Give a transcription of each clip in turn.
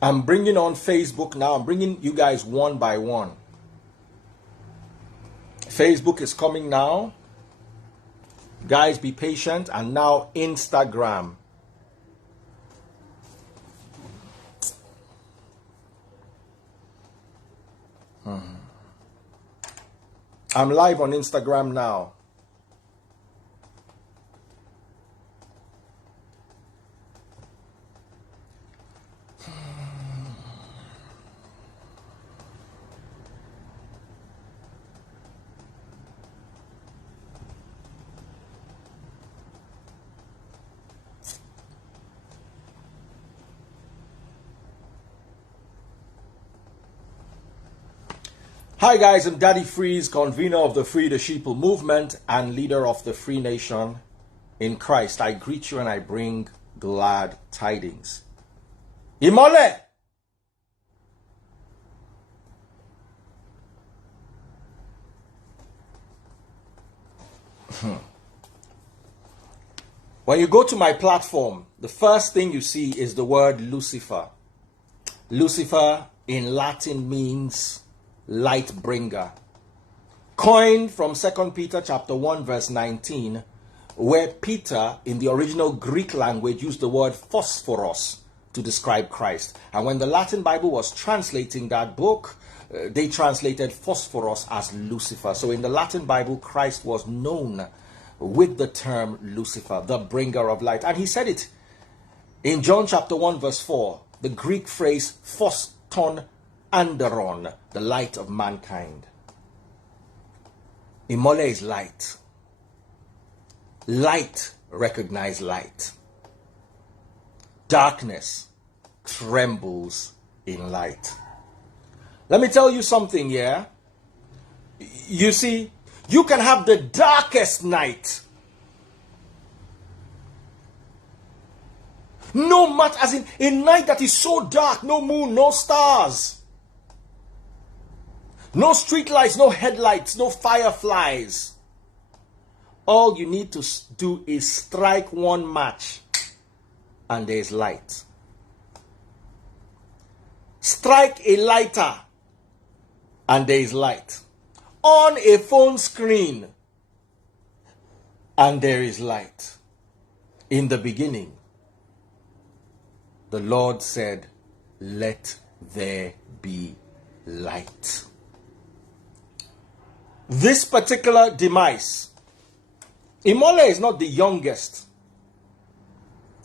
I'm bringing on Facebook now. I'm bringing you guys one by one. Facebook is coming now. Guys, be patient. And now Instagram. I'm live on Instagram now. Hi guys, I'm Daddy Freeze, convener of the Free the Sheeple movement and leader of the Free Nation in Christ. I greet you and I bring glad tidings. Imole! When you go to my platform, the first thing you see is the word Lucifer. Lucifer in Latin means light bringer, coined from 2 Peter chapter 1 verse 19, where Peter in the original Greek language used the word phosphoros to describe Christ. And when the Latin Bible was translating that book, they translated phosphorus as Lucifer. So in the Latin Bible, Christ was known with the term Lucifer, the bringer of light. And he said it in John chapter 1 verse 4, the Greek phrase phoston anderon, the light of mankind. Imole is light. Light recognize light. Darkness trembles in light. Let me tell you something here. You see, you can have the darkest night. No matter, as in a night that is so dark, no moon, no stars. No street lights, no headlights, no fireflies. All you need to do is strike one match and there is light. Strike a lighter and there is light. On a phone screen and there is light. In the beginning, the Lord said, "Let there be light." This particular demise, Imole is not the youngest.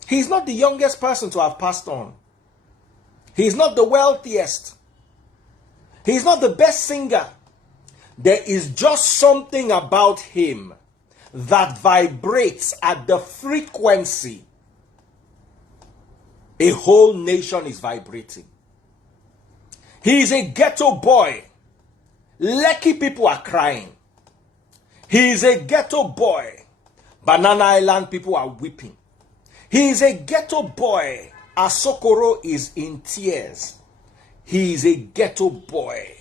He's not the youngest person to have passed on. He's not the wealthiest. He's not the best singer. There is just something about him that vibrates at the frequency a whole nation is vibrating. He is a ghetto boy. Lekki people are crying. He is a ghetto boy. Banana Island people are weeping. He is a ghetto boy. Asokoro is in tears. He is a ghetto boy.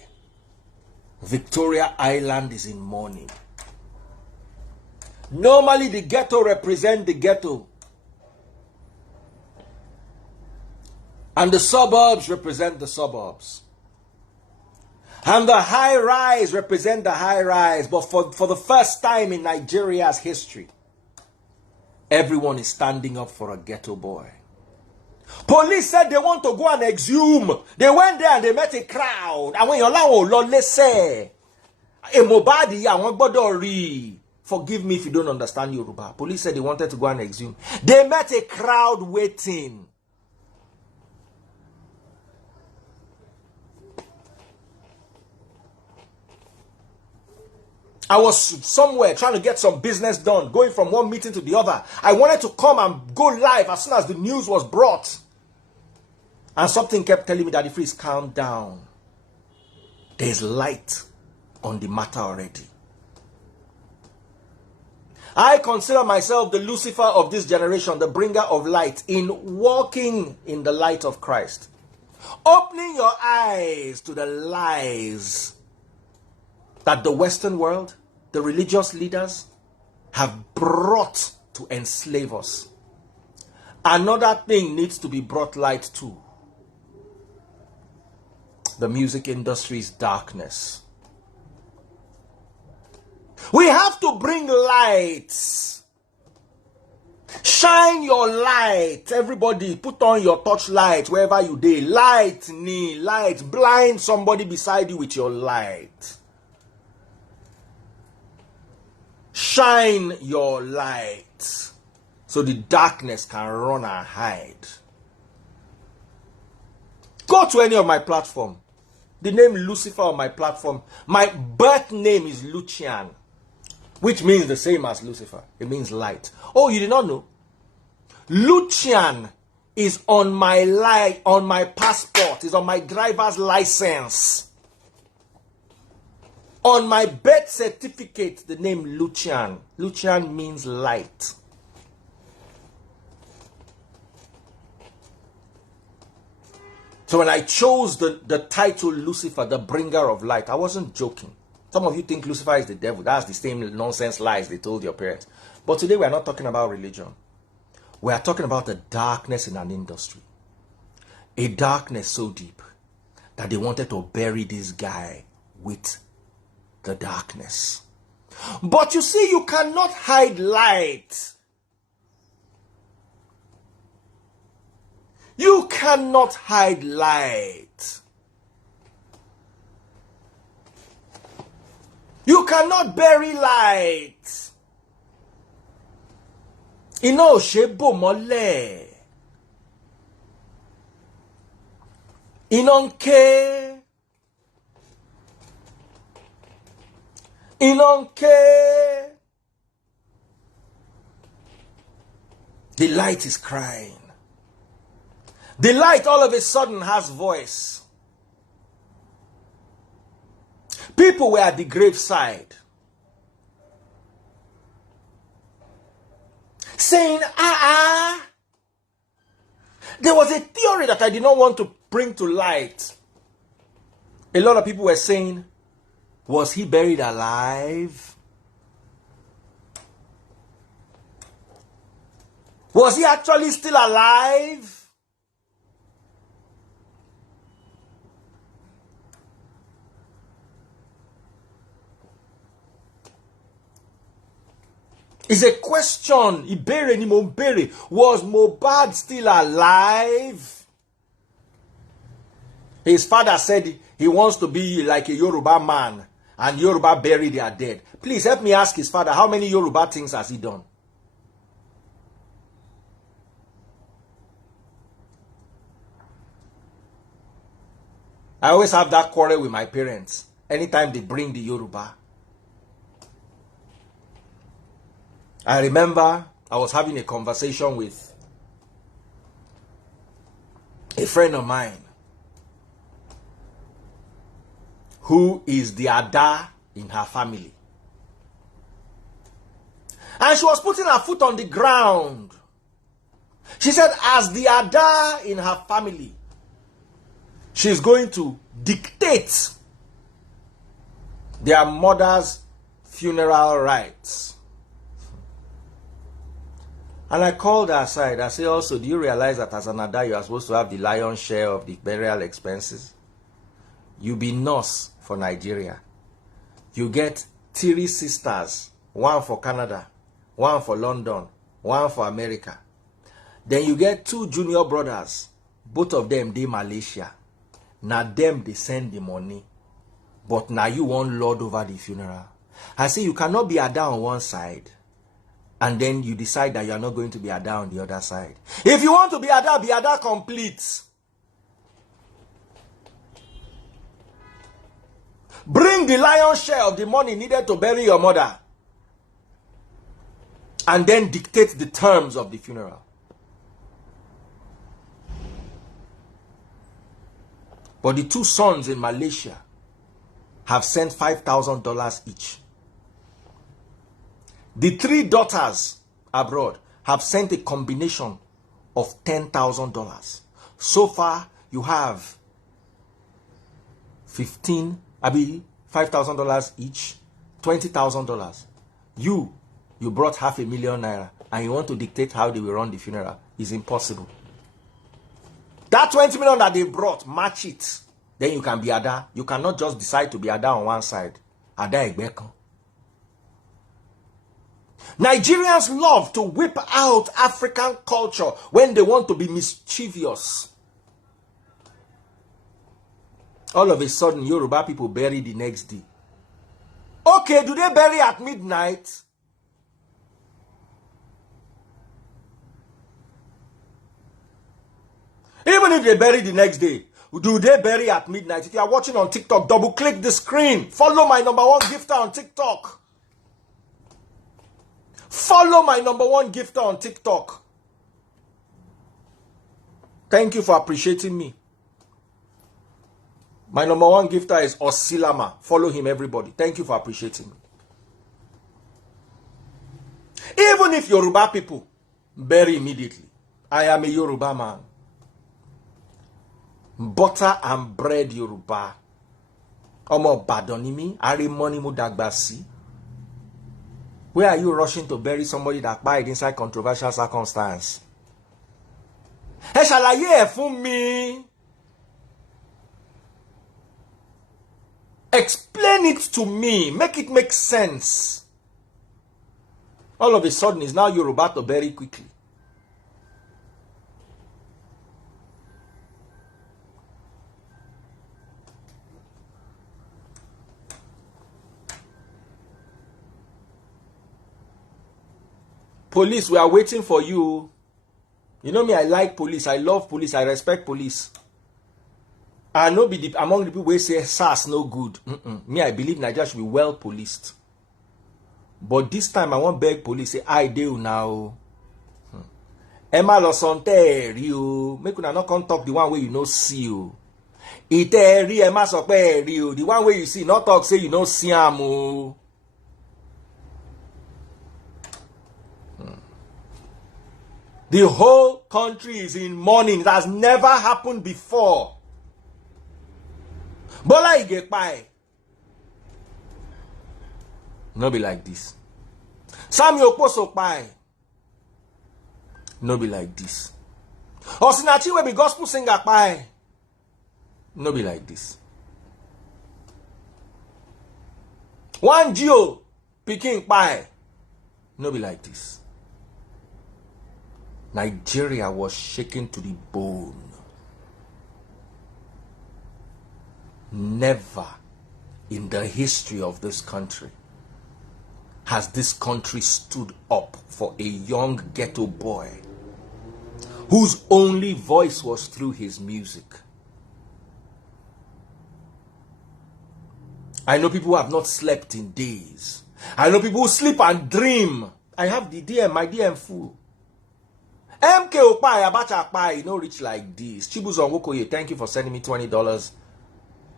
Victoria Island is in mourning. Normally the ghetto represents the ghetto. And the suburbs represent the suburbs. And the high rise represent the high rise. But for the first time in Nigeria's history, everyone is standing up for a ghetto boy. Police said they want to go and exhume. They went there and they met a crowd. And when you're like, let's say, MohBad, forgive me if you don't understand Yoruba. Police said they wanted to go and exhume. They met a crowd waiting. I was somewhere trying to get some business done, going from one meeting to the other. I wanted to come and go live as soon as the news was brought. And something kept telling me that if please calm down. There's light on the matter already. I consider myself the Lucifer of this generation, the bringer of light, in walking in the light of Christ. Opening your eyes to the lies that the Western world, the religious leaders, have brought to enslave us. Another thing needs to be brought light to. The music industry's darkness. We have to bring lights. Shine your light. Everybody, put on your torchlight wherever you dey. Light, light. Blind somebody beside you with your light. Shine your light so the darkness can run and hide. Go to any of my platform. The name Lucifer on my platform. My birth name is Lucian, which means the same as Lucifer. It means light. Oh, you did not know? Lucian is on my passport, is on my driver's license. On my birth certificate, the name Lucian. Lucian means light. So when I chose the title Lucifer, the bringer of light, I wasn't joking. Some of you think Lucifer is the devil. That's the same nonsense lies they told your parents. But today we are not talking about religion. We are talking about the darkness in an industry. A darkness so deep that they wanted to bury this guy with the darkness. But you see, you cannot hide light. You cannot hide light. You cannot bury light. Iná ò ṣe bò mọ́lẹ̀. Iná ń ké. Iná ń ké. The light is crying. The light all of a sudden has voice. People were at the graveside saying, There was a theory that I did not want to bring to light. A lot of people were saying, was he buried alive? Was he actually still alive? It's a question. Ìbéèrè ni mo ń béèrè. Was MohBad still alive? His father said he wants to be like a Yoruba man, and Yoruba bury their dead. Please help me ask his father, how many Yoruba things has he done? I always have that quarrel with my parents anytime they bring the Yoruba. I remember I was having a conversation with a friend of mine who is the Ada in her family. And she was putting her foot on the ground. She said, as the Ada in her family, she's going to dictate their mother's funeral rites. And I called her aside. I said, also, do you realize that as an Ada, you are supposed to have the lion's share of the burial expenses? You be nurse for Nigeria. You get 3 sisters, 1 for Canada, 1 for London, 1 for America. Then you get 2 junior brothers. Both of them, they Malaysia. Now them, they send the money. But now you want lord over the funeral. I say, you cannot be Ada on one side, and then you decide that you are not going to be Ada on the other side. If you want to be Ada complete. Bring the lion's share of the money needed to bury your mother. And then dictate the terms of the funeral. But the 2 sons in Malaysia have sent $5,000 each. The 3 daughters abroad have sent a combination of $10,000. So far, you have $5,000 each, $20,000. You brought $500,000 and you want to dictate how they will run the funeral. It's impossible. That $20 million that they brought, match it. then you can be Ada. You cannot just decide to be Ada on one side. Ada Egbeka. Nigerians love to whip out African culture when they want to be mischievous. All of a sudden, Yoruba people bury the next day. Okay, do they bury at midnight? Even if they bury the next day, do they bury at midnight? If you are watching on TikTok, double click the screen. Follow my #1 gifter on TikTok. Follow my #1 gifter on TikTok. Thank you for appreciating me. My #1 gifter is Osilama. Follow him, everybody. Thank you for appreciating me. Even if Yoruba people bury immediately, I am a Yoruba man. Butter and bread Yoruba. Omo badonimi, ari money mu dagbasi. Where are you rushing to bury somebody that died inside controversial circumstance? Ẹ ṣàlàyé ẹ̀ fún mi. Explain it to me. Make it make sense. All of a sudden, it's now Yoruba to bury quickly. Police, we are waiting for you. You know me, I like police. I love police. I respect police. I know be among the people who say SARS no good. Me, I believe Nigeria should be well policed. But this time, I want beg police say, I do now. Emma Losonte, Rio. Make una not come talk the one way you know see you. Ite Emma Sope, Rio. The one way you see, not talk say you know see am. The whole country is in mourning. It has never happened before. Bola Igepai. No be like this. Samuel Posopai. No be like this. Osinachi will be gospel singer pai. No be like this. One Gio picking pai. No be like this. Nigeria was shaken to the bone. Never in the history of this country has this country stood up for a young ghetto boy whose only voice was through his music. I know people who have not slept in days. I know people who sleep and dream. I have the DM, my DM full. MK Opai, Abacha Pai, you know, rich like this. Chibuzon Wokoye, thank you for sending me $20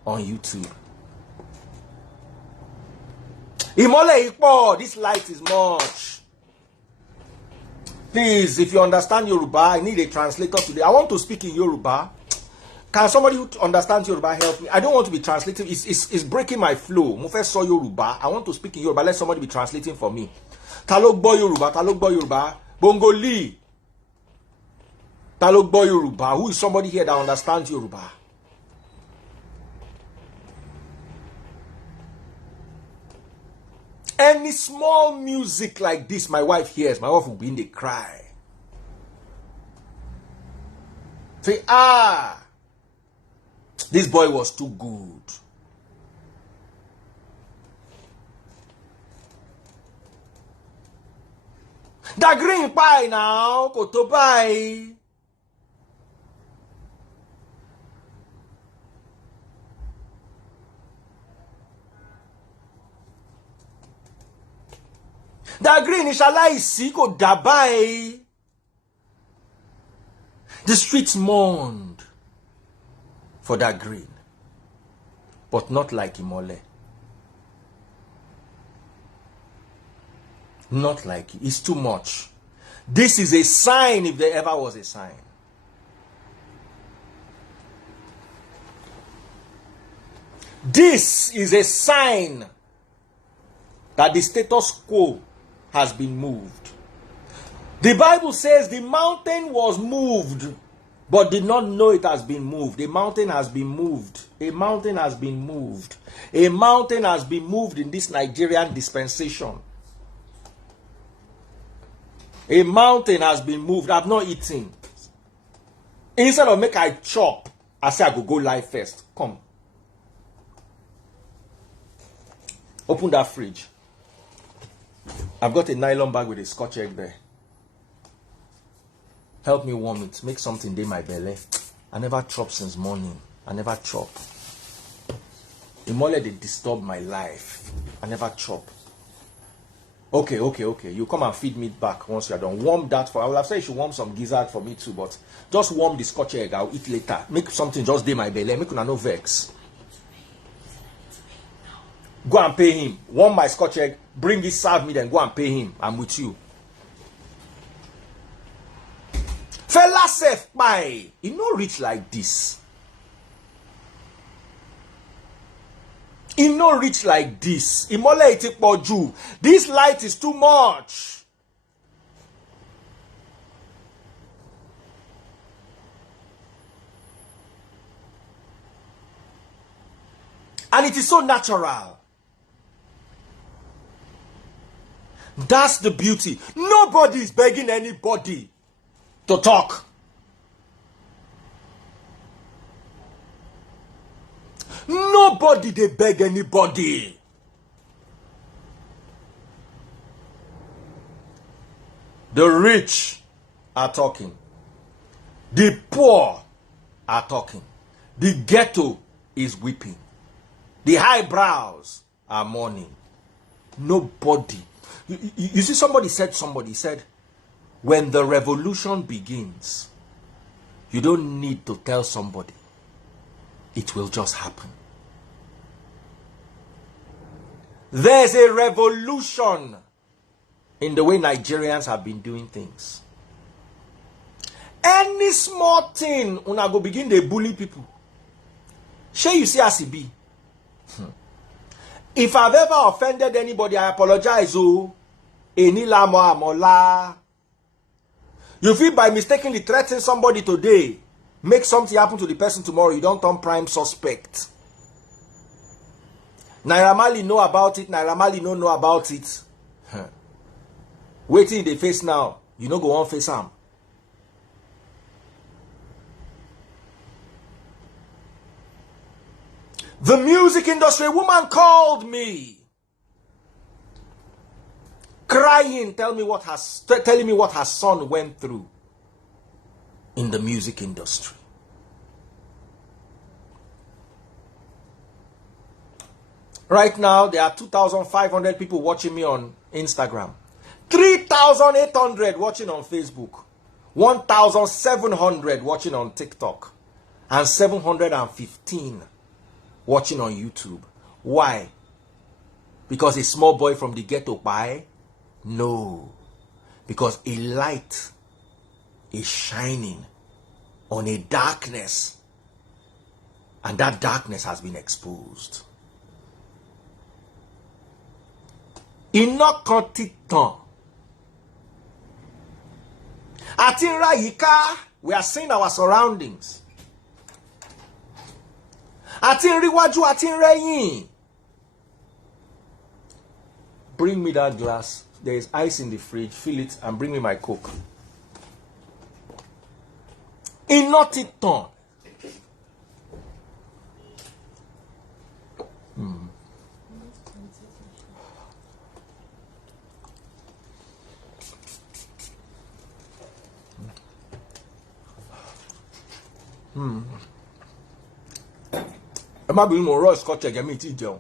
on YouTube. Imole Ipo, this light is much. Please, if you understand Yoruba, I need a translator today. I want to speak in Yoruba. Can somebody who understands Yoruba help me? I don't want to be translating. It's breaking my flow. Mo fẹ́ sọ Yoruba. I want to speak in Yoruba. Let somebody be translating for me. Ta ló gbọ́ Yoruba, ta ló gbọ́ Yoruba. Bongoli. Ta ló gbọ́ Yoruba. Who is somebody here that understands Yoruba? Any small music like this, my wife hears, my wife will begin to cry. Say, this boy was too good. The green pie now, koto pie. The green is ko dabai. The streets mourned for that green, but not like Imole. Not like it. It's too much. This is a sign, if there ever was a sign. This is a sign that the status quo has been moved. The Bible says the mountain was moved but did not know it has been moved. A mountain has been moved. A mountain has been moved. A mountain has been moved in this Nigerian dispensation. A mountain has been moved. I've not eaten. Instead of make I chop, I say I go live first. Come. Open that fridge. I've got a nylon bag with a Scotch egg there. Help me warm it. Make something in my belly. I never chop since morning. I never chop. The more they disturb my life. I never chop. Okay. You come and feed me back once you're done. Warm that for. I would have said you should warm some gizzard for me too, but just warm the Scotch egg. I'll eat later. Make something just dey my belly. Make una no vex. Go and pay him. Warm my Scotch egg. Bring it, serve me, then go and pay him. I'm with you. Fella safe by. He no rich like this. He no rich like this. This light is too much. And it is so natural. That's the beauty. Nobody is begging anybody to talk. Nobody they beg anybody. The rich are talking. The poor are talking. The ghetto is weeping. The highbrows are mourning. Nobody. You see, somebody said, when the revolution begins, you don't need to tell somebody. It will just happen. There's a revolution in the way Nigerians have been doing things. Any small thing, una go begin to bully people. Shey you see as it be. If I've ever offended anybody, I apologize. Oh, enila mo amola. You feel by mistakenly threatening somebody today, make something happen to the person tomorrow, you don't turn prime suspect. Naira Marley know about it, Naira Marley no know about it. Waiting in the face now, you no go on face am. The music industry, a woman called me, crying, telling me what her son went through in the music industry. Right now, there are 2,500 people watching me on Instagram, 3,800 watching on Facebook, 1,700 watching on TikTok, and 715 watching on YouTube. Why? Because a small boy from the ghetto buy? No. Because a light is shining on a darkness, and that darkness has been exposed. Iná kan ti tàn. Àti ń ra yíká, we are seeing our surroundings. Àti ń rí wájú, àti ń rẹ́yìn. Bring me that glass. There is ice in the fridge. Fill it and bring me my Coke. Iná ti tàn. Ẹ má bínú mo raw Scotch egg mi ti jẹun.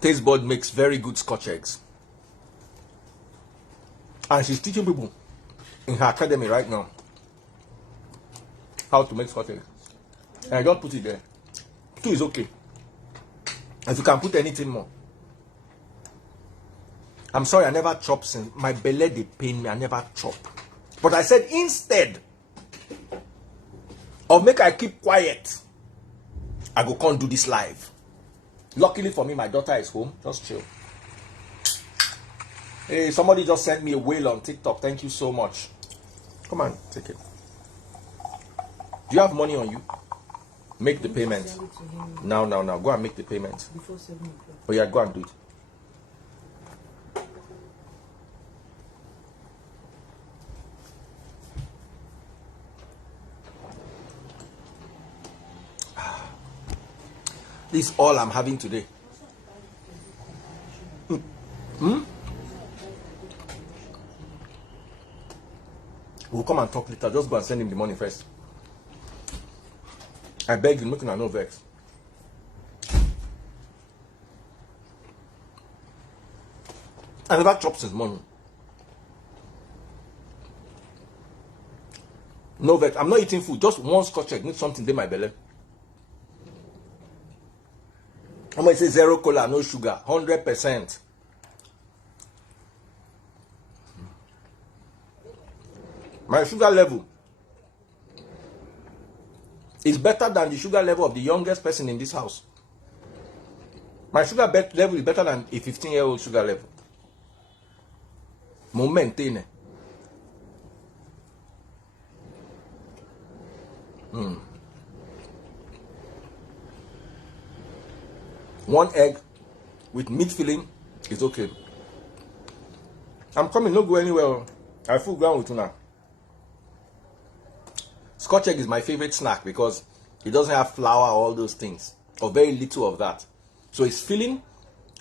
Taste Bud makes very good Scotch eggs. And she's teaching people in her academy right now how to make Scotch eggs. And I just put it there. 2 is okay. If you can put anything more. I'm sorry, I never chop since my belly they pain me. I never chop. But I said instead of make I keep quiet, I go come do this live. Luckily for me, my daughter is home. Just chill. Hey, somebody just sent me a whale on TikTok. Thank you so much. Come on, take it. Do you have money on you? Make the payment. Now. Go and make the payment. Before 7 o'clock. Oh yeah, go and do it. This is all I'm having today. We'll come and talk later. Just go and send him the money first. I beg you, make no vex. I never chopped his money. No vex. I'm not eating food. Just one scotch egg. Need something in my belly. I'm going to say 0 cola, no sugar. 100%. My sugar level is better than the sugar level of the youngest person in this house. My sugar level is better than a 15-year-old sugar level. Maintain. One egg with meat filling is okay. I'm coming, don't go anywhere. I full ground with you now. Scotch egg is my favorite snack because it doesn't have flour, all those things, or very little of that. So it's filling.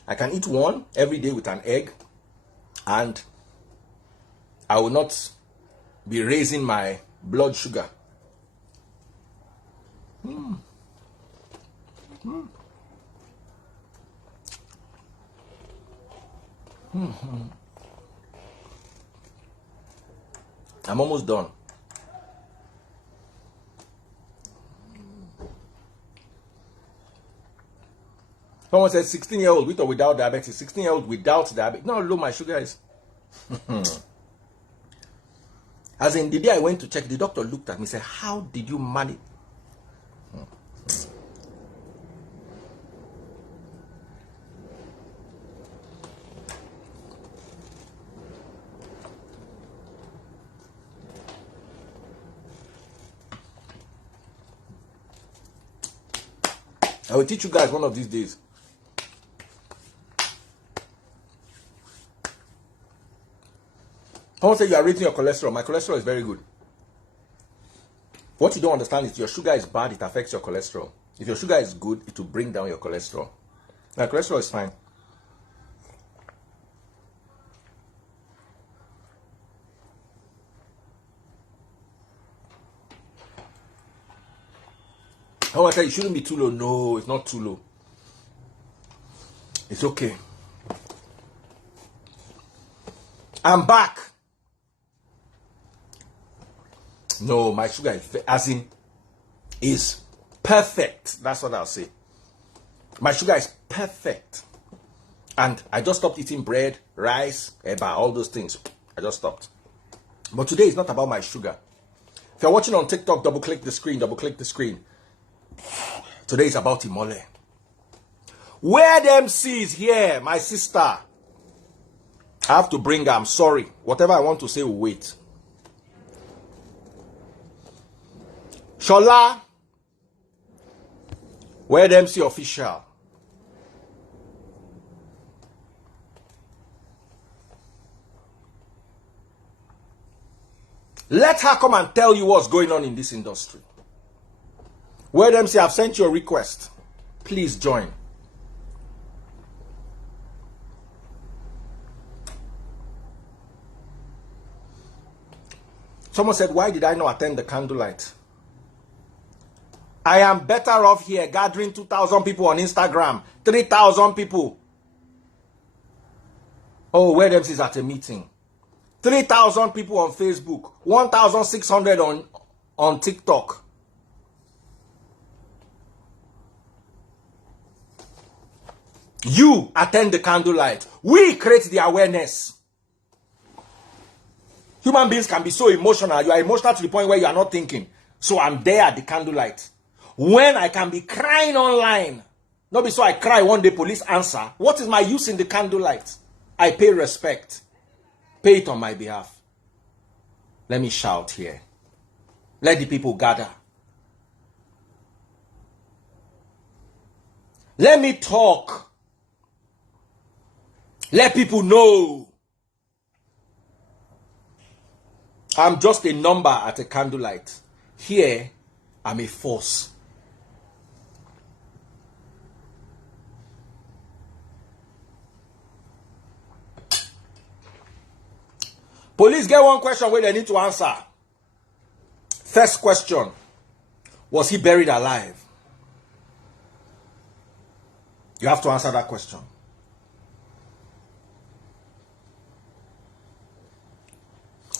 I can eat one every day with an egg, and I will not be raising my blood sugar. I'm almost done. Someone said 16-year-old with or without diabetes. 16-year-old without diabetes. No, low my sugar is. As in the day I went to check, the doctor looked at me and said, how did you manage? I will teach you guys one of these days. Someone said you are raising your cholesterol. My cholesterol is very good. What you don't understand is your sugar is bad, it affects your cholesterol. If your sugar is good, it will bring down your cholesterol. My cholesterol is fine. Someone said it shouldn't be too low. No, it's not too low. It's okay. I'm back. No, my sugar is perfect. That's what I'll say. My sugar is perfect. And I just stopped eating bread, rice, eba, all those things. I just stopped. But today is not about my sugar. If you're watching on TikTok, double click the screen, Today is about Imole. Where them sees here, my sister. I have to bring her. I'm sorry. Whatever I want to say will wait. Shola. Where them see official. Let her come and tell you what's going on in this industry. Where them say I've sent you a request. Please join. Someone said, why did I not attend the candlelight? I am better off here gathering 2,000 people on Instagram, 3,000 people. Oh, where them is at a meeting. 3,000 people on Facebook, 1,600 on TikTok. You attend the candlelight. We create the awareness. Human beings can be so emotional. You are emotional to the point where you are not thinking. So I'm there at the candlelight. When I can be crying online. Not be so I cry one day, police answer. What is my use in the candlelight? I pay respect. Pay it on my behalf. Let me shout here. Let the people gather. Let me talk. Let people know. I'm just a number at a candlelight. Here, I'm a force. Police get one question where they need to answer. First question. Was he buried alive? You have to answer that question.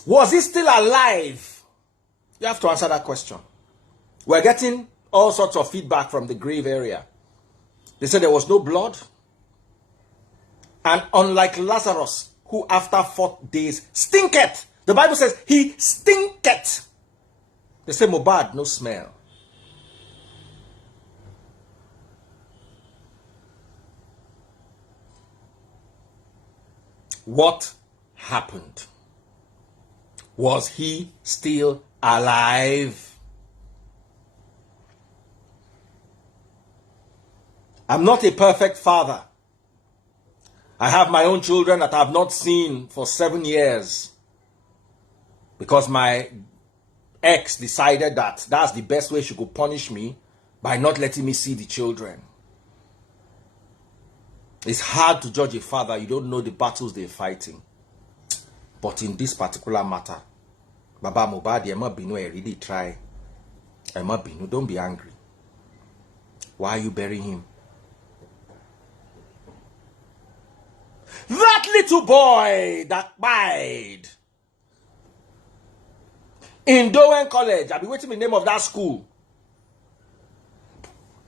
Was he still alive? You have to answer that question. We're getting all sorts of feedback from the grave area. They said there was no blood. And unlike Lazarus, who after 4 days stinketh. The Bible says he stinketh. They say MohBad, no smell. What happened? Was he still alive? I'm not a perfect father. I have my own children that I have not seen for 7 years. Because my ex decided that that's the best way she could punish me, by not letting me see the children. It's hard to judge a father. You don't know the battles they're fighting. But in this particular matter, Baba MohBad, Emma Binu, I really try. Emma Binu, don't be angry. Why are you burying him? That little boy that died in Dowen College, I'll be waiting the name of that school.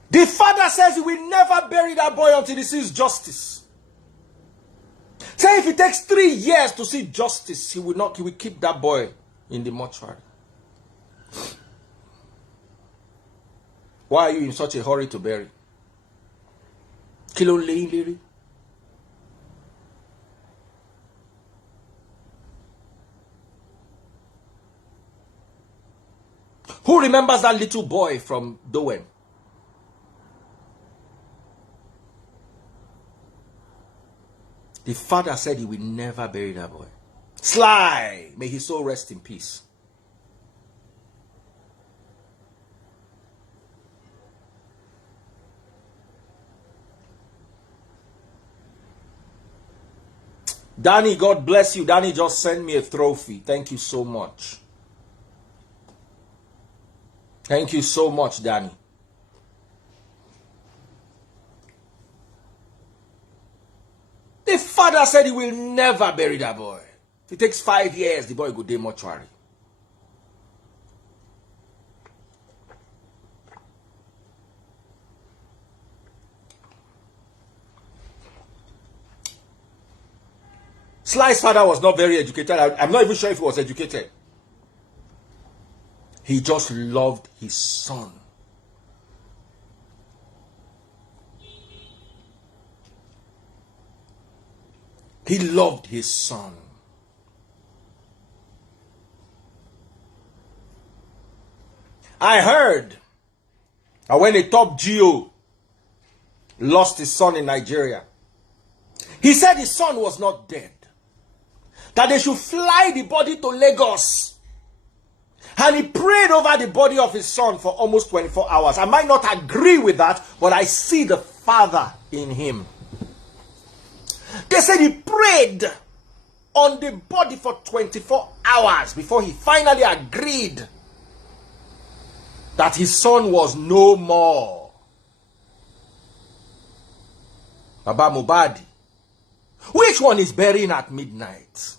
The father says he will never bury that boy until he sees justice. Say if it takes 3 years to see justice, he will keep that boy in the mortuary. Why are you in such a hurry to bury? Kilo Lady. Who remembers that little boy from Dowen? The father said he will never bury that boy. Sly, may his soul rest in peace. Danny, God bless you. Danny just sent me a trophy. Thank you so much. Thank you so much, Danny. The father said he will never bury that boy. It takes 5 years, the boy go to mortuary. Sly's father was not very educated. I'm not even sure if he was educated. He just loved his son. He loved his son. I heard that when a top GO lost his son in Nigeria, he said his son was not dead. That they should fly the body to Lagos. And he prayed over the body of his son for almost 24 hours. I might not agree with that, but I see the father in him. They said he prayed on the body for 24 hours before he finally agreed that his son was no more. Baba MohBad, which one is burying at midnight?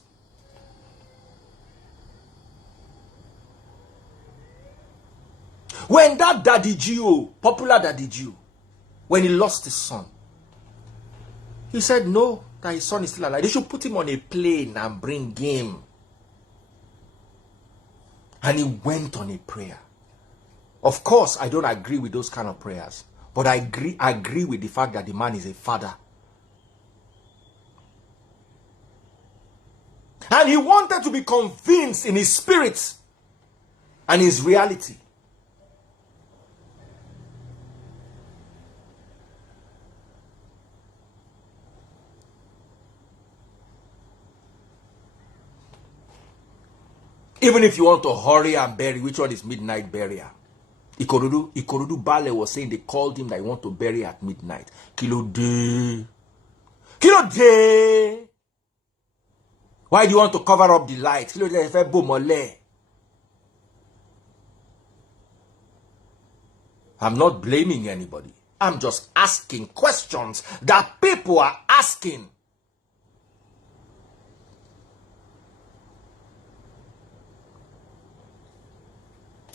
When that Daddy Gio, popular Daddy Gio, when he lost his son, he said no, that his son is still alive. They should put him on a plane and bring him. And he went on a prayer. Of course, I don't agree with those kind of prayers. But I agree with the fact that the man is a father. And he wanted to be convinced in his spirit and his reality. Even if you want to hurry and bury, which one is midnight burial? Ikorodu Bale was saying they called him that he want to bury at midnight. Kilo de. Kilo de. Why do you want to cover up the light? Kilo de fe bo mole. I'm not blaming anybody. I'm just asking questions that people are asking.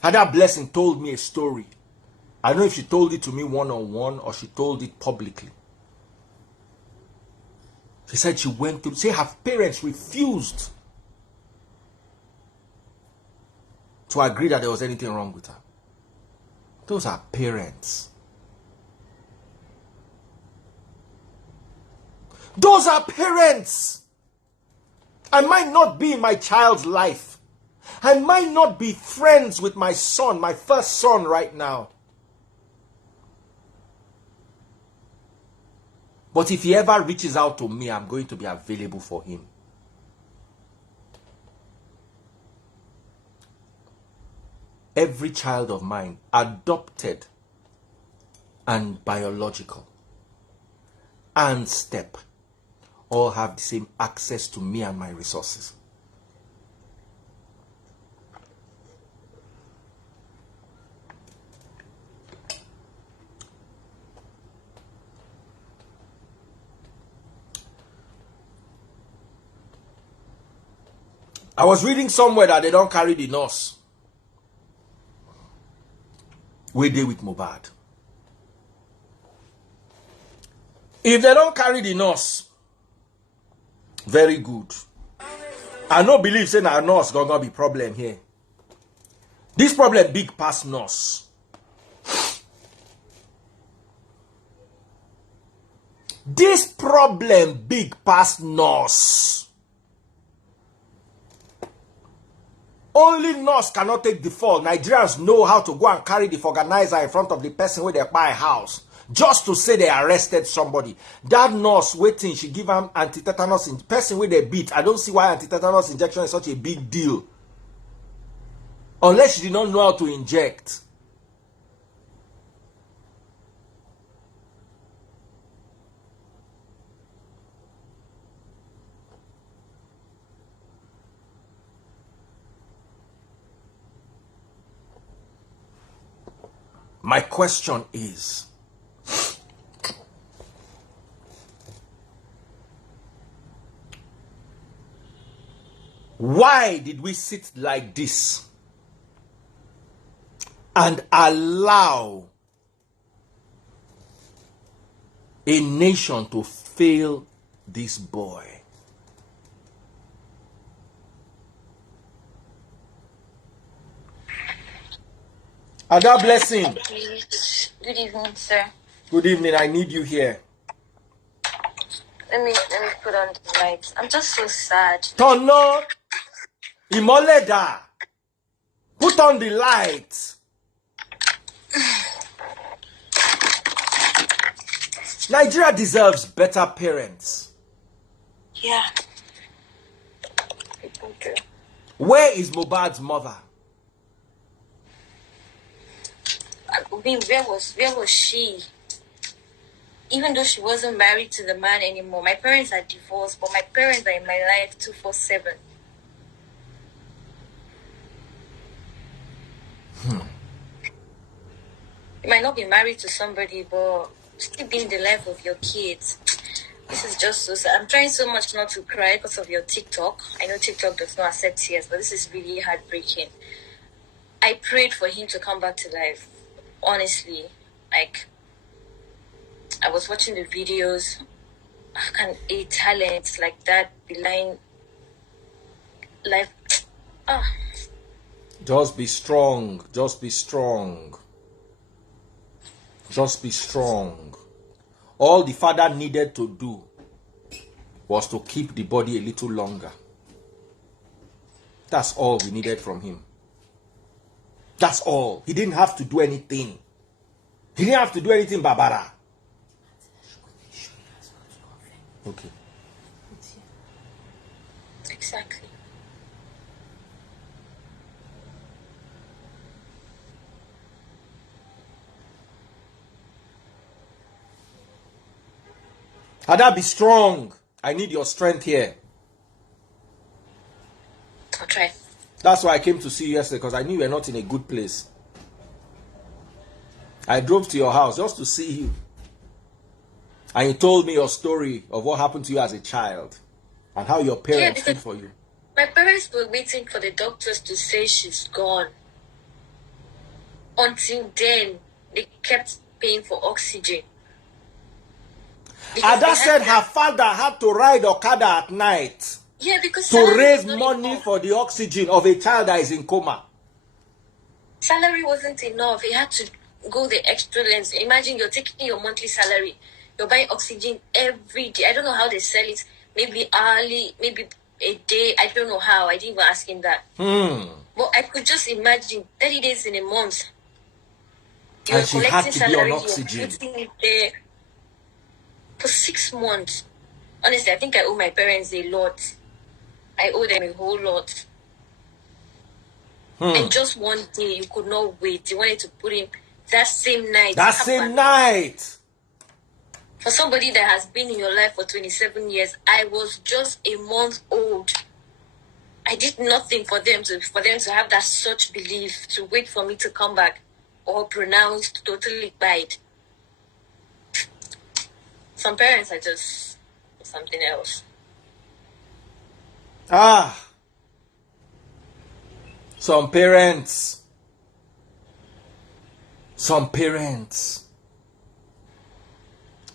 Ada Blessing told me a story. I don't know if she told it to me one-on-one or she told it publicly. She said she went through, say her parents refused to agree that there was anything wrong with her. Those are parents. Those are parents. I might not be in my child's life. I might not be friends with my son, my first son right now. But if he ever reaches out to me, I'm going to be available for him. Every child of mine, adopted and biological and step, all have the same access to me and my resources. I was reading somewhere that they don't carry the nurse. We deal with MohBad. If they don't carry the nurse, very good. I no believe saying our nurse gonna be problem here. This problem big past nurse. This problem big past nurse. Only nurse cannot take the fall. Nigerians know how to go and carry the organizer in front of the person where they buy a house. Just to say they arrested somebody. That nurse waiting, she give them anti-tetanus in person where they beat. I don't see why anti-tetanus injection is such a big deal. Unless she did not know how to inject. My question is, why did we sit like this and allow a nation to fail this boy? Ada Blessing. Good evening, sir. Good evening. I need you here. Let me put on the lights. I'm just so sad. Turn on. Imoleda. Put on the lights. Nigeria deserves better parents. Yeah. Okay. Where is MohBad's mother? Where was she? Even though she wasn't married to the man anymore, my parents are divorced, but my parents are in my life 24/7. You might not be married to somebody, but still being the life of your kids. This is just so sad. I'm trying so much not to cry because of your TikTok. I know TikTok does not accept tears, but this is really heartbreaking. I prayed for him to come back to life. Honestly, like, I was watching the videos. How can a talent like that be lying life? Just be strong. Just be strong. Just be strong. All the father needed to do was to keep the body a little longer. That's all we needed from him. That's all. He didn't have to do anything. He didn't have to do anything, Barbara. Okay. Exactly. Ada, be strong. I need your strength here. I'll try. That's why I came to see you yesterday, because I knew you were not in a good place. I drove to your house just to see you. And you told me your story of what happened to you as a child and how your parents stood for you. My parents were waiting for the doctors to say she's gone. Until then, they kept paying for oxygen. Ada said her father had to ride Okada at night. Yeah, because to raise money for the oxygen of a child that is in coma. Salary wasn't enough. He had to go the extra length. Imagine you're taking your monthly salary. You're buying oxygen every day. I don't know how they sell it. Maybe hourly, maybe a day. I don't know how. I didn't even ask him that. But I could just imagine 30 days in a month. You're and she collecting had to salary, be on oxygen. You're putting it there for 6 months. Honestly, I think I owe my parents a lot. I owe them a whole lot. And just one day, you could not wait. You wanted to put him that same night. That same night. For somebody that has been in your life for 27 years, I was just a month old. I did nothing for them to have that such belief, to wait for me to come back or pronounced totally bad. Some parents are just something else. Some parents.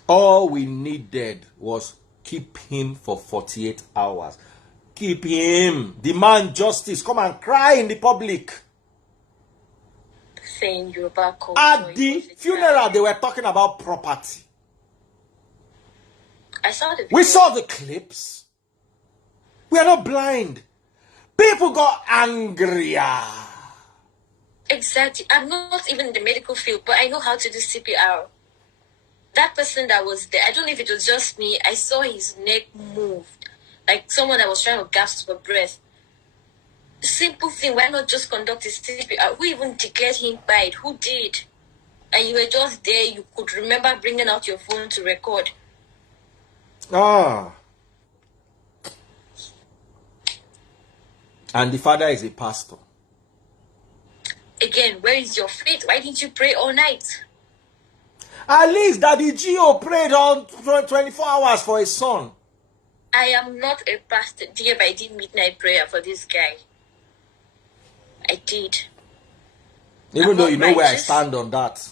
All we needed was keep him for 48 hours. Keep him. Demand justice. Come and cry in the public. Saying you're back home. At the funeral, they were talking about property. I saw the video. We saw the clips. We are not blind. People got angrier. Exactly. I'm not even in the medical field, but I know how to do CPR. That person that was there, I don't know if it was just me, I saw his neck move. Like someone that was trying to gasp for breath. Simple thing, why not just conduct his CPR? Who even declared him died? Who did? And you were just there, you could remember bringing out your phone to record. And the father is a pastor. Again, where is your faith? Why didn't you pray all night? At least Daddy Gio prayed on 24 hours for his son. I am not a pastor, dear, but I did midnight prayer for this guy. I did. Even though you know where I stand on that.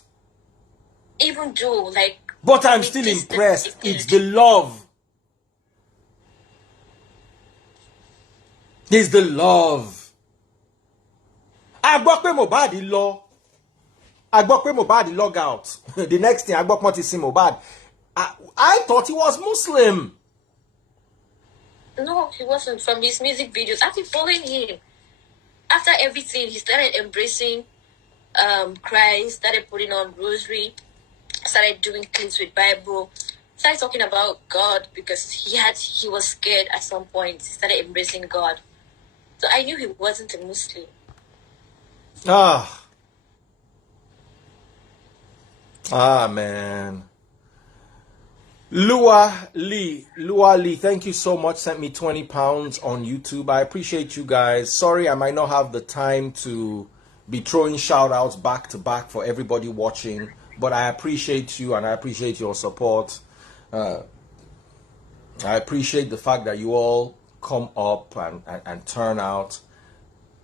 Even though, like... But I'm still impressed. It's the love. It's the love. I gbọ́ pé MohBad log out. The next thing I gbọ́ pé see MohBad. I thought he was Muslim. No, he wasn't. From his music videos, I've been following him. After everything, he started embracing Christ, started putting on rosary, started doing things with Bible, started talking about God because he was scared at some point. He started embracing God. So I knew he wasn't a Muslim. Man. Lua Lee, thank you so much. Sent me 20 pounds on YouTube. I appreciate you guys. Sorry, I might not have the time to be throwing shout outs back to back for everybody watching, but I appreciate you and I appreciate your support. I appreciate the fact that you all come up and turn out.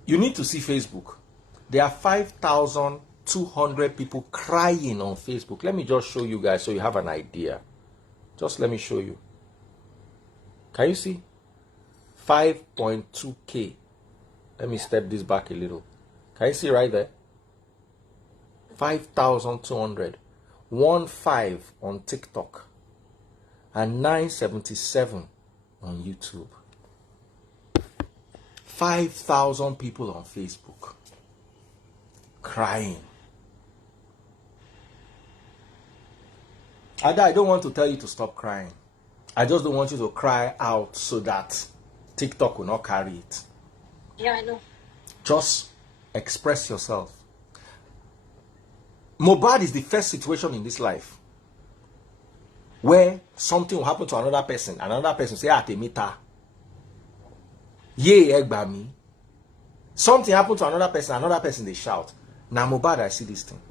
You need to see Facebook. There are 5,200 people crying on Facebook. Let me just show you guys so you have an idea. Just let me show you. Can you see? 5.2K. Let me step this back a little. Can you see right there? 5,200. 1.5 on TikTok. And 977 on YouTube. 5,000 people on Facebook crying. Ada, I don't want to tell you to stop crying. I just don't want you to cry out so that TikTok will not carry it. Yeah, I know. Just express yourself. MohBad is the first situation in this life where something will happen to another person say, Atemita. Ye egbami. Something happened to another person they shout. Now MohBad, I see this thing.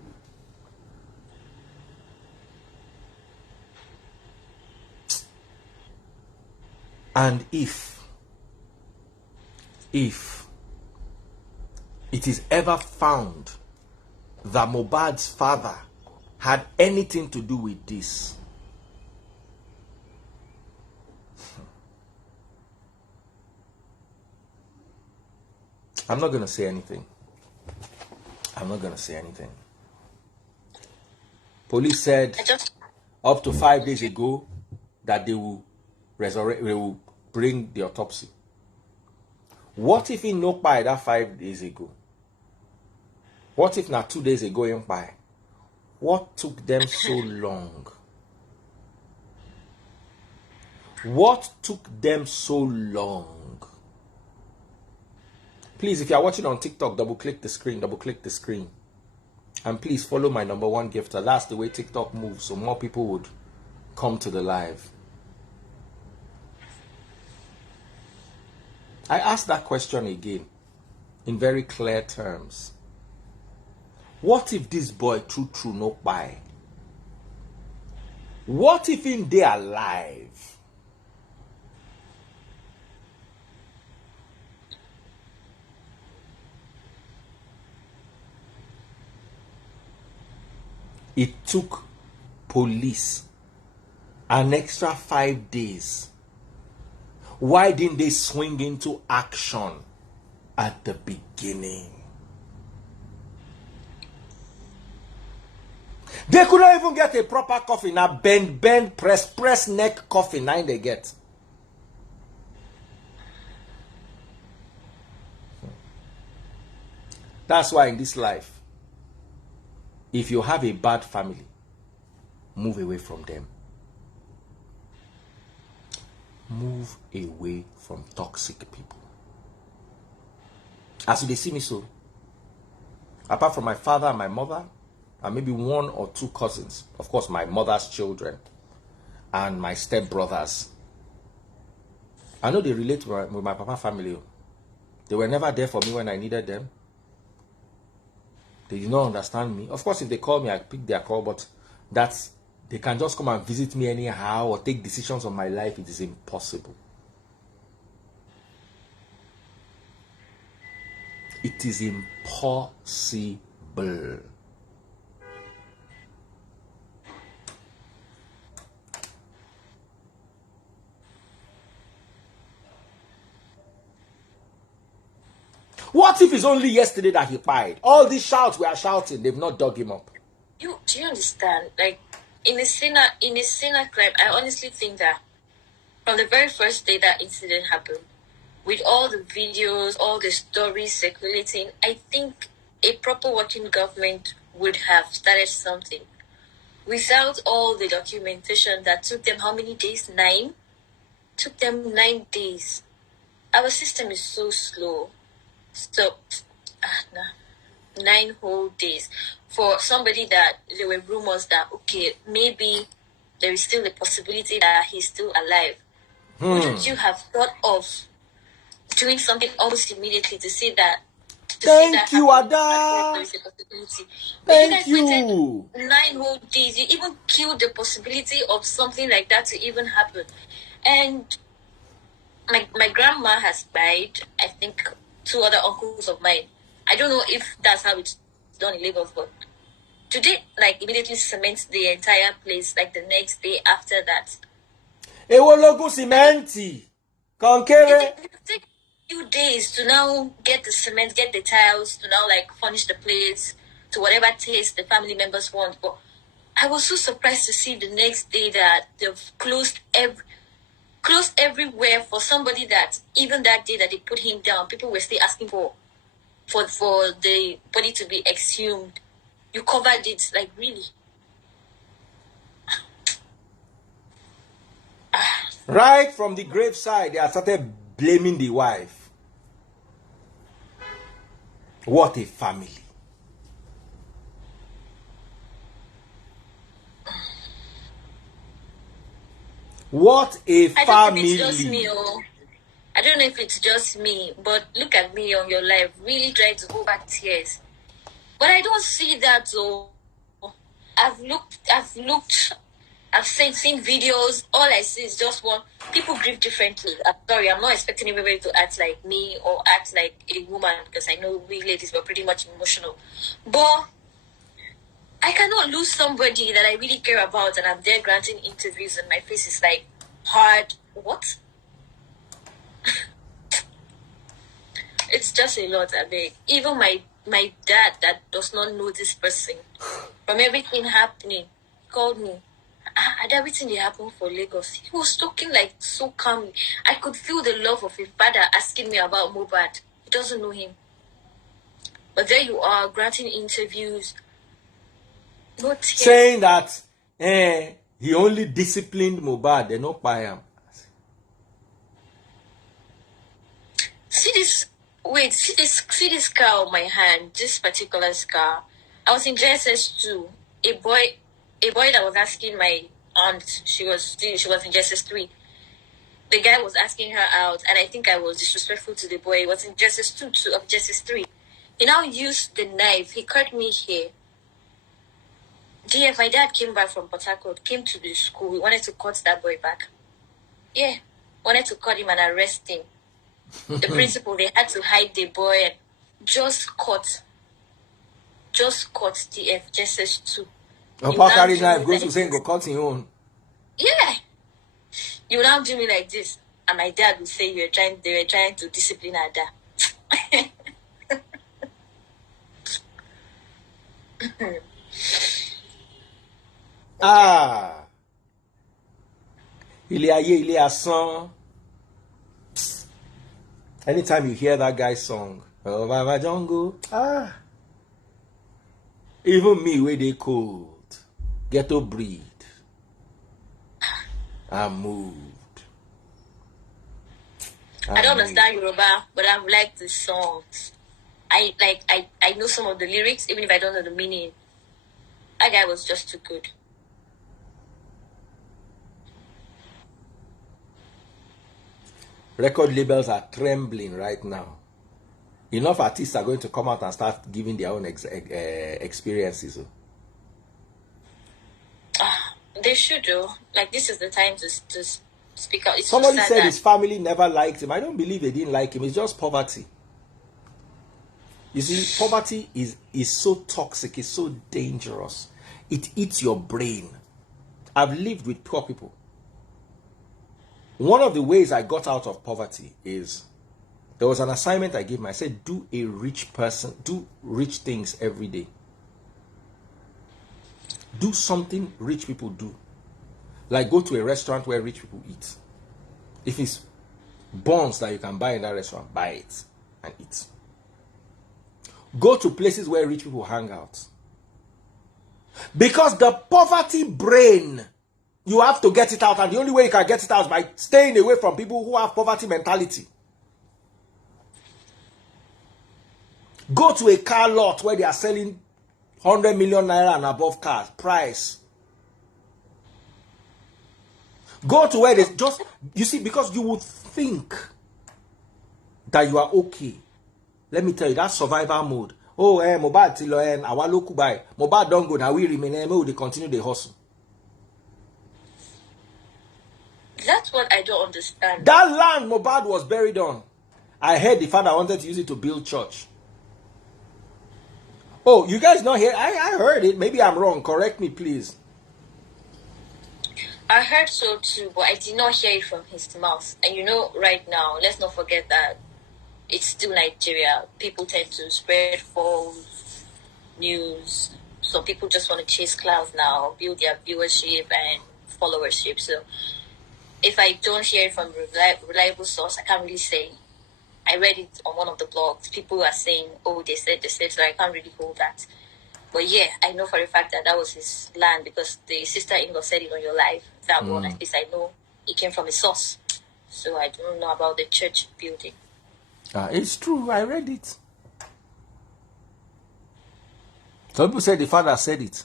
And if it is ever found that MohBad's father had anything to do with this, I'm not going to say anything. I'm not going to say anything. Police said up to 5 days ago that they will bring the autopsy. What if he knocked by that 5 days ago? What if not 2 days ago in by? What took them so long? What took them so long? Please, if you are watching on TikTok, double click the screen. And please follow my #1 gifter. That's the way TikTok moves, so more people would come to the live. I asked that question again in very clear terms. What if this boy true no by? What if in they alive? It took police an extra 5 days. Why didn't they swing into action at the beginning? They could not even get a proper coffin, a bend, press neck coffin. Now they get. That's why in this life, if you have a bad family, move away from them. Move away from toxic people. As they see me so, apart from my father and my mother, and maybe 1 or 2 cousins, of course my mother's children, and my stepbrothers, I know they relate with my papa family. They were never there for me when I needed them. They did not understand me. Of course, if they call me, I pick their call, but that's, they can just come and visit me anyhow or take decisions on my life. It is impossible. It is impossible. What if it's only yesterday that he died? All these shouts we are shouting, they've not dug him up. Do you understand? Like, in a sinner crime, I honestly think that from the very first day that incident happened, with all the videos, all the stories circulating, I think a proper working government would have started something. Without all the documentation that took them how many days? 9? Took them 9 days. Our system is so slow. So, 9 whole days. For somebody that there were rumors that, okay, maybe there is still a possibility that he's still alive. Wouldn't you have thought of doing something almost immediately to say that? Thank you, Ada. There is a possibility. Thank you guys you. waited 9 whole days. You even killed the possibility of something like that to even happen. And my grandma has died. I think 2 other uncles of mine. I don't know if that's how it's done in Lagos, but do they like immediately cement the entire place like the next day after that? Ewologun cementi. Konkere. It take a few days to now get the cement, get the tiles, to now like furnish the place to whatever taste the family members want. But I was so surprised to see the next day that they've closed clothes everywhere for somebody that even that day that they put him down, people were still asking for the body to be exhumed. You covered it, like, really? Right from the graveside, they have started blaming the wife. What a family. What a family. I don't know if it's just me, I don't know if it's just me, but look at me on your life, really trying to hold back tears. But I don't see that, though. I've seen videos. All I see is just one. People grieve differently. I'm sorry, I'm not expecting everybody to act like me or act like a woman, because I know we ladies were pretty much emotional. But I cannot lose somebody that I really care about, and I'm there granting interviews, and my face is like hard. What? It's just a lot, I beg. Even my dad that does not know this person, from everything happening, called me. And everything that happened for Lagos, he was talking like so calmly. I could feel the love of a father asking me about MohBad. He doesn't know him. But there you are, granting interviews. No tears. Saying that he only disciplined MohBad, they not buy him. See this scar on my hand, this particular scar. I was in JSS2. A boy that was asking my aunt, she was in JSS3. The guy was asking her out, and I think I was disrespectful to the boy. He was in JSS2 of JSS3. He now used the knife. He cut me here. My dad came back from Port Harcourt, came to the school. We wanted to cut that boy back. Yeah, wanted to cut him and arrest him. The principal, they had to hide the boy and just cut DF JSS2. Carry knife goes to saying go cut him own. Yeah. You now do me like this, and my dad would say they were trying to discipline our dad. Ilé Asán. Anytime you hear that guy's song, oh Mama Jungle, even me where they cold, ghetto breed, I'm moved. I don't understand Yoruba, but I've liked the songs. I know some of the lyrics, even if I don't know the meaning. That guy was just too good. Record labels are trembling right now. Enough artists are going to come out and start giving their own experiences. They should do. Like, this is the time to speak out. It's Somebody so said his family never liked him. I don't believe they didn't like him. It's just poverty. You see, poverty is so toxic. It's so dangerous. It eats your brain. I've lived with poor people. One of the ways I got out of poverty is there was an assignment I gave me. I said, do rich things every day. Do something rich people do. Like go to a restaurant where rich people eat. If it's buns that you can buy in that restaurant, buy it and eat. Go to places where rich people hang out. Because the poverty brain, you have to get it out, and the only way you can get it out is by staying away from people who have poverty mentality. Go to a car lot where they are selling 100 million naira and above cars, price. Go to where they just, you see, because you would think that you are okay. Let me tell you, that survival mode. Oh, MohBad till our local buy. MohBad don't go, now we remain, they continue the hustle. That's what I don't understand. That land MohBad was buried on. I heard the father wanted to use it to build church. Oh, you guys not here? I heard it. Maybe I'm wrong. Correct me, please. I heard so too, but I did not hear it from his mouth. And you know, right now, let's not forget that it's still Nigeria. People tend to spread false news. So people just want to chase clouds now, build their viewership and followership. So if I don't hear it from a reliable source, I can't really say. I read it on one of the blogs. People are saying, oh, they said, so I can't really hold that. But yeah, I know for a fact that that was his land because the sister-in-law said it on your live. That one, at least I know it came from a source. So I don't know about the church building. It's true. I read it. Some people said the father said it.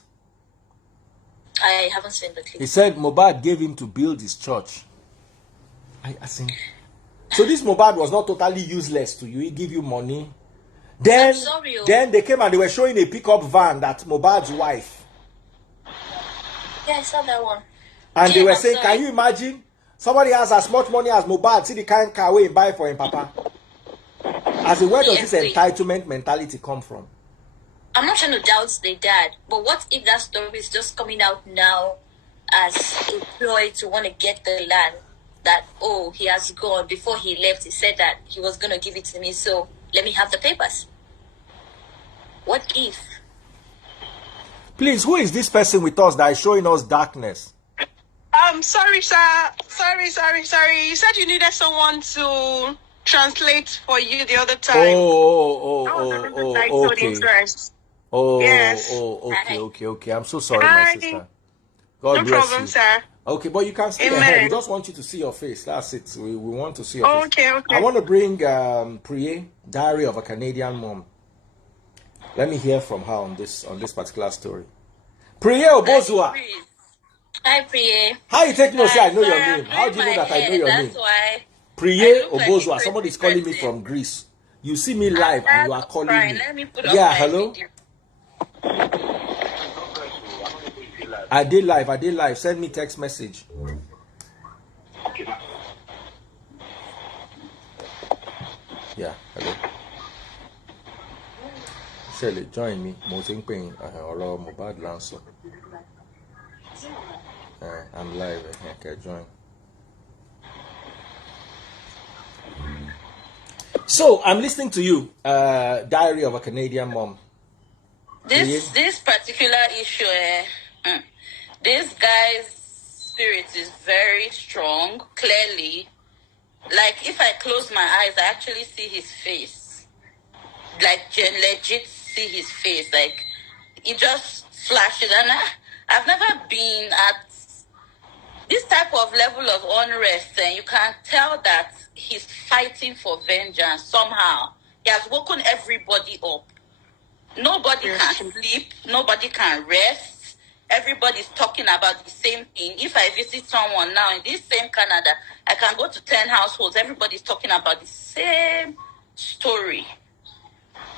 I haven't seen the clip. He said MohBad gave him to build his church. I think. So this MohBad was not totally useless to you. He give you money. Then, then they came and they were showing a pickup van that MohBad's wife. Yeah, I saw that one. And they were saying, can you imagine? Somebody has as much money as MohBad. See the kind of car we buy for him, Papa. As in, where does this entitlement mentality come from? I'm not trying to doubt the dad, but what if that story is just coming out now as a ploy to want to get the land? That, oh, he has gone. Before he left, he said that he was going to give it to me, so let me have the papers. What if? Please, who is this person with us that is showing us darkness? Sorry, sir. Sorry. You said you needed someone to translate for you the other time. Okay. Yes. Okay. I'm so sorry, my sister. God no bless problem, you. sir. Okay, but you can stay ahead. We just want you to see your face. That's it. We want to see your face. Okay. I want to bring Priye, Diary of a Canadian Mom. Let me hear from her on this particular story. Priye Obozua. Hi, Priye. How you take me to say I know your name? How do you know that I know your name? That's why. Priye Obozua. Somebody is calling me from Greece. You see me live and you are calling me. Let me put Hello? video. I did live. Send me text message. Yeah, hello. Shirley, join me. Moting Ping or MohBad Lanso. I'm live. Okay, join. So I'm listening to you. Diary of a Canadian Mom. This particular issue, this guy's spirit is very strong. Clearly, like if I close my eyes, I actually see his face. Like legit see his face. Like it just flashes, and I've never been at this type of level of unrest, and you can tell that he's fighting for vengeance somehow. He has woken everybody up. Nobody can sleep. Nobody can rest. Everybody's talking about the same thing. If I visit someone now in this same Canada, I can go to 10 households. Everybody's talking about the same story.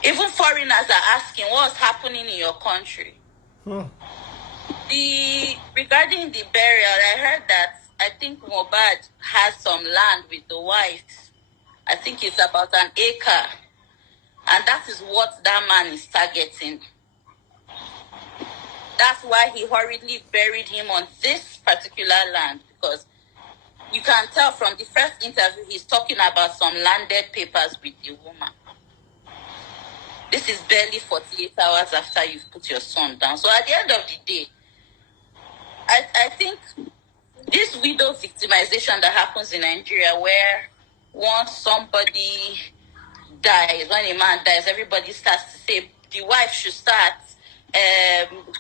Even foreigners are asking what's happening in your country. Regarding the burial, I heard that I think MohBad has some land with the wife. I think it's about an acre. And that is what that man is targeting. That's why he hurriedly buried him on this particular land, because you can tell from the first interview he's talking about some landed papers with the woman. This is barely 48 hours after you've put your son down. So at the end of the day, I think this widow victimization that happens in Nigeria, where once somebody dies, when a man dies, everybody starts to say the wife should start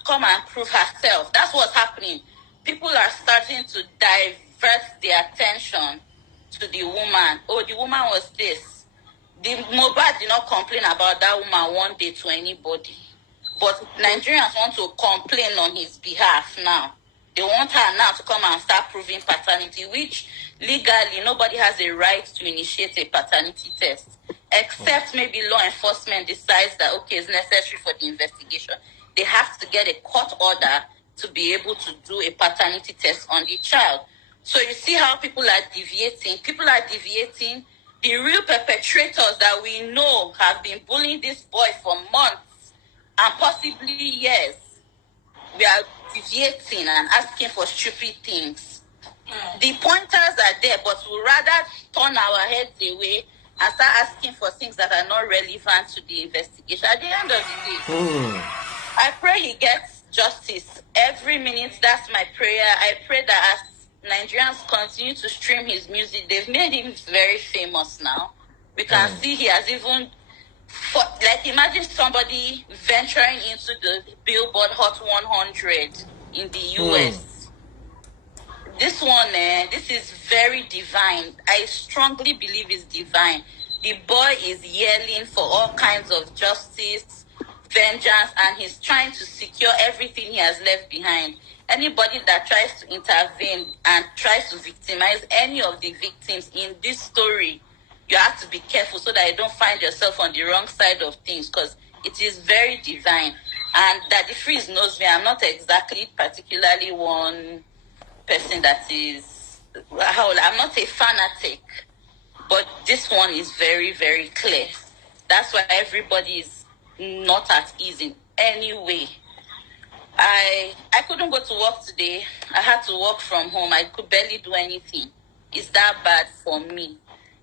come and prove herself. That's what's happening. People are starting to divert their attention to the woman. Oh, the woman was this. The MohBad did not complain about that woman one day to anybody. But Nigerians want to complain on his behalf now. They want her now to come and start proving paternity, which legally nobody has a right to initiate a paternity test, except maybe law enforcement decides that, okay, it's necessary for the investigation. They have to get a court order to be able to do a paternity test on the child. So you see how people are deviating. People are deviating. The real perpetrators that we know have been bullying this boy for months and possibly years. We are deviating and asking for stupid things. The pointers are there, but we'd rather turn our heads away and start asking for things that are not relevant to the investigation. At the end of the day, I pray he gets justice every minute. That's my prayer. I pray that as Nigerians continue to stream his music. They've made him very famous now. We can see he has even, imagine somebody venturing into the Billboard Hot 100 in the US. This one, this is very divine. I strongly believe it's divine. The boy is yelling for all kinds of justice, vengeance, and he's trying to secure everything he has left behind. Anybody that tries to intervene and tries to victimize any of the victims in this story, you have to be careful so that you don't find yourself on the wrong side of things, because it is very divine. And Daddy Freeze knows me. I'm not exactly particularly one person that is, I'm not a fanatic, but this one is very, very clear. That's why everybody is not at ease in any way. I couldn't go to work today. I had to work from home. I could barely do anything. It's that bad for me.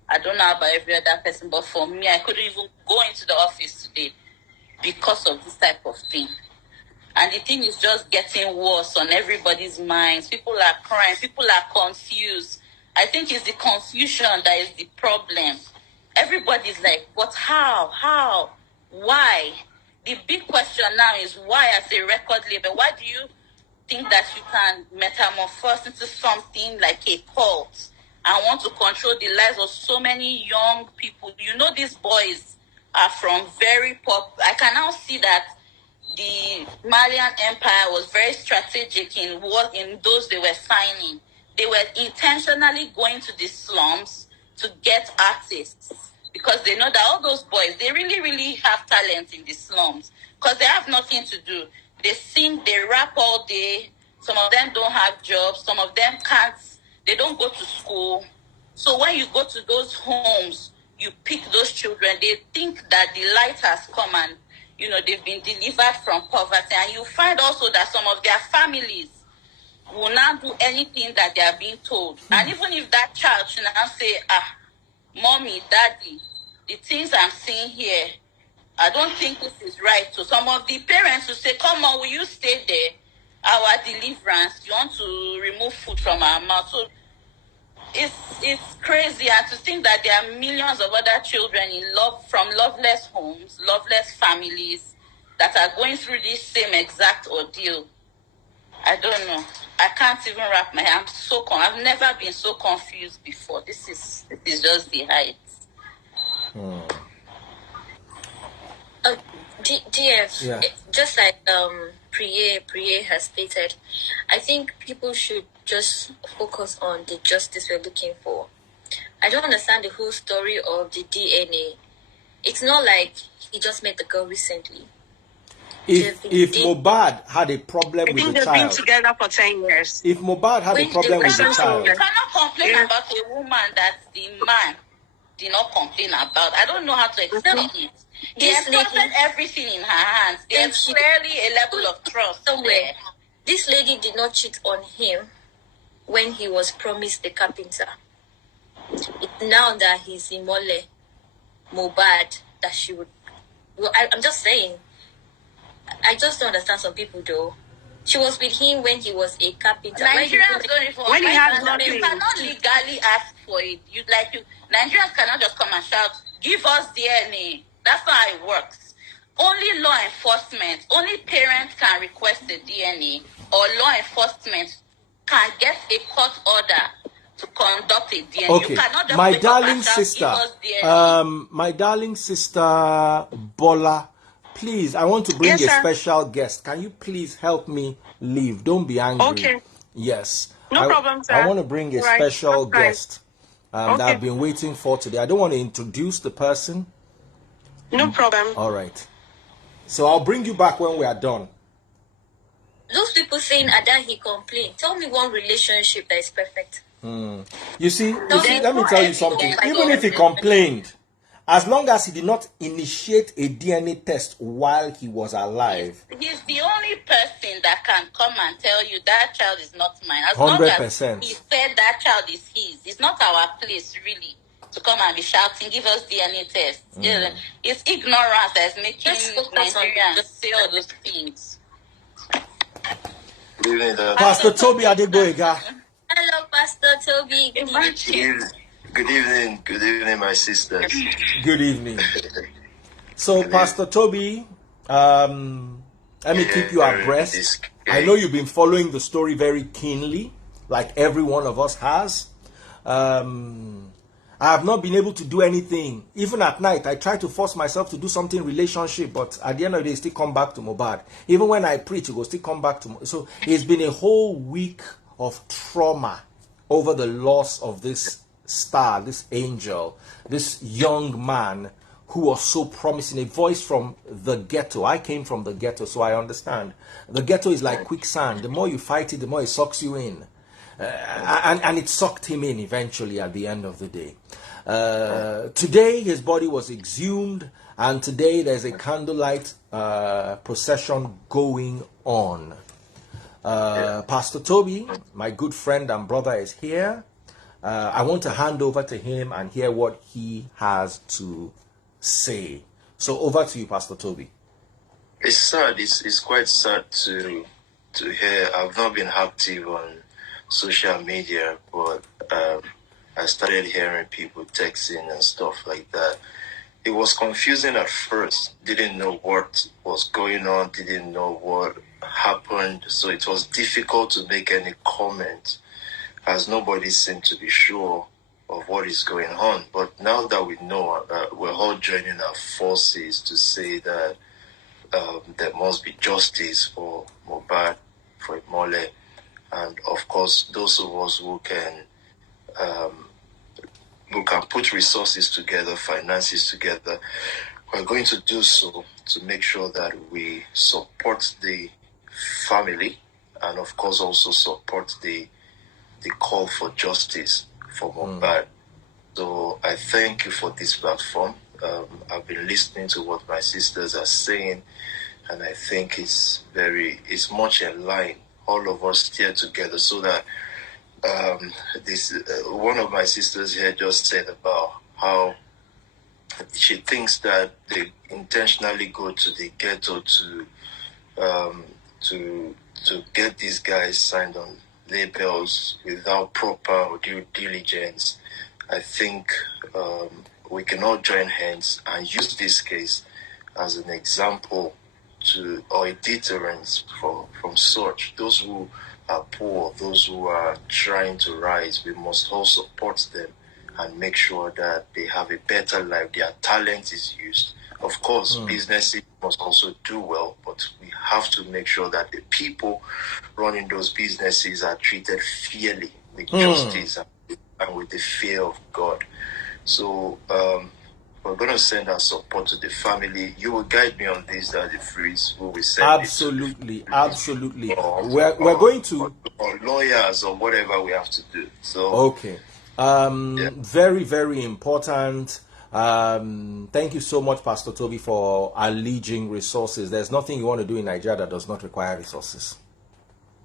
I don't know about every other person, but for me, I couldn't even go into the office today because of this type of thing. And the thing is just getting worse on everybody's minds. People are crying. People are confused. I think it's the confusion that is the problem. Everybody's like, but how? How? Why? The big question now is why, as a record label, why do you think that you can metamorphose into something like a cult and want to control the lives of so many young people? You know, these boys are from very I can now see that the Malian Empire was very strategic in those they were signing. They were intentionally going to the slums to get artists, because they know that all those boys, they really, really have talent in the slums, because they have nothing to do. They sing, they rap all day. Some of them don't have jobs. Some of them can't. They don't go to school. So when you go to those homes, you pick those children. They think that the light has come and, they've been delivered from poverty. And you find also that some of their families will not do anything that they are being told. And even if that child should now say, Mommy, Daddy, the things I'm seeing here, I don't think this is right. So some of the parents will say, come on, will you stay there? Our deliverance, you want to remove food from our mouth. So it's crazy. And to think that there are millions of other children from loveless homes, loveless families that are going through this same exact ordeal. I don't know. I can't even wrap my head. I've never been so confused before. This is just the height. DF, yeah. Just like Priye has stated, I think people should just focus on the justice we're looking for. I don't understand the whole story of the DNA. It's not like he just met the girl recently. If MohBad had a problem with the they've child, been together for 10 years. If MohBad had a problem with the child, you cannot complain about a woman that the man did not complain about. I don't know how to explain it. He entrusted everything in her hands. There's clearly a level of trust somewhere. This lady did not cheat on him when he was promised the carpenter. It's now that he's in MohBad that she would. Well, I'm just saying. I just don't understand some people though. She was with him when he was a carpenter. Nigerians when he had nothing. You cannot legally ask for it. Nigerians cannot just come and shout, "Give us DNA." That's not how it works. Only law enforcement, only parents can request the DNA, or law enforcement can get a court order to conduct a DNA. Okay, You cannot just my wake up darling and shout, sister, "Give us DNA." my darling sister Bola, please, I want to bring Yes, a sir. special guest. Can you please help me leave? Don't be angry. Okay. Yes. No problem, sir. I want to bring a Right, special that's fine. guest that I've been waiting for today. I don't want to introduce the person. No problem. All right. So I'll bring you back when we are done. Those people saying Ada he complained. Tell me one relationship that is perfect. You see, let me tell you something. Even if he complained, as long as he did not initiate a DNA test while he was alive, He's the only person that can come and tell you that child is not mine. As long as 100%. he said that child is his, it's not our place really to come and be shouting, "Give us DNA test." It's ignorance that's making Let's focus on Nigerians say all those things. Pastor Toby Adegboyega, Hello, Pastor Toby. Good evening. Good evening, my sisters. Good evening. So, Pastor Toby, let me keep you abreast. I know you've been following the story very keenly, like every one of us has. I have not been able to do anything. Even at night, I try to force myself to do something relationship, but at the end of the day, still come back to MohBad. Even when I preach, it will still come back to MohBad. So it's been a whole week of trauma over the loss of this star, this angel, this young man who was so promising, a voice from the ghetto. I came from the ghetto, so I understand. The ghetto is like quicksand. The more you fight it, the more it sucks you in. And it sucked him in eventually at the end of the day. Today, his body was exhumed, and today there's a candlelight procession going on. Pastor Toby, my good friend and brother, is here. I want to hand over to him and hear what he has to say. So over to you, Pastor Toby. It's sad. It's quite sad to hear. I've not been active on social media, but I started hearing people texting and stuff like that. It was confusing at first. Didn't know what was going on. Didn't know what happened. So it was difficult to make any comment, as nobody seemed to be sure of what is going on. But now that we know, we're all joining our forces to say that there must be justice for MohBad, for Imole, and of course those of us who can put resources together, finances together. We're going to do so to make sure that we support the family, and of course also support the call for justice for MohBad. So I thank you for this platform. I've been listening to what my sisters are saying, and I think it's much in line. All of us steer together so that one of my sisters here just said about how she thinks that they intentionally go to the ghetto to get these guys signed on labels without proper due diligence. I think we can all join hands and use this case as an example or a deterrence from such. Those who are poor, those who are trying to rise, we must all support them and make sure that they have a better life, their talent is used. Of course, businesses must also do well, but we have to make sure that the people running those businesses are treated fairly, with justice and with the fear of God. So we're going to send our support to the family. You will guide me on this, Daddy Freeze, who will send absolutely. We're going to... Or lawyers or whatever we have to do. So okay. Very, very important. Thank you so much, Pastor Toby, for alleging resources. There's nothing you want to do in Nigeria that does not require resources.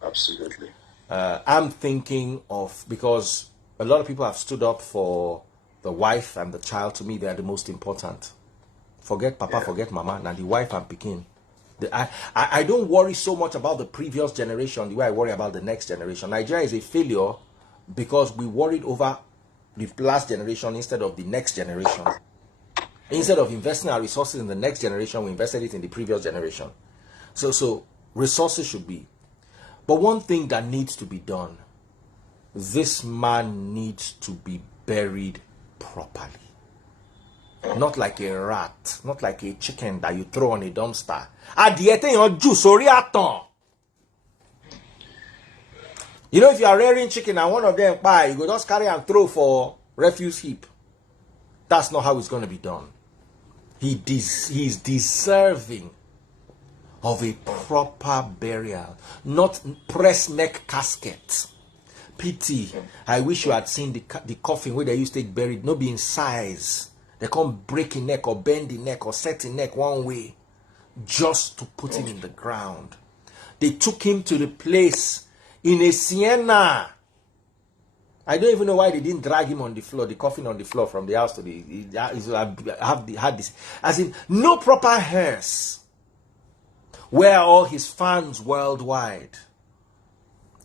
Absolutely. I'm thinking of, because a lot of people have stood up for the wife and the child. To me, they are the most important. Forget Papa, forget Mama, now the wife and Pekin. I don't worry so much about the previous generation the way I worry about the next generation. Nigeria is a failure because we worried over the last generation instead of the next generation. Instead of investing our resources in the next generation, we invested it in the previous generation. So resources should be. But one thing that needs to be done, this man needs to be buried properly. Not like a rat, not like a chicken that you throw on a dumpster. You know, if you are rearing chicken and one of them buy, you go just carry and throw for refuse heap. That's not how it's going to be done. He's deserving of a proper burial, not press neck casket. Pity. I wish you had seen the coffin where they used to take buried, not be in size. They can't break a neck or bend the neck or set the neck one way just to put him in the ground. They took him to the place in a Sienna. I don't even know why they didn't drag him on the floor, the coffin on the floor from the house to had this. As in, no proper hearse. Where are all his fans worldwide?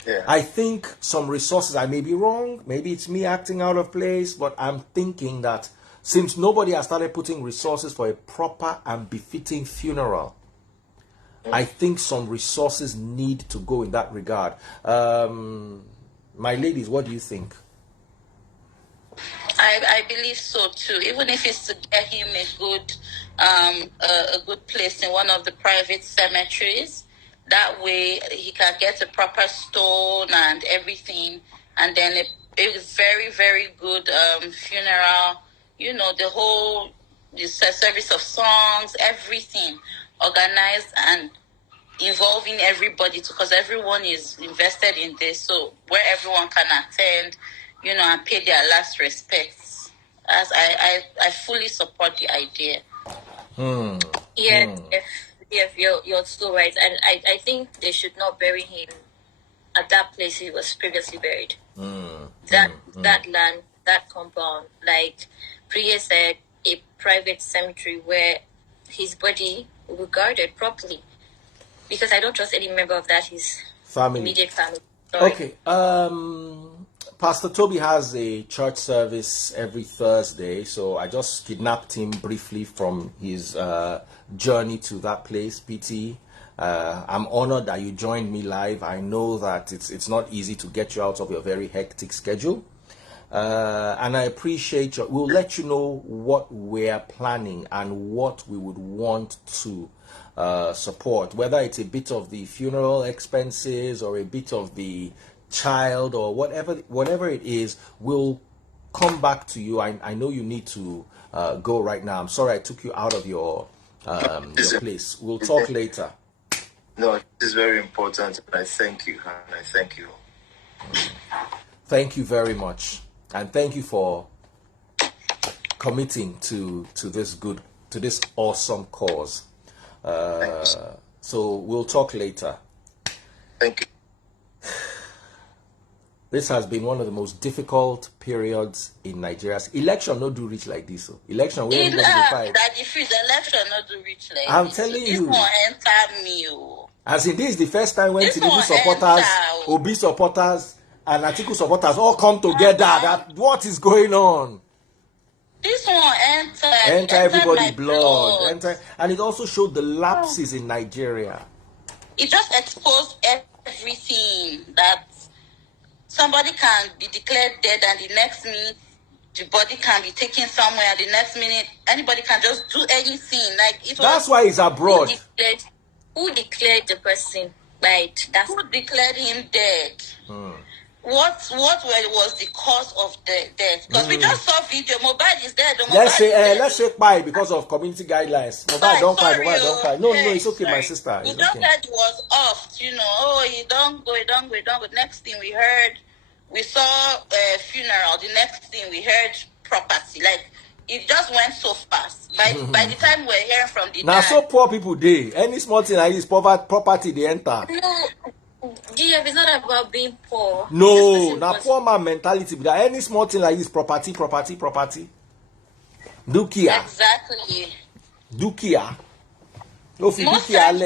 Yeah. I think some resources, I may be wrong, maybe it's me acting out of place, but I'm thinking that since nobody has started putting resources for a proper and befitting funeral, I think some resources need to go in that regard. My ladies, what do you think? I believe so too. Even if it's to get him a good place in one of the private cemeteries, that way he can get a proper stone and everything, and then a very very good funeral. You know, the service of songs, everything organized and involving everybody, because everyone is invested in this, so where everyone can attend, you know, and pay their last respects. As I fully support the idea. Yeah, if you're so right, and I think they should not bury him at that place he was previously buried. That land, that compound, like Priya said, a private cemetery where his body will be guarded properly. Because I don't trust any member of his Family. immediate family. Sorry. Okay. Pastor Toby has a church service every Thursday, so I just kidnapped him briefly from his journey to that place, PT. I'm honored that you joined me live. I know that it's not easy to get you out of your very hectic schedule. And I appreciate you. We'll let you know what we're planning and what we would want to support, whether it's a bit of the funeral expenses or a bit of the child or whatever it is. We'll come back to you. I know you need to go right now. I'm sorry I took you out of your place. We'll talk later. No, this is very important. I thank you, and I thank you. Thank you very much, and thank you for committing to this awesome cause. So we'll talk later. Thank you. This has been one of the most difficult periods in Nigeria's election. Not do reach like this. So. Election where everybody dey fight. That the election not do reach like I'm this. telling This you. won't enter me. Oh. As in, this is the first time when This Tinubu one supporters, enter. Obi supporters, and Atiku supporters all come together. That what is going on? This one enter Everybody my blood. And it also showed the lapses in Nigeria. It just exposed everything, that somebody can be declared dead and the next minute the body can be taken somewhere. The next minute anybody can just do anything. Like it was. That's why he's abroad. Who declared the person died? That's Who declared him dead? What was the cause of the death? Because we just saw video. MohBad is dead. Let's say bye because of community guidelines. MohBad don't cry. MohBad don't cry. No, it's okay, my sister. We It's just okay. said it was off. You know, oh, you don't go. But next thing we saw a funeral. The next thing we heard property. Like it just went so fast. By the time we're hearing from the Now, dad, so poor people dey. Any small thing like this, property they enter. no. GF is not about being poor. No, This person now was- poor man mentality. But any small thing like this, property. Dukia. exactly. No, fi Most dukia times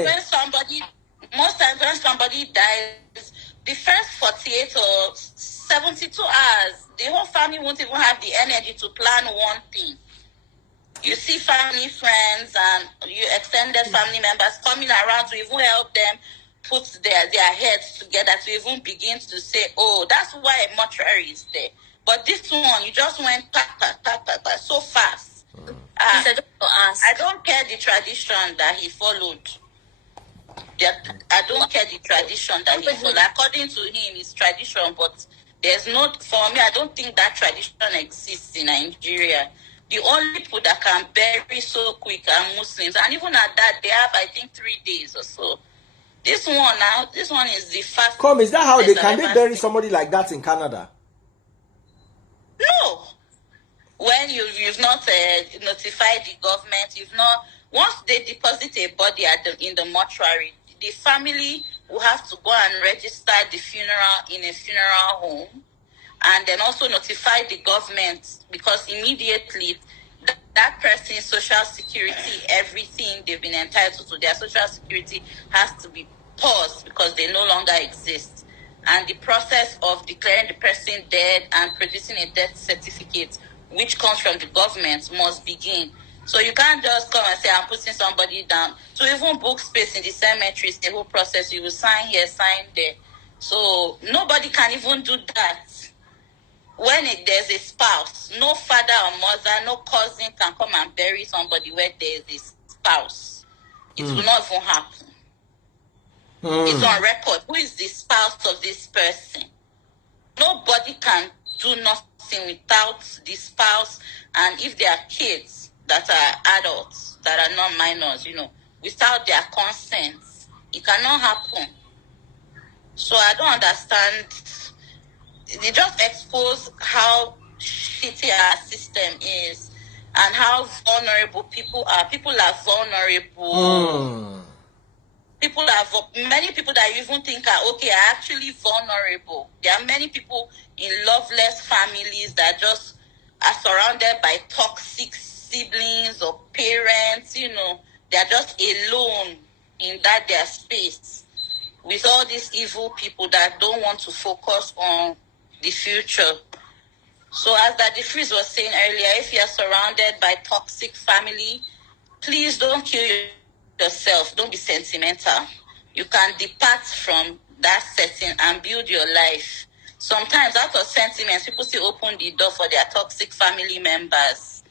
when somebody dies, the first 48 or 72 hours, the whole family won't even have the energy to plan one thing. You see family, friends, and you extended family members coming around to even help them put their heads together, to even begin to say, oh, that's why a mortuary is there. But this one, you just went so fast. Please, I don't want to ask. I don't care the tradition that he followed. I don't care the tradition that he followed. According to him, it's tradition, but there's not, for me, I don't think that tradition exists in Nigeria. The only people that can bury so quick are Muslims. And even at that, they have, I think, 3 days or so. This one is the fastest. Come, is that how they place can I've they ever bury seen. somebody like that in Canada? No. When you've not notified the government, once they deposit a body in the mortuary, the family will have to go and register the funeral in a funeral home, and then also notify the government, because immediately that person's social security, everything they've been entitled to, their social security has to be paused because they no longer exist. and the process of declaring the person dead and producing a death certificate, which comes from the government, must begin. So you can't just come and say, I'm putting somebody down. To even book space in the cemetery is the whole process. You will sign here, sign there. So nobody can even do that. When there's a spouse, no father or mother, no cousin can come and bury somebody where there's a spouse. It will not even happen. It's on record. Who is the spouse of this person? Nobody can do nothing without the spouse, and if they are kids that are adults, that are not minors, without their consent, it cannot happen. So I don't understand. They just expose how shitty our system is and how vulnerable people are. People are vulnerable. Many people that you even think are okay are actually vulnerable. There are many people in loveless families that just are surrounded by toxic siblings or parents. They're just alone in their space with all these evil people that don't want to focus on the future. So as Daddy Freeze was saying earlier, if you're surrounded by toxic family, please don't kill yourself. Don't be sentimental. You can depart from that setting and build your life. Sometimes out of sentiments, people still open the door for their toxic family members.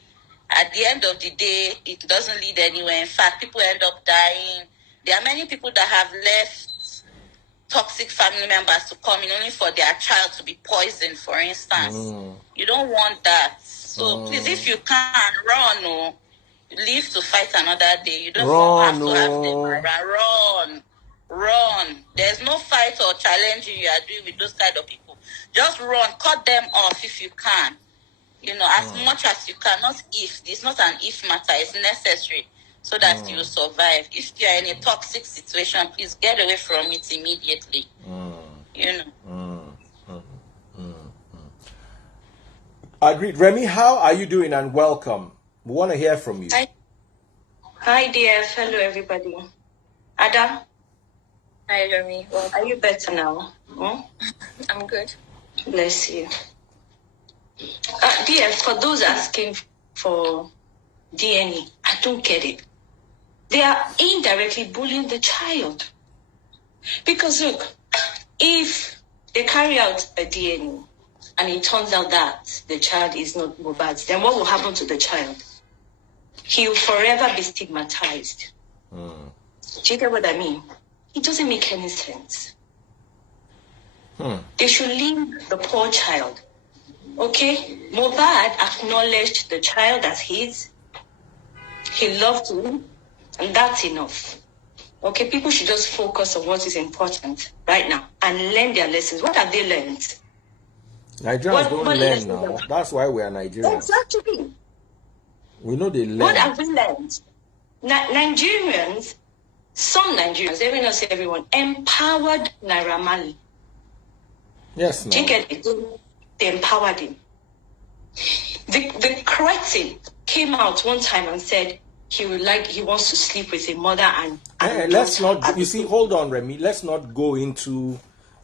At the end of the day, it doesn't lead anywhere. In fact, people end up dying. There are many people that have left toxic family members to come in only for their child to be poisoned, for instance. You don't want that. So please, if you can, run. Live to fight another day. You don't have to have them around. Run. There's no fight or challenge you are doing with those kind of people. Just run. Cut them off if you can. As much as you can. Not if. It's not an if matter. It's necessary so that you survive. If you are in a toxic situation, please get away from it immediately. Agreed. Remy, how are you doing, and welcome? We want to hear from you. Hi, dear. Hello, everybody. Ada? Hi, Remy. Well, are you better now? I'm good. Bless you. Dear, for those asking for DNA, I don't get it. They are indirectly bullying the child. Because look, if they carry out a DNA and it turns out that the child is not MohBad, then what will happen to the child? He will forever be stigmatized. Do you get what I mean? It doesn't make any sense. They should leave the poor child. Okay? MohBad acknowledged the child as his. He loved him, and that's enough. Okay? People should just focus on what is important right now and learn their lessons. What have they learned? Nigerians don't learn now. That's why we are Nigerians. Exactly. We know they learn. What have we learned? Nigerians, some Nigerians, let me not say everyone, empowered Naira Marley. Yes, no. Do you get it? They empowered him. The cretin came out one time and said he wants to sleep with a mother and let's not. You see, hold on, Remy. Let's not go into.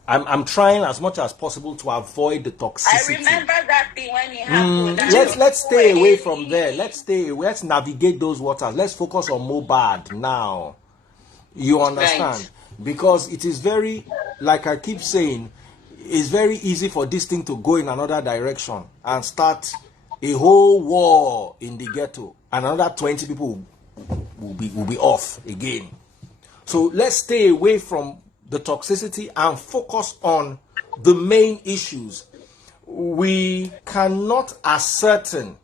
I'm trying as much as possible to avoid the toxicity. I remember that thing when it happened. Let's stay away from there. Let's navigate those waters. Let's focus on MohBad now. You understand? Right. Because it is very, like I keep saying, it's very easy for this thing to go in another direction and start a whole war in the ghetto, and another 20 people will be off again. So let's stay away from the toxicity and focus on the main issues. We cannot ascertain.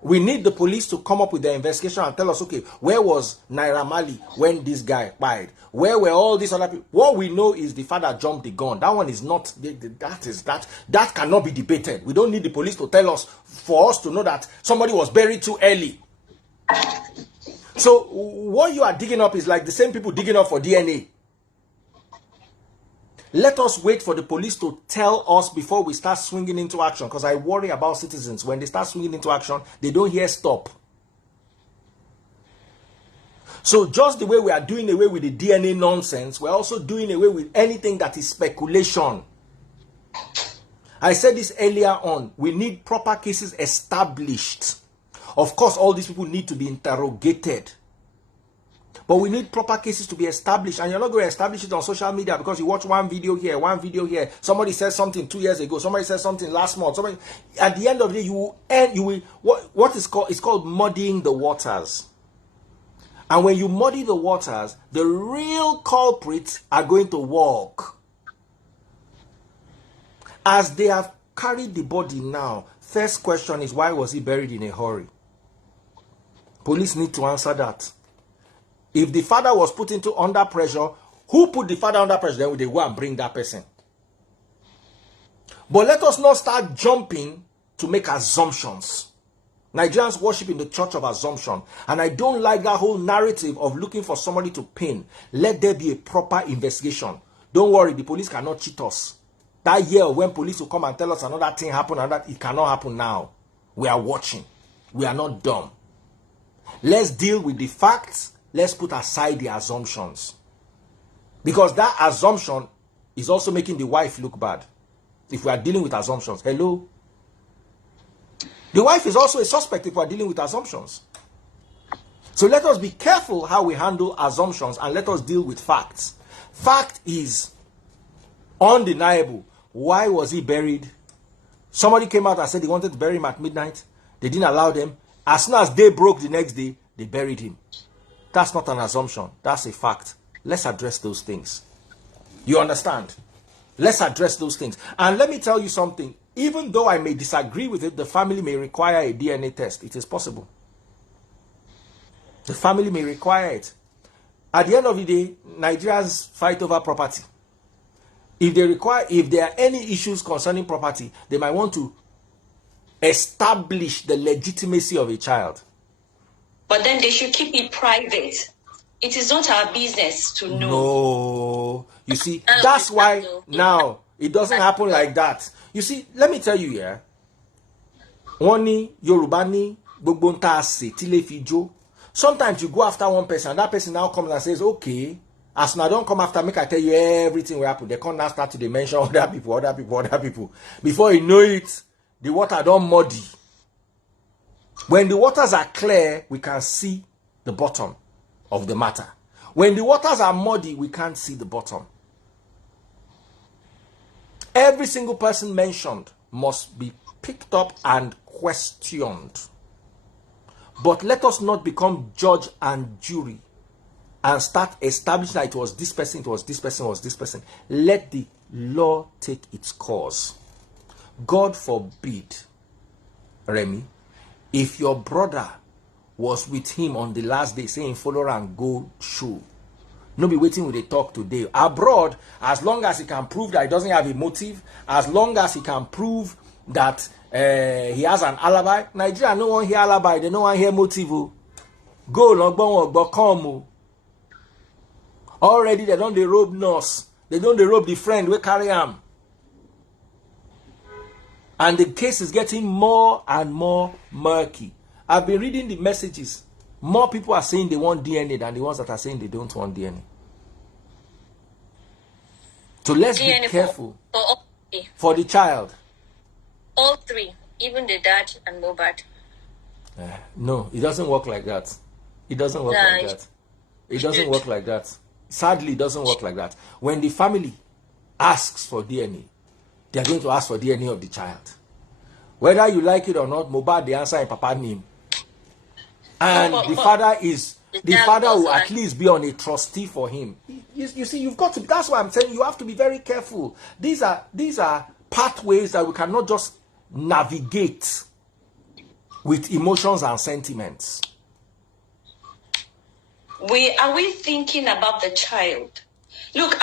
We need the police to come up with their investigation and tell us, okay, where was Naira Marley when this guy died? Where were all these other people? What we know is the father jumped the gun. That one is not, that cannot be debated. We don't need the police to tell us, for us to know that somebody was buried too early. So what you are digging up is like the same people digging up for DNA. Let us wait for the police to tell us before we start swinging into action, because I worry about citizens. When they start swinging into action, they don't hear stop. So just the way we are doing away with the DNA nonsense, we're also doing away with anything that is speculation. I said this earlier on. We need proper cases established. Of course, all these people need to be interrogated. But we need proper cases to be established. And you're not going to establish it on social media because you watch one video here, one video here. Somebody said something 2 years ago. Somebody said something last month. Somebody, at the end of the day, you will what is called, it's called muddying the waters. And when you muddy the waters, the real culprits are going to walk. As they have carried the body now, first question is, why was he buried in a hurry? Police need to answer that. If the father was put into under pressure, who put the father under pressure? Then they go and bring that person. But let us not start jumping to make assumptions. Nigerians worship in the church of assumption. And I don't like that whole narrative of looking for somebody to pin. Let there be a proper investigation. Don't worry, the police cannot cheat us. That year when police will come and tell us another thing happened and that it cannot happen now. We are watching. We are not dumb. Let's deal with the facts. Let's put aside the assumptions. Because that assumption is also making the wife look bad. If we are dealing with assumptions. Hello? The wife is also a suspect if we are dealing with assumptions. So let us be careful how we handle assumptions and let us deal with facts. Fact is undeniable. Why was he buried? Somebody came out and said they wanted to bury him at midnight. They didn't allow them. As soon as day broke the next day, they buried him. That's not an assumption. That's a fact. Let's address those things. You understand? Let's address those things. And let me tell you something. Even though I may disagree with it, the family may require a DNA test. It is possible. The family may require it. At the end of the day, Nigerians fight over property. If there are any issues concerning property, they might want to establish the legitimacy of a child. But then they should keep it private. It is not our business to know. No. You see, that's why now it doesn't happen like that. You see, let me tell you here. Wani, Yorubani, Bogbonta se tile fijo. Sometimes you go after one person, and that person now comes and says, okay, as soon as I don't come after, make I tell you everything will happen. They can't now start to mention other people. Before you know it, the water don't muddy. When the waters are clear, we can see the bottom of the matter. When the waters are muddy, we can't see the bottom. Every single person mentioned must be picked up and questioned. But let us not become judge and jury and start establishing that it was this person, it was this person, it was this person. Let the law take its course. God forbid, Remy, if your brother was with him on the last day saying follow and go show, no be waiting with a talk today. Abroad, as long as he can prove that he doesn't have a motive, as long as he can prove that he has an alibi. Nigeria no one hear alibi, they no one hear motive. Go logbon ogbo come. Already they don't robe nurse, they don't robe the friend we carry him. And the case is getting more and more murky. I've been reading the messages. More people are saying they want DNA than the ones that are saying they don't want DNA. So let's DNA be careful. For the child. All three. Even the dad and MohBad. No, it doesn't work like that. It doesn't work like that. It doesn't work like that. Sadly, it doesn't work like that. When the family asks for DNA, they are going to ask for DNA of the child. Whether you like it or not, MohBad, the answer in Papa's name. And the father will at least be on a trustee for him. You see, you've got to, that's why I'm saying you have to be very careful. These are pathways that we cannot just navigate with emotions and sentiments. Are we thinking about the child? Look,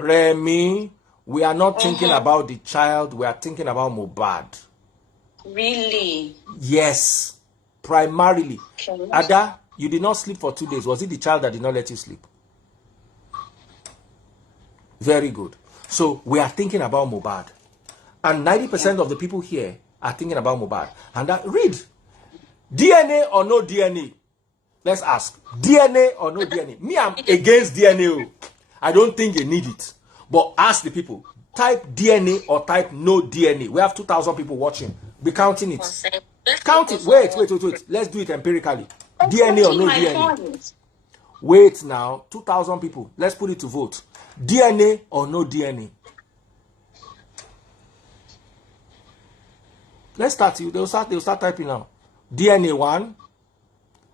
Remy, we are not thinking about the child. We are thinking about MohBad. Really? Yes, primarily. Okay. Ada, you did not sleep for 2 days. Was it the child that did not let you sleep? Very good. So we are thinking about MohBad. And 90% of the people here are thinking about MohBad. And read, DNA or no DNA, Let's ask. DNA or no DNA? Me, I'm against DNA. I don't think they need it. But ask the people. Type DNA or type no DNA. We have 2,000 people watching. Be counting it. Count it. Wait. Let's do it empirically. DNA or no DNA? Wait now. 2,000 people. Let's put it to vote. DNA or no DNA? Let's start. They'll start typing now. DNA 1.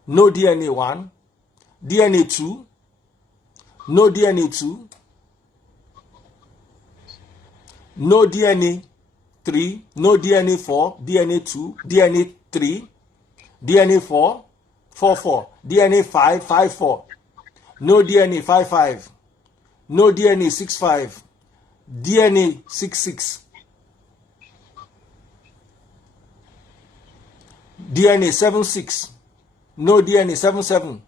No DNA 1. DNA 2. No DNA 2. No DNA 3. No DNA 4. DNA 2. DNA 3. DNA 4. 4. DNA 5. 4. No DNA 5. No DNA 6. DNA 6. DNA 7. No DNA 7.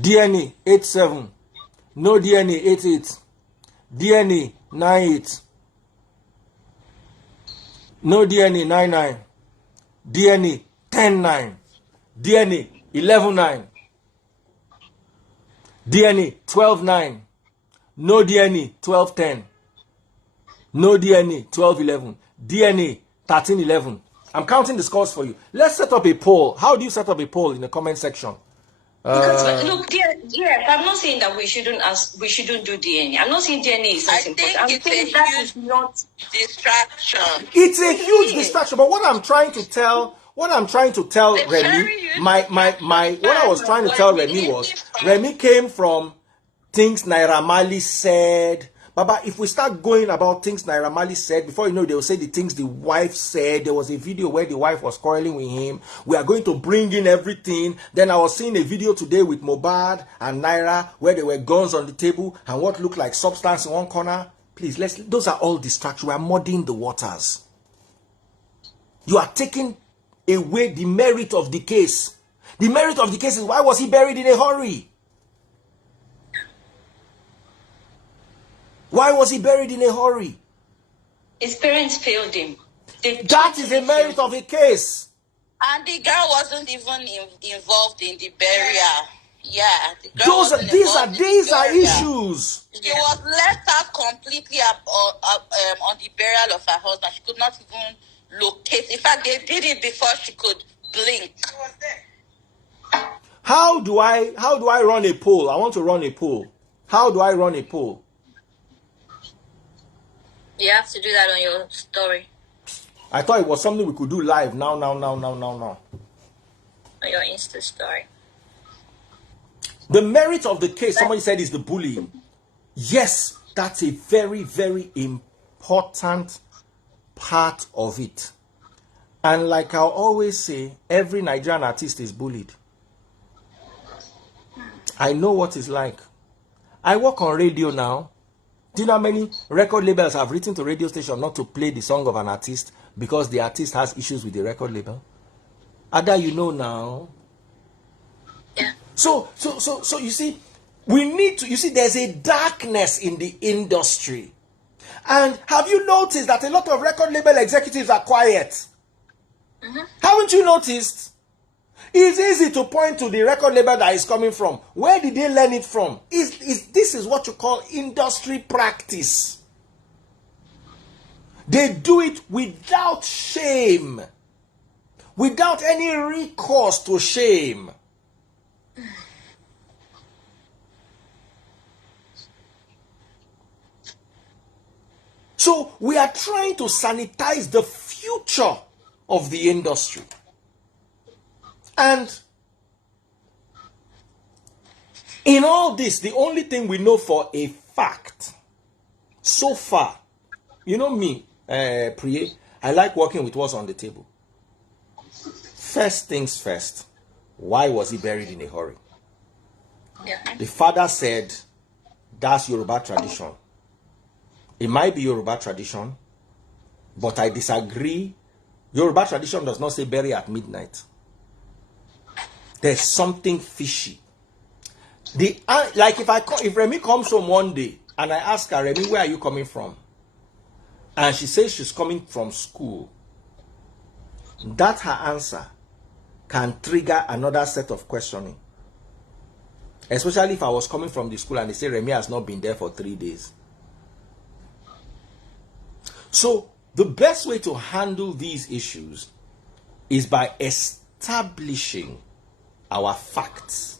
DNA 8. No DNA 8. DNA 9. No DNA 9. DNA 10. DNA 11. DNA 12. No DNA 12. No DNA 12. DNA 13. I'm counting the scores for you. Let's set up a poll. How do you set up a poll in the comment section? Because look, I'm not saying that we shouldn't do DNA. I'm not saying DNA is not important. I'm saying that is not distraction. It's a huge distraction. But what I'm trying to tell Remy, what I was trying to tell Remy was, Remy came from things Naira Marley said. Baba, if we start going about things Naira Marley said, before you know, they will say the things the wife said. There was a video where the wife was quarreling with him. We are going to bring in everything. Then I was seeing a video today with MohBad and Naira where there were guns on the table and what looked like substance in one corner. Please, those are all distractions. We are muddying the waters. You are taking away the merit of the case. The merit of the case is, why was he buried in a hurry? Why was he buried in a hurry? His parents failed him. That is the merit of a case. And the girl wasn't even involved in the burial. Yeah, the girl these are issues. She was left out completely on the burial of her husband. She could not even locate. In fact, they did it before she could blink. How do I run a poll? I want to run a poll. How do I run a poll? You have to do that on your story. I thought it was something we could do live. Now. On your Insta story. The merit of the case, somebody said, is the bullying. Yes, that's a very, very important part of it. And like I always say, every Nigerian artist is bullied. I know what it's like. I work on radio now. Do you know how many record labels have written to radio station not to play the song of an artist because the artist has issues with the record label? Ada, you know now. Yeah. So you see, we need to, there's a darkness in the industry. And have you noticed that a lot of record label executives are quiet? Mm-hmm. Haven't you noticed? It's easy to point to the record label that is coming from. Where did they learn it from? This is what you call industry practice. They do it without shame. Without any recourse to shame. So we are trying to sanitize the future of the industry. And in all this, the only thing we know for a fact, so far, you know me, Priye, I like working with what's on the table. First things first, why was he buried in a hurry? Yeah. The father said, that's Yoruba tradition. It might be Yoruba tradition, but I disagree. Yoruba tradition does not say bury at midnight. There's something fishy. Like if Remy comes home one day and I ask her, Remy, where are you coming from? and she says she's coming from school, that her answer can trigger another set of questioning. Especially if I was coming from the school and they say Remy has not been there for 3 days. So the best way to handle these issues is by establishing our facts.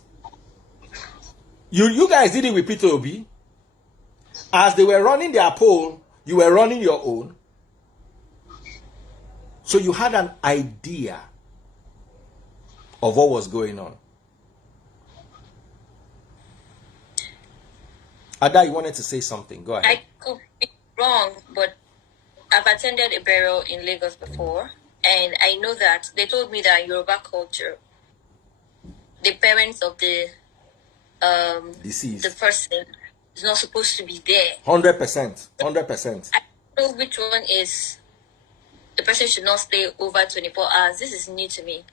You guys did it with Peter Obi. As they were running their poll, you were running your own. So you had an idea of what was going on. Ada, you wanted to say something. Go ahead. I could be wrong, but I've attended a burial in Lagos before, and I know that they told me that in Yoruba culture, the parents of the deceased, the person, is not supposed to be there. 100%. 100%. I don't know which one is the person should not stay over 24 hours. This is new to me.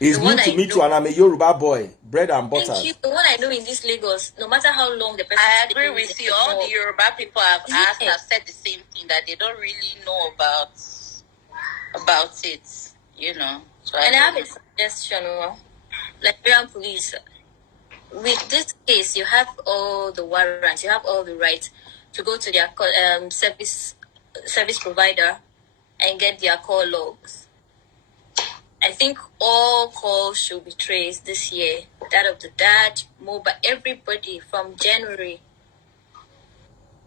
It's new to me too, and I'm a Yoruba boy. Bread and butter. Thank you. The one I know in this Lagos, no matter how long the person I agree with you. All the Yoruba people I've asked have said the same thing, that they don't really know about it, you know. So and I have a suggestion, Nigerian police. With this case, you have all the warrants, you have all the rights to go to their service provider and get their call logs. I think all calls should be traced this year. That of the dad, MohBad, everybody from January.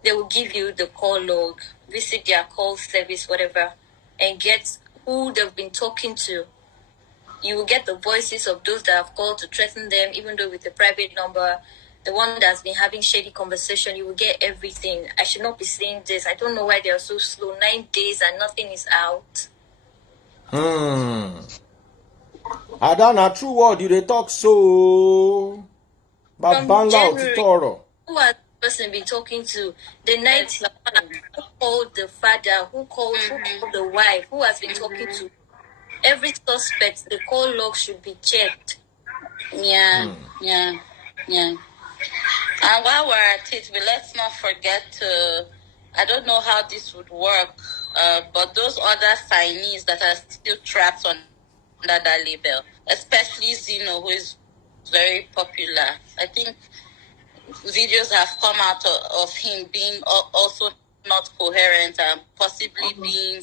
They will give you the call log, visit their call service, whatever, and get who they've been talking to. You will get the voices of those that have called to threaten them, even though with a private number. The one that's been having shady conversation, you will get everything. I should not be saying this. I don't know why they are so slow. 9 days and nothing is out. Ada, na true word you dey talk so. Babanga Otitoro. Who has the person been talking to? The night who called the father, who called the wife, who has been talking to? Every suspect, the call log should be checked. Yeah. And while we're at it, let's not forget to, I don't know how this would work, but those other signees that are still trapped under that label, especially Zeno, who is very popular. I think videos have come out of him being also not coherent and possibly being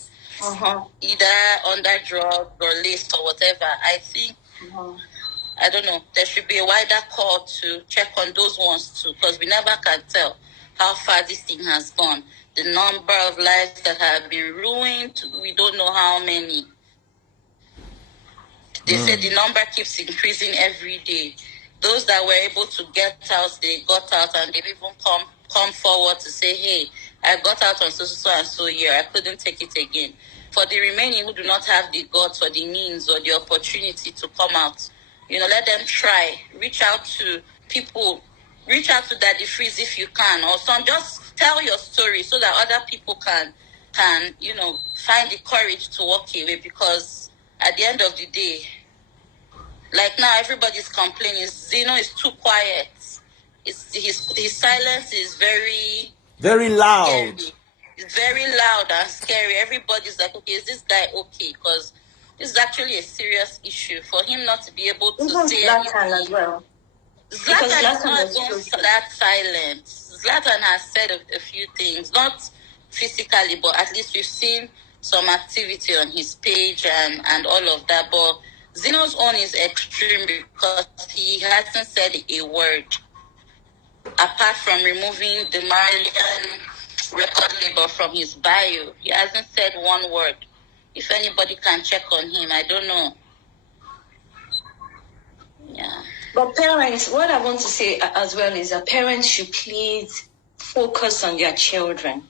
either under drug or laced or whatever. I think, I don't know, there should be a wider call to check on those ones too, because we never can tell how far this thing has gone. The number of lives that have been ruined, we don't know how many. They say the number keeps increasing every day. Those that were able to get out, they got out, and they've even come forward to say, hey, I got out on so and so year, I couldn't take it again. For the remaining who do not have the guts or the means or the opportunity to come out, let them try. Reach out to people. Reach out to Daddy Freeze if you can. Or some, just tell your story so that other people can find the courage to walk away. Because at the end of the day, like now, everybody's complaining. Zeno is too quiet. His silence is very, very loud. Scary. It's very loud and scary. Everybody's like, okay, is this guy okay? Because this is actually a serious issue. For him not to be able to say anything. As well. Zlatan is not that silent. Zlatan has said a few things, not physically, but at least we've seen some activity on his page and all of that. But Zeno's own is extreme because he hasn't said a word. Apart from removing the Maryland record label from his bio, he hasn't said one word. If anybody can check on him, I don't know. Yeah. But parents, what I want to say as well is that parents should please focus on their children.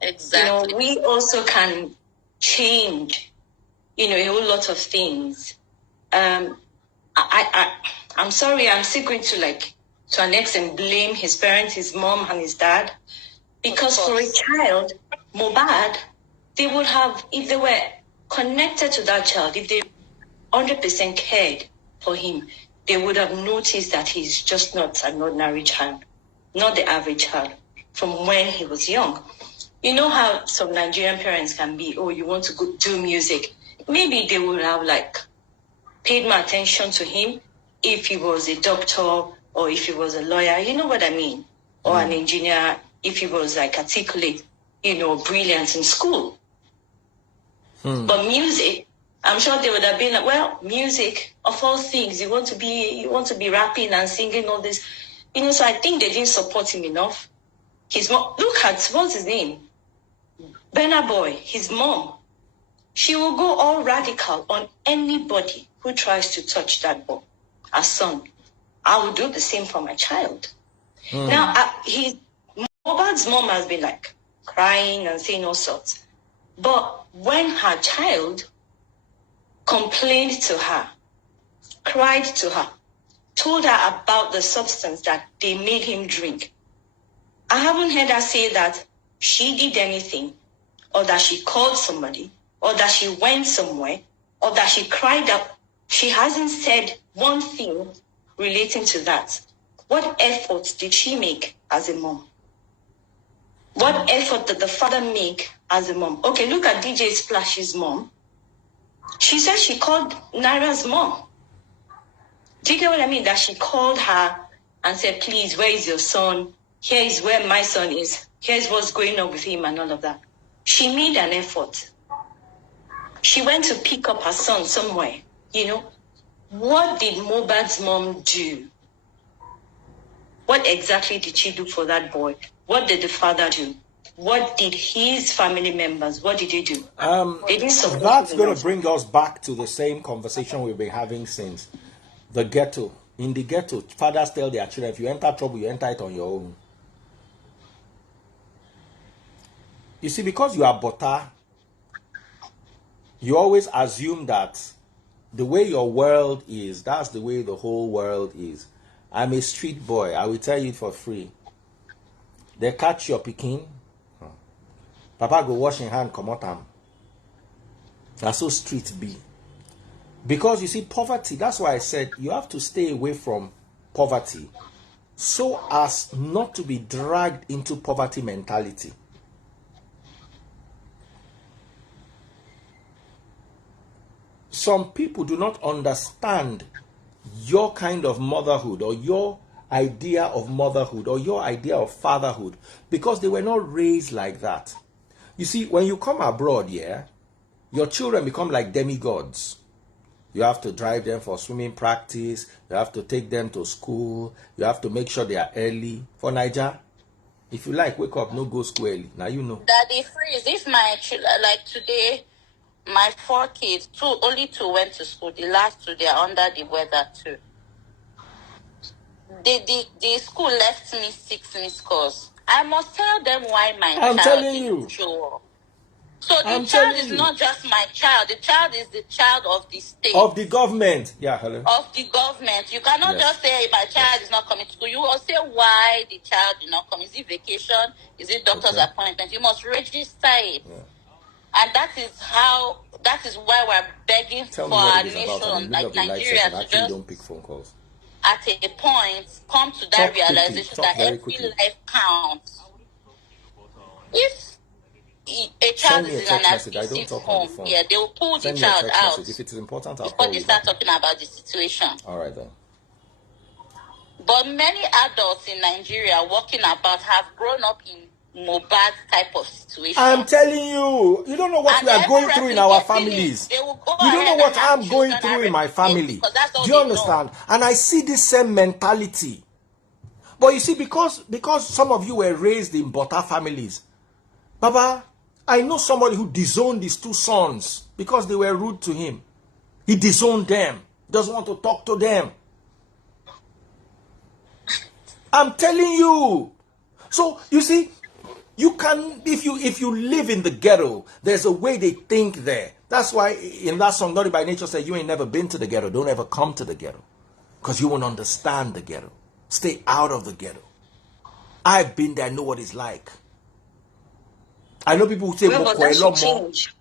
Exactly. We also can change, a whole lot of things. I'm sorry, I'm still going to to an extent blame his parents, his mom and his dad. Because for a child, MohBad, they would have, if they were connected to that child, if they 100% cared for him, they would have noticed that he's just not an ordinary child, not the average child, from when he was young. You know how some Nigerian parents can be, oh, you want to go do music. Maybe they would have like paid more attention to him if he was a doctor or if he was a lawyer, you know what I mean? Or an engineer, if he was like articulate, brilliant in school. But music, I'm sure they would have been like, well, music, of all things, you want to be rapping and singing all this. So I think they didn't support him enough. His mom, look at, what's his name? Burna Boy, his mom. She will go all radical on anybody who tries to touch that boy, her son. I will do the same for my child. Now, MohBad's mom has been like crying and saying all sorts. But when her child complained to her, cried to her, told her about the substance that they made him drink, I haven't heard her say that she did anything, or that she called somebody, or that she went somewhere, or that she cried out. She hasn't said one thing relating to that. What effort did she make as a mom? What effort did the father make as a mom? Okay, look at DJ Splash's mom. She said she called Naira's mom. Do you get what I mean? That she called her and said, please, where is your son? Here is where my son is. Here's what's going on with him and all of that. She made an effort. She went to pick up her son somewhere, What did MohBad's mom do? What exactly did she do for that boy? What did the father do? What did his family members, what did they do? They didn't support That's him going enough. to bring us back to the same conversation we've been having since. The ghetto. In the ghetto, fathers tell their children, if you enter trouble, you enter it on your own. You see, because you are butter, you always assume that the way your world is, that's the way the whole world is. I'm a street boy. I will tell you for free. They catch your pikin. Papa go wash in hand, come out am. That's so street be. Because you see, poverty, that's why I said you have to stay away from poverty so as not to be dragged into poverty mentality. Some people do not understand your kind of motherhood or your idea of motherhood or your idea of fatherhood because they were not raised like that. You see, when you come abroad, your children become like demigods. You have to drive them for swimming practice. You have to take them to school. You have to make sure they are early. For Niger, if you like, wake up, no go school early. Now you know. Daddy freeze. If my children, like today, my 4 kids, only 2 went to school. The last 2, they are under the weather too. The school left me 6 missed calls. I must tell them why my child didn't show up. So the child is not just my child. The child is the child of the state. Of the government. Yeah, hello. Of the government. You cannot just say my child is not coming to school. You will say why the child did not come. Is it vacation? Is it doctor's appointment? You must register it. Yeah. And that is why we're begging for our nation, like Nigeria, to just don't pick phone calls. At a point come to that realization that every life counts. If a child is in an abusive home, they will pull the child out if it is important, before they start talking about the situation. All right then. But many adults in Nigeria walking about have grown up in MohBad type of situation. I'm telling you, you don't know what we are going through in our families. You don't know what I'm going through in my family. Do you understand? And I see this same mentality. But you see, because some of you were raised in butter families, Baba, I know somebody who disowned his 2 sons because they were rude to him. He disowned them. Doesn't want to talk to them. I'm telling you. So, you see, you can, if you live in the ghetto, there's a way they think there. That's why in that song, Naughty by Nature said, you ain't never been to the ghetto. Don't ever come to the ghetto. Because you won't understand the ghetto. Stay out of the ghetto. I've been there, I know what it's like. I know people who say, well, but that should change.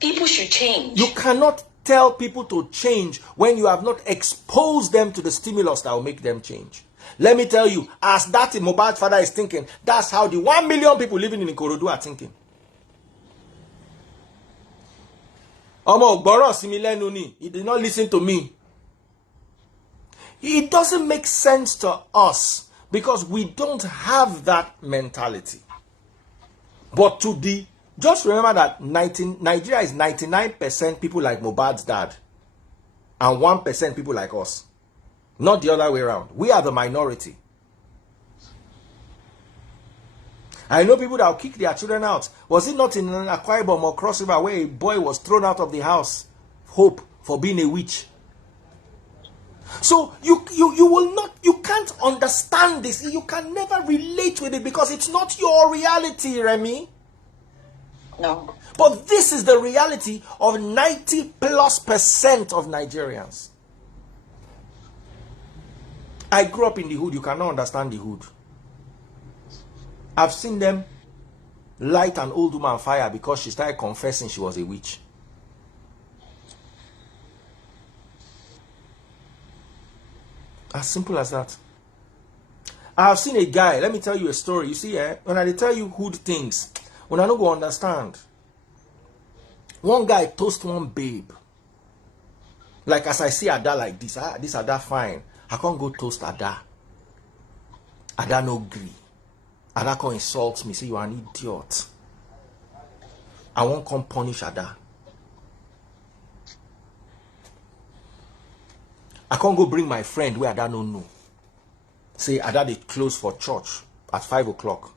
People should change. You cannot tell people to change when you have not exposed them to the stimulus that will make them change. Let me tell you, as that MohBad father is thinking, that's how the 1 million people living in Ikorodu are thinking. Omo gboro si mi lenu ni. He did not listen to me. It doesn't make sense to us because we don't have that mentality. But just remember that Nigeria is 99% people like MohBad's dad and 1% people like us. Not the other way around. We are the minority. I know people that will kick their children out. Was it not in Akwa Ibom or Cross River where a boy was thrown out of the house? Hope for being a witch. So you will not, you can't understand this. You can never relate with it because it's not your reality, Remy. No. But this is the reality of 90+% of Nigerians. I grew up in the hood. You cannot understand the hood. I've seen them light an old woman on fire because she started confessing she was a witch. As simple as that. I have seen a guy, let me tell you a story. You see, when I tell you hood things, when I don't go understand. One guy toast one babe. Like as I see Ada like this, this Ada fine. I can't go toast Ada. Ada no gree. Ada can insult me, say you are an idiot. I won't come punish Ada. I can't go bring my friend where Ada no know. Say Ada they close for church at 5 o'clock.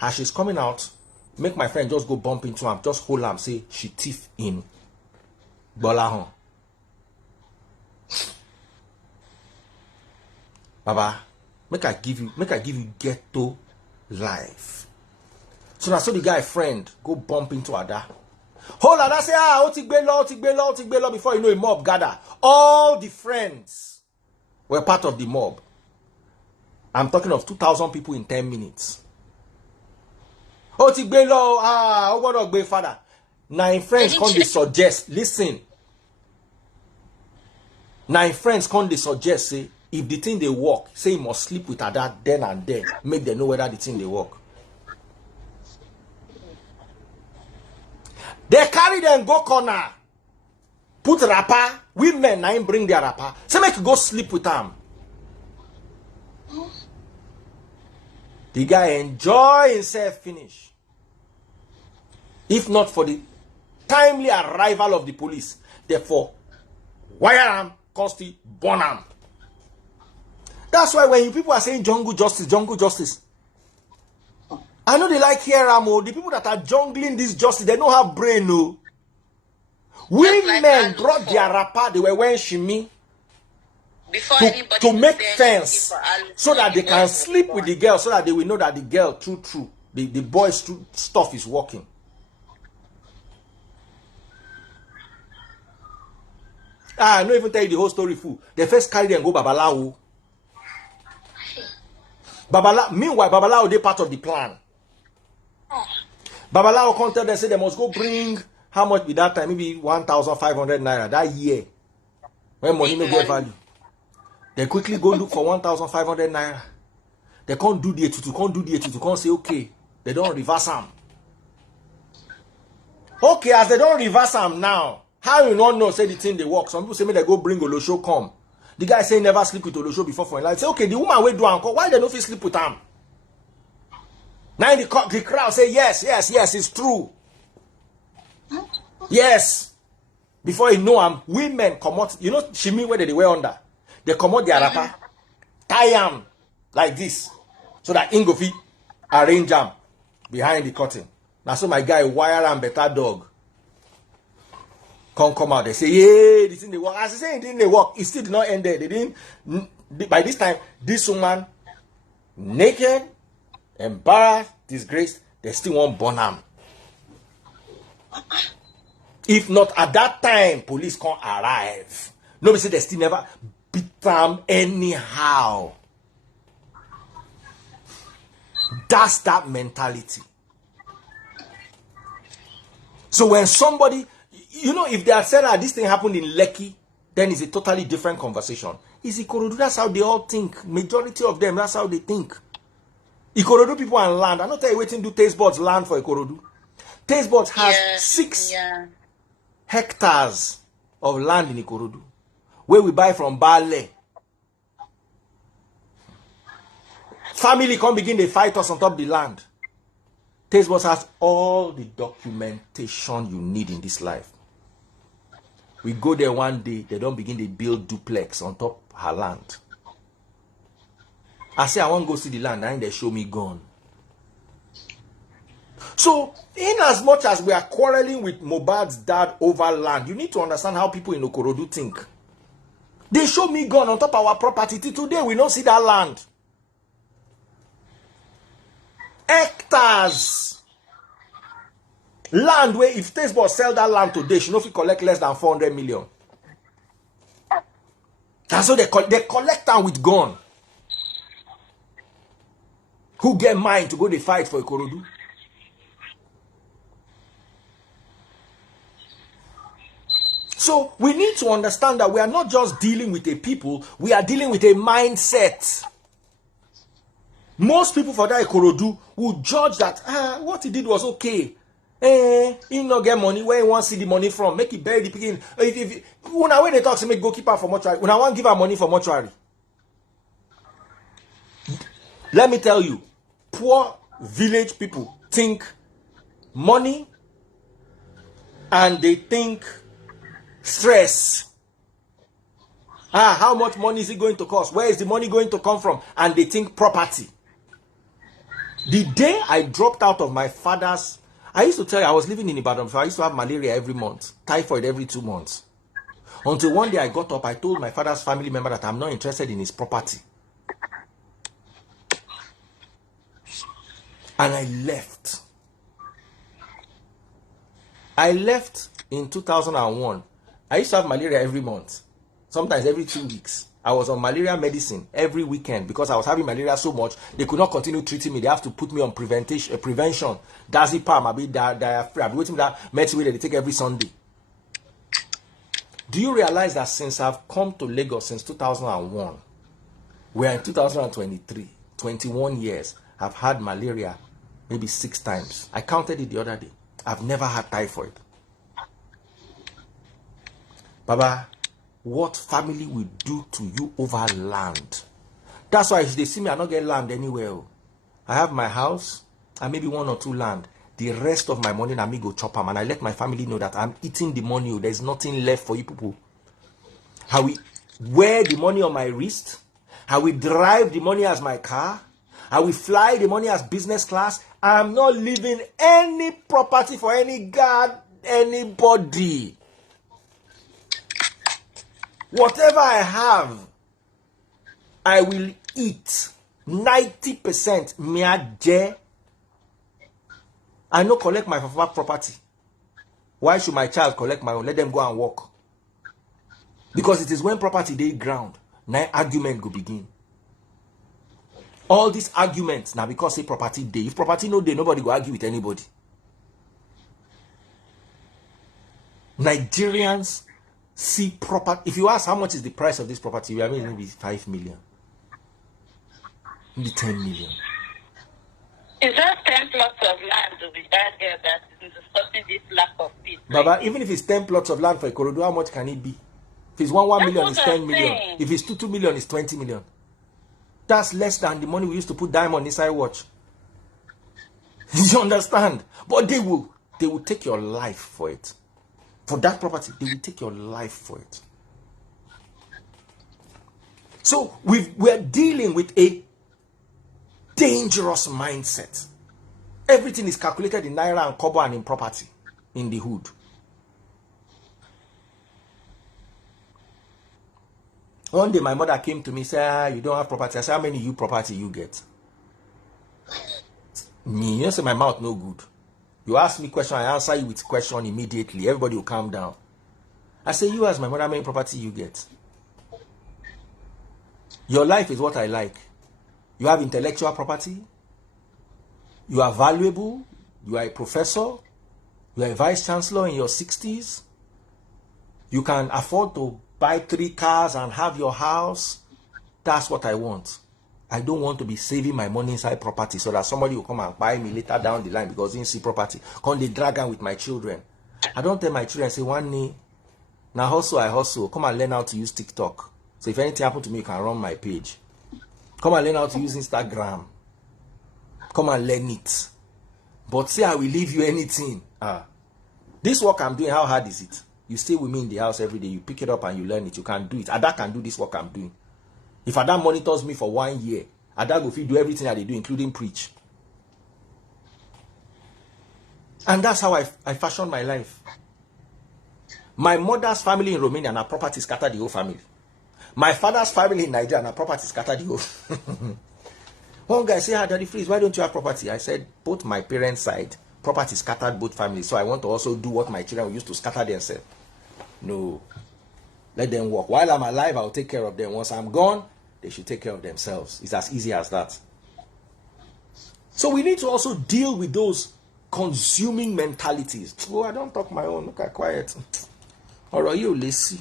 As she's coming out, make my friend just go bump into him, just hold him, say she thief in Bolahon. Baba, make I give you ghetto life. So now so the guy friend go bump into Ada. Hold Ada say otigbelo before you know a mob gather. All the friends were part of the mob. I'm talking of 2,000 people in 10 minutes. Otigbelo, ogbodogbe father. 9 friends come they suggest, listen. 9 friends come they suggest, say, if the thing they work, say you must sleep with Ada then and there. Make them know whether the thing they work. They carry them go corner. Put rapper. Women now bring their rapper. Say make you go sleep with them. The guy enjoy himself finish. If not for the timely arrival of the police, therefore, wire him, consti, burn him. That's why when you people are saying jungle justice, I know they like here, the people that are jungling this justice, they don't have brain, no. Women brought their rapper, they were wearing shimmy to make fence so that they can sleep with the girl, so that they will know that the girl, true, the boy's stuff is working. I don't even tell you the whole story, fool. They first carry them and go Babalawo. Meanwhile, Babalawo, they part of the plan. Babalawo come tell them, say they must go bring, how much with that time? Maybe 1,500 naira that year. When money may get value. They quickly go look for 1,500 naira. They can't do the tutu, can't say, okay, they don't reverse them. Okay, as they don't reverse them now, how you not know, say the thing they work? Some people say, me they go bring Olosho come. The guy say never sleep with Olosho before for life. Say, okay, the woman will do uncle. Why they don't feel sleep with him? Now the crowd say, yes, it's true. Yes. Before you know them, women come out. You know, shimmy where they wear under. They come out their rapper, tie them like this, so that Ingofi arrange them behind the curtain. Now so my guy wire and better dog. Come out. They say, yeah, this thing they work. As I say, it didn't work. It still did not end there. They didn't. By this time, this woman, naked, embarrassed, disgraced, they still won't burn him. If not at that time, police can't arrive. Nobody say they still never beat them anyhow. That's that mentality. So when somebody, you know, if they had said that this thing happened in Lekki, then it's a totally different conversation. Is Ikorodu, that's how they all think. Majority of them, that's how they think. Ikorodu people and land. I'm not tell you waiting to Taste Buds land for Ikorodu. Taste Buds has 6 hectares of land in Ikorodu, where we buy from Bale. Family come begin they fight us on top of the land. Taste Buds has all the documentation you need in this life. We go there one day, they don't begin to build duplex on top her land. I say I want to go see the land, and they show me gone. So, in as much as we are quarreling with MohBad's dad over land, you need to understand how people in Ikorodu think. They show me gone on top of our property. Till today, we don't see that land. Hectares. Land where if Taste Buds sell that land today, she know if you collect less than 400 million. And so they collect them with gun. Who get mind to go they fight for Ikorodu? So we need to understand that we are not just dealing with a people, we are dealing with a mindset. Most people for that Ikorodu will judge that what he did was okay. He not get money where he want to see the money from. Make it bury the picking. When they talk to me, go keep her for mortuary. When I want to give her money for mortuary. Let me tell you, poor village people think money and they think stress. How much money is it going to cost? Where is the money going to come from? And they think property. The day I dropped out of my father's, I used to tell you I was living in Ibadan, so I used to have malaria every month, typhoid every 2 months. Until one day I got up, I told my father's family member that I'm not interested in his property. And I left. I left in 2001. I used to have malaria every month, sometimes every 2 weeks. I was on malaria medicine every weekend because I was having malaria so much, they could not continue treating me. They have to put me on prevention. Dazipam, I'll be waiting for that medicine that they take every Sunday. Do you realize that since I've come to Lagos since 2001, we're in 2023, 21 years, I've had malaria maybe 6 times. I counted it the other day. I've never had typhoid. Baba, what family will do to you over land? That's why if they see me, I not get land anywhere. I have my house and maybe 1 or 2 land. The rest of my money, I me go chop them, and I let my family know that I'm eating the money. There's nothing left for you people. How we wear the money on my wrist, how we drive the money as my car, how we fly the money as business class. I'm not leaving any property for any god, anybody. Whatever I have, I will eat. 90% me. I no collect my property. Why should my child collect my own? Let them go and work. Because it is when property they ground, now argument go begin. All these arguments now because say property day. If property no day, nobody go argue with anybody. Nigerians see property. If you ask how much is the price of this property, I mean maybe 5 million, maybe 10 million. Is that 10 plots of land with that girl that is discussing this lack of peace? Baba, even if it's 10 plots of land for Ikorodu, how much can it be? If it's 1 million, it's 10 million. If it's 2 million, it's 20 million. That's less than the money we used to put diamond inside watch. You understand? But they will take your life for it. For that property, they will take your life for it. So we're dealing with a dangerous mindset. Everything is calculated in naira and kobo and in property in the hood. One day my mother came to me and said, you don't have property. I said, how many you property you get? Me, you say my mouth no good. You ask me question, I answer you with question immediately. Everybody will calm down. I say, you as my mother, how many property you get? Your life is what I like. You have intellectual property. You are valuable. You are a professor. You are a vice chancellor in your 60s. You can afford to buy 3 cars and have your house. That's what I want. I don't want to be saving my money inside property so that somebody will come and buy me later down the line because they didn't see property. Come they drag on with my children. I don't tell my children, say, one day, now hustle, I hustle. Come and learn how to use TikTok. So if anything happens to me, you can run my page. Come and learn how to use Instagram. Come and learn it. But say I will leave you anything. This work I'm doing, how hard is it? You stay with me in the house every day. You pick it up and you learn it. You can do it. Ada can do this work I'm doing. If Ada monitors me for 1 year, Ada will do everything that they do, including preach. And that's how I fashion my life. My mother's family in Romania and her property scattered the whole family. My father's family in Nigeria and her property scattered the whole. One guy said, Daddy Freeze, why don't you have property? I said, both my parents' side, property scattered both families. So I want to also do what my children used to scatter themselves. No. Let them work. While I'm alive, I'll take care of them. Once I'm gone, they should take care of themselves. It's as easy as that. So we need to also deal with those consuming mentalities. Oh, I don't talk my own. Look at quiet. Or are you lazy?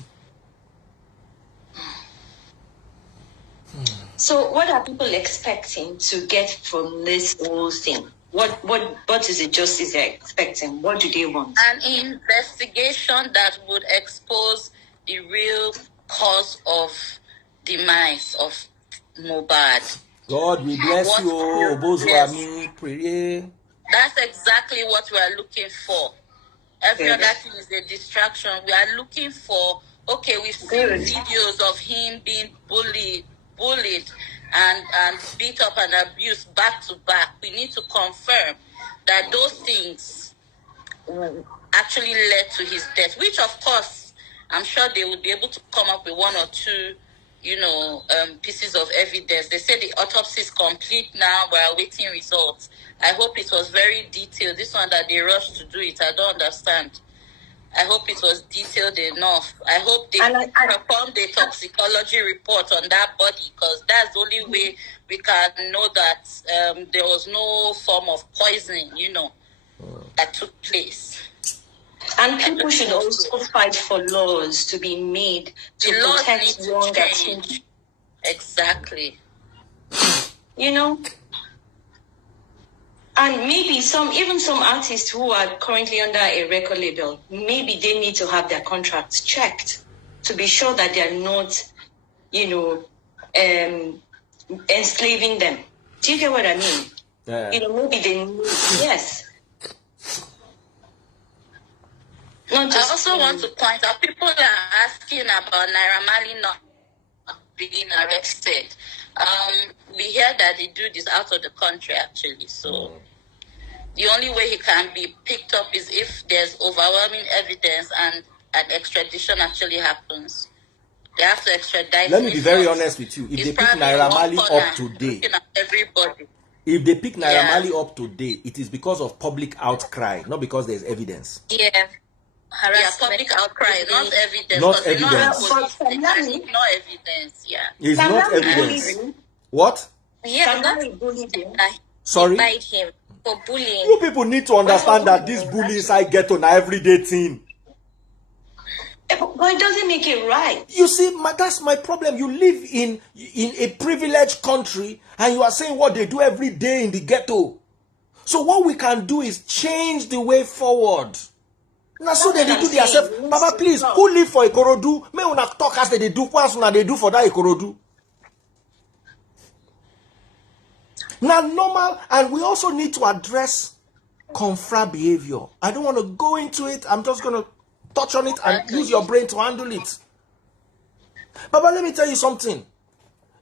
So what are people expecting to get from this whole thing? What is the justice they're expecting? What do they want? An investigation that would expose the real cause of demise of MohBad. God, we bless you. Yes. That's exactly what we are looking for. Every other thing is a distraction. We are looking for, okay, we've seen videos of him being bullied and beat up and abused back to back. We need to confirm that those things actually led to his death, which of course, I'm sure they will be able to come up with 1 or 2, pieces of evidence. They say the autopsy is complete now. We're awaiting results. I hope it was very detailed. This one that they rushed to do it, I don't understand. I hope it was detailed enough. I hope they performed a toxicology report on that body, because that's the only way we can know that there was no form of poisoning, that took place. And people should also fight for laws to be made to protect young children. Exactly. And maybe some artists who are currently under a record label, maybe they need to have their contracts checked to be sure that they're not, enslaving them. Do you get what I mean? Yeah. Maybe they need, yes. I also want to point out, people are asking about Naira Marley not being arrested. We hear that they do this out of the country, actually. So the only way he can be picked up is if there's overwhelming evidence and an extradition actually happens. They have to extradite. Let me be very honest with you. If they pick Naira Marley up today, everybody. If they pick Naira Marley up today, it is because of public outcry, not because there's evidence. Yeah. Public outcry, not evidence. Not evidence. Not evidence, yeah. It's not evidence. What? Yeah, Sorry? Invite him for bullying. You people need to understand that this bullying inside ghetto na everyday thing. But it doesn't make it right. You see, that's my problem. You live in a privileged country and you are saying what they do every day in the ghetto. So what we can do is change the way forward. Now, so they do themselves. Baba, please, who live for Ikorodu? May una talk as they do. What they do for that Ikorodu? Now, normal, and we also need to address confra behavior. I don't want to go into it. I'm just going to touch on it and use your brain to handle it. Baba, let me tell you something.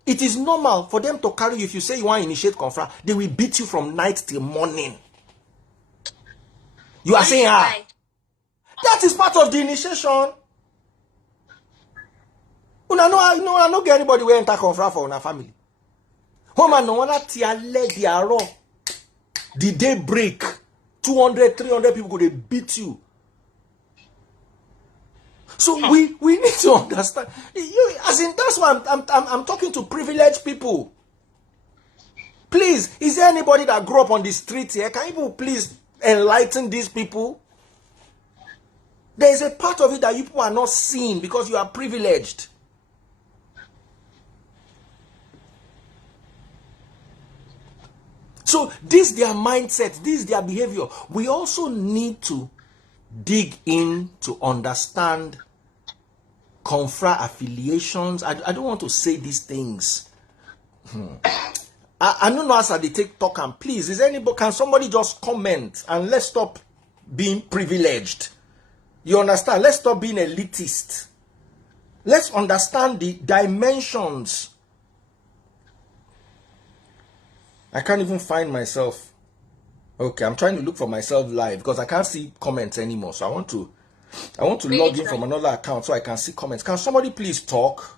It is normal for them to carry you. If you say you want to initiate confra, they will beat you from night till morning. You are saying, that is part of the initiation. I don't get anybody who enter confra for our family. The day break, 200, 300 people could beat you. So we need to understand. That's why I'm talking to privileged people. Please, is there anybody that grew up on the street here? Can you please enlighten these people? There is a part of it that you people are not seeing because you are privileged. So this is their mindset, this is their behavior. We also need to dig in to understand confra affiliations. I don't want to say these things. I don't know as they take talk, and please, is anybody, can somebody just comment and let's stop being privileged? You understand? Let's stop being elitist. Let's understand the dimensions. I can't even find myself. Okay, I'm trying to look for myself live because I can't see comments anymore. So I want to log in from another account so I can see comments. Can somebody please talk?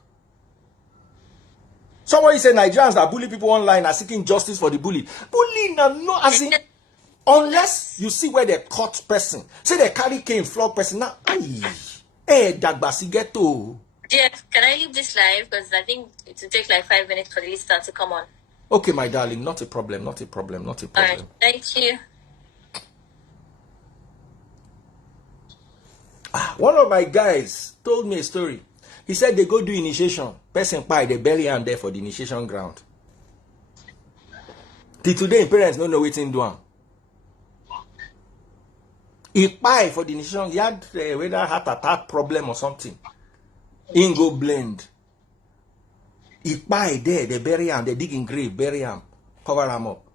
Somebody said Nigerians that bully people online are seeking justice for the bully. Bullying, no, as in, unless you see where they caught person. Say they carry cane, flog person. Now, dagbasi ghetto. Yes, can I leave this live? Because I think it will take like 5 minutes for the listener to come on. Okay, my darling, not a problem, not a problem, not a problem. All right, thank you. One of my guys told me a story. He said they go do initiation. Person pie, they bury him there for the initiation ground. Till today, parents don't know what to do. He pie for the initiation. He had whether heart attack problem or something. He go blend. He pie there, they bury him. They dig in grave, bury him, cover him up.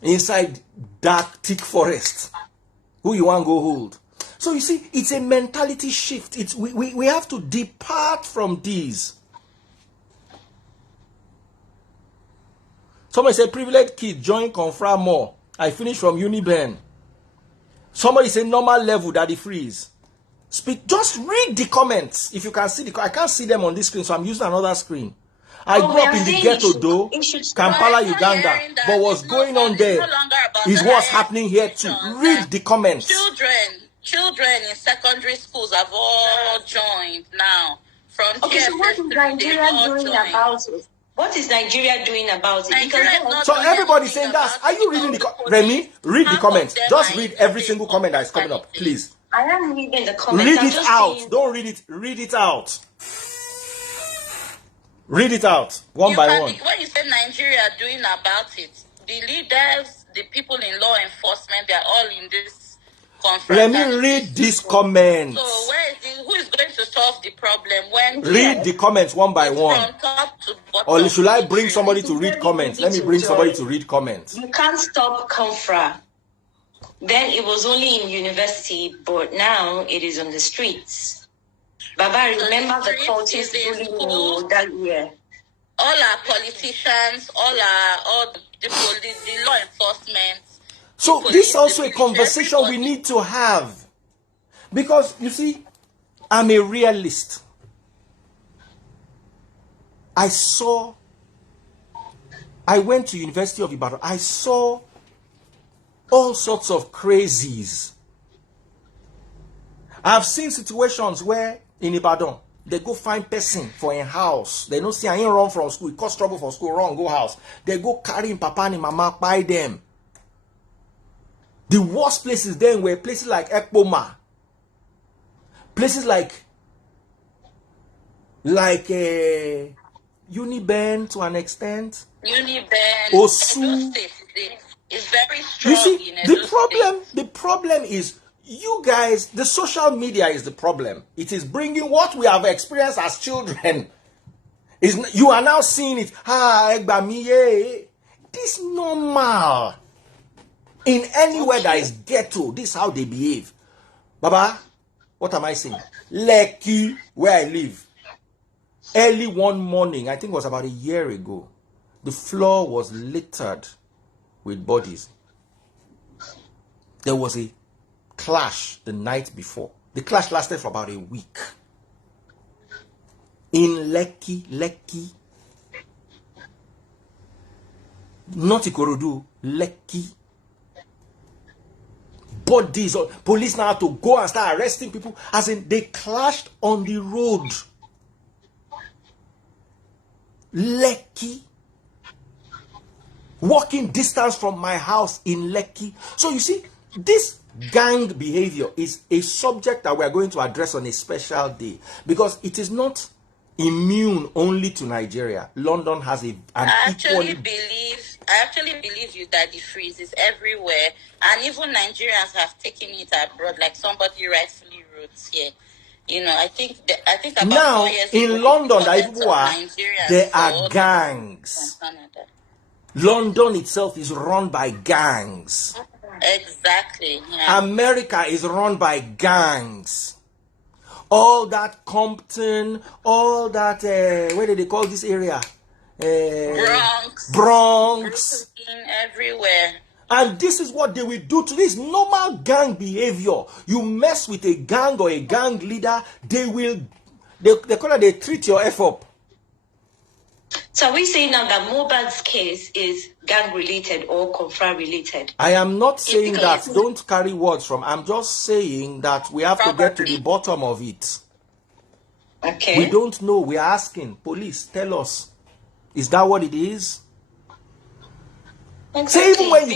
Inside dark, thick forest. Who you want go hold? So you see, it's a mentality shift. We have to depart from these. Somebody said, privileged kid, join confra more. I finished from Uniben. Somebody said, normal level, daddy freeze. Speak. Just read the comments. If you can see I can't see them on this screen, so I'm using another screen. I grew up in the ghetto, though, Kampala, Uganda. But what's going on there is what's happening here too. Read the comments. Children in secondary schools have all joined now. From Okay, so what is Nigeria doing about it? What is Nigeria doing about it? Because so everybody's saying that. Are you reading the Remy? Read the comments. Just read every single comment that is coming up, please. I am reading the comments. Read it out. Don't read it. Read it out. Read it out one by one. When you say Nigeria doing about it, the leaders, the people in law enforcement, they are all in this conference. Let me read these comments. So who is going to solve the problem when read the comments one by one? From top to bottom. Or should I bring somebody to read comments? Let me bring somebody to read comments. You can't stop Confra. Then it was only in university, but now it is on the streets. Baba, remember the cultist bullying that year. All our politicians, all the law enforcement. So this is also a conversation we need to have. Because, you see, I'm a realist. I went to University of Ibadan. I saw all sorts of crazies. I've seen situations where in Ibadan, they go find person for a house. They don't see I ain't run from school. It cause trouble for school. Run, go house. They go carry him, papa and mama, buy them. The worst places then were places like Ekpoma. Places like Uniben to an extent. Uniben. Osu. Is very strong. You see, the problem is you guys, the social media is the problem. It is bringing what we have experienced as children. You are now seeing it. This is normal. In anywhere that is ghetto, this is how they behave. Baba, what am I saying? Lekki, where I live. Early one morning, I think it was about a year ago, the floor was littered with bodies. There was a clash the night before. The clash lasted for about a week. In Lekki, not Ikorodu, Lekki. Bodies, police now had to go and start arresting people, as in they clashed on the road. Lekki. Walking distance from my house in Lekki. So you see, this gang behavior is a subject that we are going to address on a special day, because it is not immune only to Nigeria. London has an I equally... actually believe you that the freeze is everywhere, and even Nigerians have taken it abroad, like somebody rightfully wrote here. You know, I think about Now 4 years ago, in London, the that people are, Nigerians there are sold gangs. from Canada. London itself is run by gangs. Exactly. Yeah. America is run by gangs. All that Compton, all that, what do they call this area? Bronx. Brooklyn, everywhere. And this is what they will do to this normal gang behavior. You mess with a gang or a gang leader, they call it, they treat your F up. So are we saying now that MohBad's case is gang related or confront related? I am not saying that. Don't carry words from. I'm just saying that we have to get to the bottom of it. Okay. We don't know. We are asking. Police, tell us. Is that what it is? Exactly. Say even when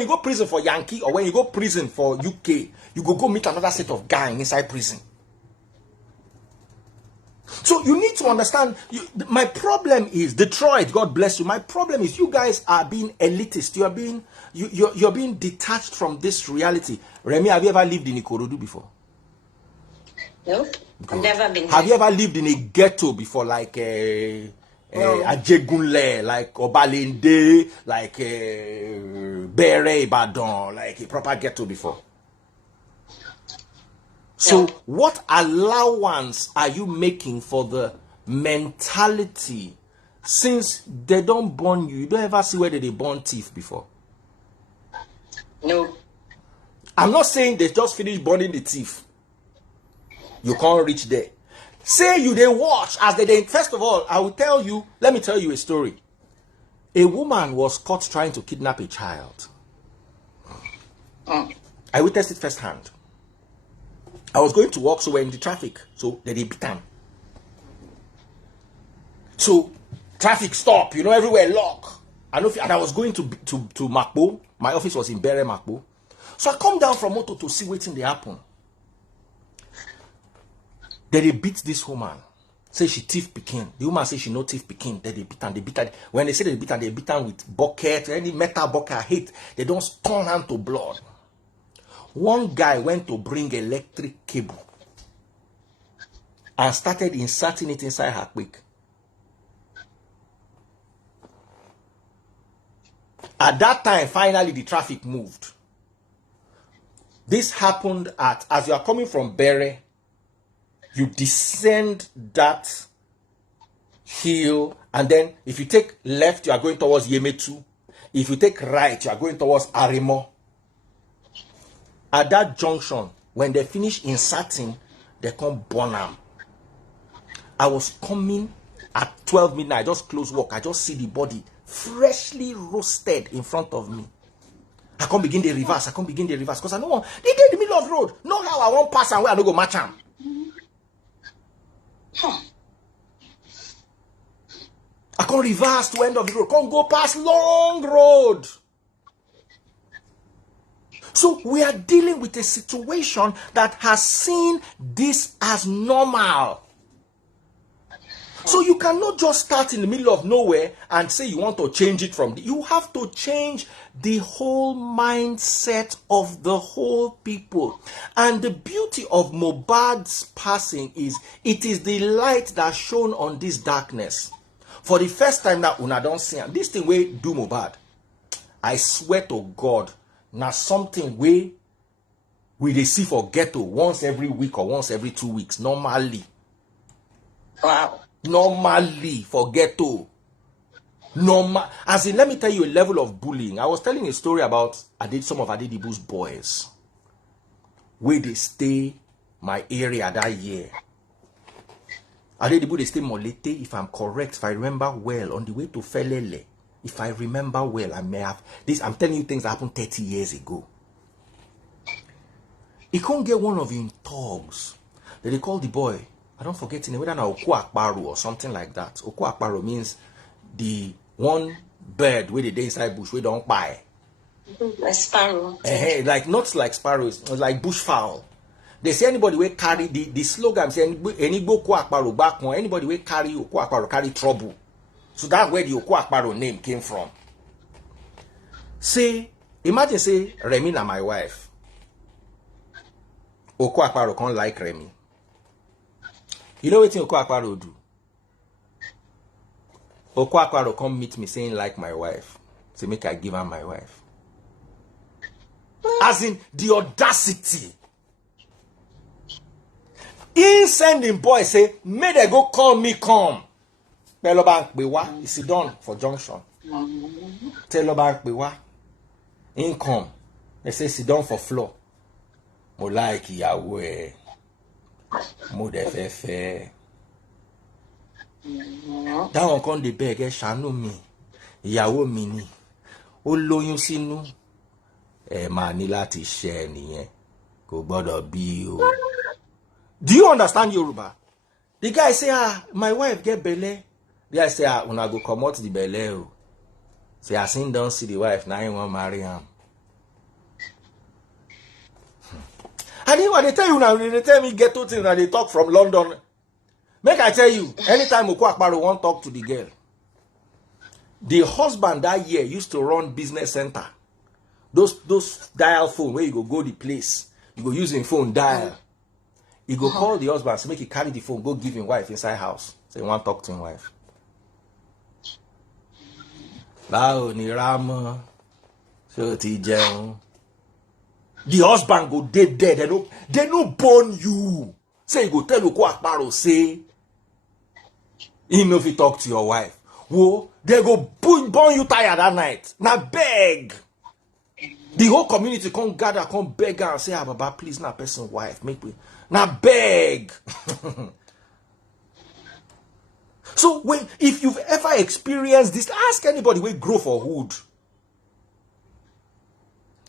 you go prison for Yankee, or when you go prison for UK, you go meet another set of gang inside prison. So you need to understand, my problem is, Detroit, God bless you. My problem is you guys are being elitist. You're being detached from this reality. Remy, have you ever lived in Ikorodu before? Nope. I've never been there. Have you ever lived in a ghetto before, like Ajegunle, like Obalende, like Bere Ibadan, like a proper ghetto before? So what allowance are you making for the mentality? Since they don't born you don't ever see whether they born thief before? No. I'm not saying they just finished burning the thief. You can't reach there. Say you they watch as they first of all, let me tell you a story. A woman was caught trying to kidnap a child. I witnessed it firsthand. I was going to work, so we're in the traffic. So they beat them. So traffic stop, everywhere lock. And I was going to Makbo. My office was in Bere Makbo. So I come down from motor to see waiting they happen. Then they beat this woman. Say she thief pikin. The woman say she no thief pikin. Then they beat her. When they say they beat her with bucket, any metal bucket I hate, they don't turn hand to blood. One guy went to bring electric cable and started inserting it inside her quick. At that time, finally the traffic moved. This happened as you are coming from Bere, you descend that hill, and then if you take left, you are going towards Yemetu. If you take right, you are going towards Arimo. At that junction, when they finish inserting, they come burn am. I was coming at 12 midnight, I just close work, I just see the body freshly roasted in front of me. I can't begin the reverse, because I know they did in the middle of the road. Know how I won't pass and where I don't go match am. I can't reverse to end of the road, can't go past long road. So we are dealing with a situation that has seen this as normal. So you cannot just start in the middle of nowhere and say you want to change it you have to change the whole mindset of the whole people. And the beauty of MohBad's passing is it is the light that shone on this darkness. For the first time that una don't see this thing we do MohBad, I swear to God, now something we see for ghetto once every week or once every 2 weeks normally. Wow. Normally for ghetto. Normal. As in, let me tell you a level of bullying. I was telling a story about some of Adedibu's boys, where they stay my area that year. Adedibu, they stay Molete, if I'm correct, if I remember well, on the way to Felele. If I remember well, I may have this. I'm telling you things that happened 30 years ago. He can't get one of his thugs. They call the boy, I don't forget his name, whether now Oku Akparu or something like that. Oku Akparu means the one bird where they day inside bush, we don't buy. A sparrow. Like not like sparrows, like bushfowl. They say anybody will carry the slogan say any Oko Akparo back one, anybody will carry Oko Akparo carry trouble. So that's where the Oko Akparo name came from. Say, imagine say Remy na my wife. Oko Akparo can't like Remy. You know what Oko Akparo do? Oko Akparo come meet me saying like my wife. Say make I give her my wife. As in the audacity. He sending boy say, may they go call me come. Tell bank bewa, is it done for junction? Tell bank bewa. Income. They say sit down for floor. Mo like Yahweh. Mo defefe. That one come the beg, shanu mi. Ìyàwó mi ni. Ó lóyún sínú. Máa ní láti ṣe nìyẹn. Kò gbọ́dọ̀ bí o. Do you understand Yoruba? The guy say, my wife get belle. The guy say, when I go come out the belle. Say, I seen don't see the wife, now you want marry him. And then when they tell you now, they tell me get to things and they talk from London. Make I tell you, anytime Oko Akparo won't talk to the girl, the husband that year used to run business center. Those dial phone where you go the place. You go use him phone dial. He go call the husband, so make he carry the phone, go give him wife inside house. So he want talk to him wife. Bao ni Rama, so ti jẹun. The husband go dead. They no born you. Say you go tell Oko Akparo say he know if he talk to your wife. Whoa, they go burn you tired that night. Now beg. The whole community come gather, come beg her and say, Baba, please, na person wife, make me. Now beg. So if you've ever experienced this, ask anybody where grow for hood.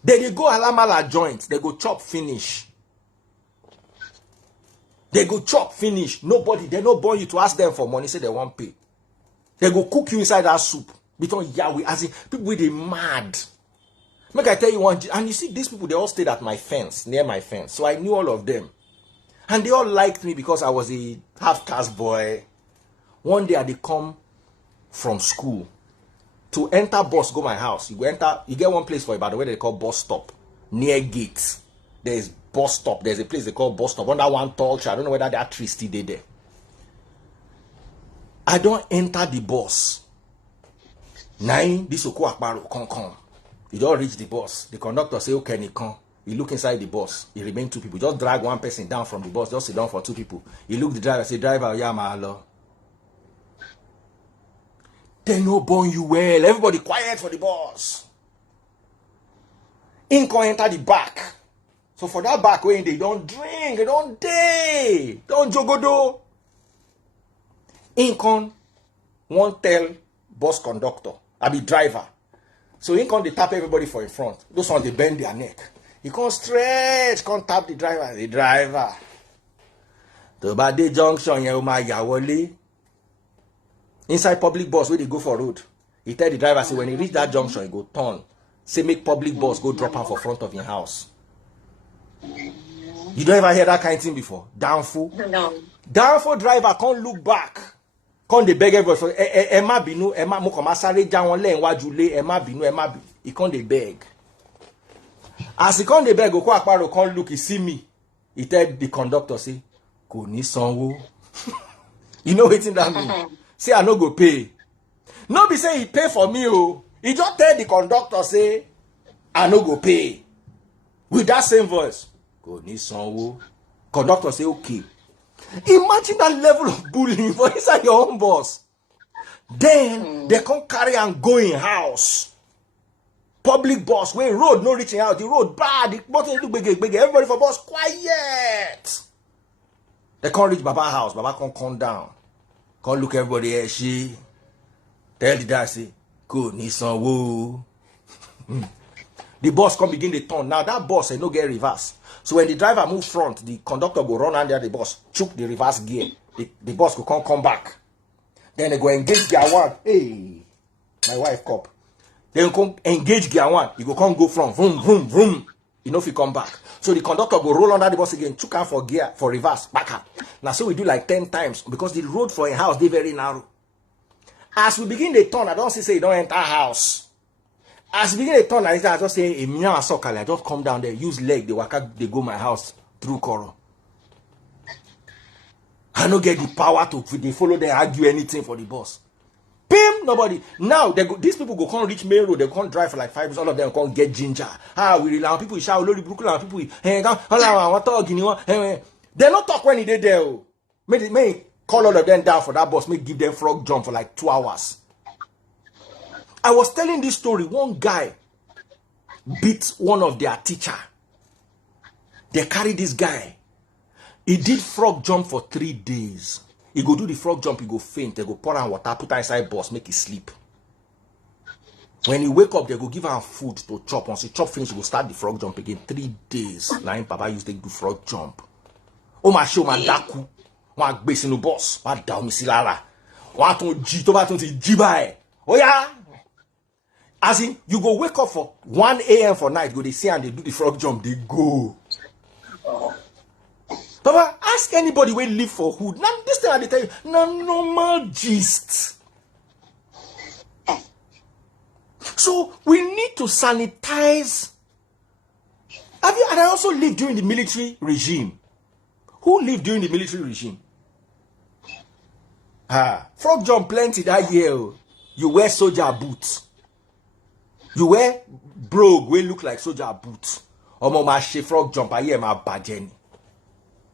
They go alamala joint, they go chop finish. They go chop finish. Nobody, they no born you to ask them for money, say they won't pay. They go cook you inside that soup. Because Yahweh, as in people with a mad. Make I tell you one, and you see these people, they all stayed at my fence, near my fence. So I knew all of them. And they all liked me because I was a half-caste boy. One day I did come from school. To enter bus, go my house. You get one place for about the way they call bus stop. Near gate. There's bus stop. There's a place they call bus stop. Under one tall tree. I don't know whether that tree still there. I don't enter the bus. Nine, this Oko Akparo come. You don't reach the bus. The conductor say, okay, he come. You look inside the bus. It remain two people. Just drag one person down from the bus. Just sit down for two people. You look the driver. Say, driver, yeah, malo. They no born you well. Everybody quiet for the bus. In can enter the back. So for that back when they don't drink, they don't day, don't jogodo. In can won't tell bus conductor, I be driver. So in can they tap everybody for in front. Those ones they bend their neck. He can't stretch, can't tap the driver. The driver. The Bade Junction, Yawole. Inside public bus where they go for road. He tell the driver, say when he reach that junction, he go turn. Say make public bus go drop him for front of your house. You don't ever hear that kind of thing before? Downfall? No. Downfall driver can't look back. Can't they beg everybody for Emma binu, Emma mokoma sare jawon le nwaju le, Emma binu. He can't they beg. As he can't they beg, Oko Akparo can't look, he see me. He tell the conductor, say, Ko ni sanwo. You know what that mean? Say I no go pay. No be say he pay for me, oh. He just tell the conductor, say, I no go pay. With that same voice. Ko ni sanwo. Conductor say, okay. Imagine that level of bullying for inside your own boss. Then they come carry and go in house. Public bus, where road no reaching out, the road bad, the button look big, everybody for bus quiet. They can't reach Baba house, Baba can't come down. Can't look everybody here, she tell the dad, say, go need some woo. The bus come begin the turn. Now that bus no get reverse. So when the driver move front, the conductor go run under the bus, choke the reverse gear. The bus go come back. Then they go engage their one. Hey, my wife cop. Then you come engage gear 1. You go come go from vroom, vroom, vroom. You know if you come back. So the conductor go roll under the bus again, took out for gear, for reverse, back up. Now so we do like 10 times because the road for a house, they very narrow. As we begin the turn, I don't say you don't enter house. As we begin the turn, I just say, I just come down there, use leg, they go my house through Koro. I don't get the power to they follow, they argue anything for the bus. Pim, nobody. Now these people go can't reach main road, they can't drive for like 5 minutes, all of them can't get ginger. We rely on people shout, Lori Brooklyn, people, they're not talk when he did there. May call all of them down for that bus, may give them frog jump for like 2 hours. I was telling this story, one guy beat one of their teacher. They carry this guy. He did frog jump for 3 days. He go do the frog jump, he go faint, they go pour on water, put inside bus, make it sleep. When he wake up, they go give him food to chop. Once he chop finish, he go start the frog jump again. 3 days. Now him Papa used to do frog jump. Oh my show, man, daku. One base in the bus. One down, Missy Lara. One to G, to baton to Jibai. Oh yeah. As in, you go wake up for 1 a.m. for night, go they see and they do the frog jump, they go. Papa, ask anybody where live for hood. Now this thing I tell you, no normal gist. So we need to sanitize. And I also lived during the military regime. Who lived during the military regime? Frog jump plenty that year. You wear soldier boots. You wear brogue wey look like soldier boots. Omo ma she frog jump I hear my badgeni.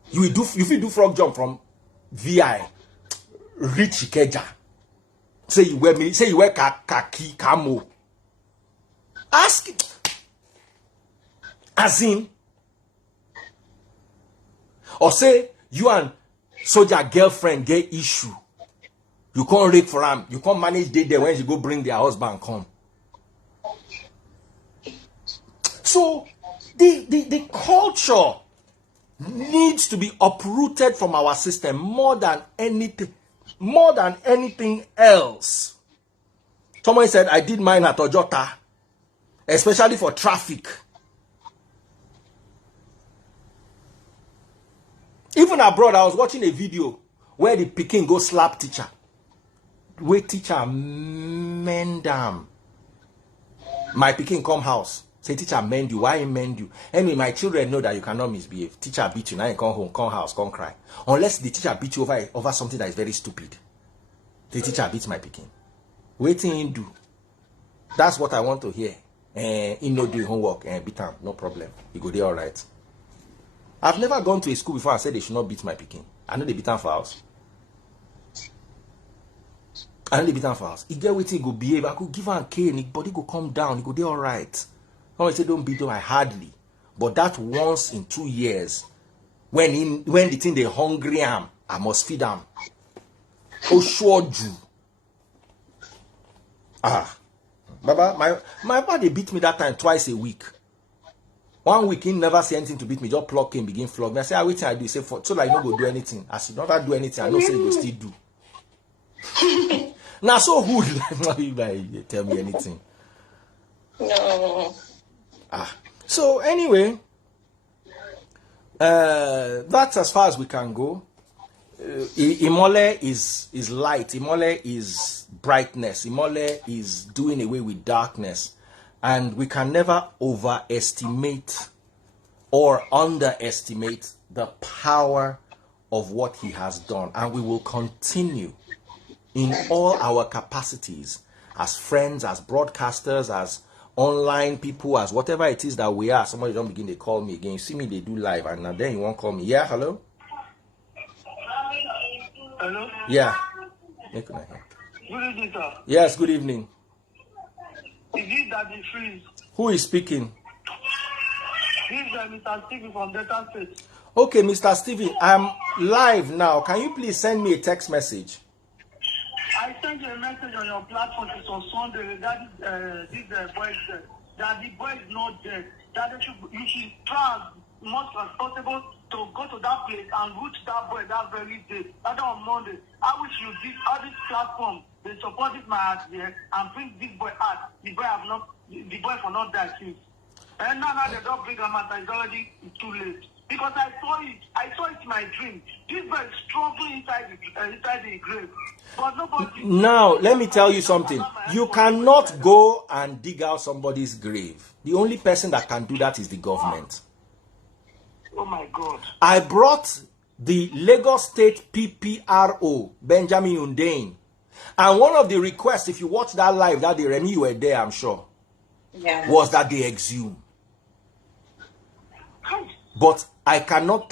You do frog jump from VI reach Ikeja. Say you wear khaki camo. Ask as in, or say you and soldier girlfriend get issue. You can't rake for him. You can't manage day there when you go bring their husband come. So the culture needs to be uprooted from our system more than anything else. Someone said, I did mine at Ojota, especially for traffic. Even abroad, I was watching a video where the Peking go slap teacher. Where teacher mend them. My Peking come house. Say, teacher mend you. Why he mend you? Anyway, my children know that you cannot misbehave. Teacher beat you. Now you come home, come house, come cry. Unless the teacher beat you over something that is very stupid. The teacher beats my Peking. Waiting him do. That's what I want to hear. He no do homework and beat him. No problem. He go there all right. I've never gone to a school before and said they should not beat my Peking. I know they beat him for house. He get waiting, he go behave. I could give him a cane, his body go come down, he go there all right. Someone say don't beat him, I hardly. But that once in 2 years, when the thing they hungry am, I must feed them. Oh sure you. Baba, my baba they beat me that time twice a week. 1 week he never say anything to beat me, just pluck him, begin flog me. I say, wait till I do. He say, so like you no go do anything. As you never do anything, I know say you go still do. Now so who like tell me anything? No. So anyway, that's as far as we can go. Imole is light. Imole is brightness. Imole is doing away with darkness. And we can never overestimate or underestimate the power of what he has done. And we will continue in all our capacities as friends, as broadcasters, as online people, as whatever it is that we are. Somebody don't begin to call me again. You see me, they do live, and now then you won't call me. Yeah, hello? Hello? Yeah. Good evening, sir. Yes, good evening. Is it Daddy Freeze? Who is speaking? This is Mr. Stephen from Delta State. Okay, Mr. Stephen, I'm live now. Can you please send me a text message? I sent you a message on your platform on Sunday regarding this boy that the boy is not dead. That you should try as much as possible to go to that place and root that boy that very day, rather on Monday. I wish you did all this platform. They supported my ass there and bring this boy out. The boy for not die since. And now they don't bring him out. It's already too late. Because I saw it in my dream. This boy is struggling inside the grave. But nobody. Now, let me tell you something. You cannot go and dig out somebody's grave. The only person that can do that is the government. Oh my God. I brought the Lagos State PPRO, Benjamin Hundeyin. And one of the requests, if you watch that live that day, Remy, you were there, I'm sure, was that they exhume. But I cannot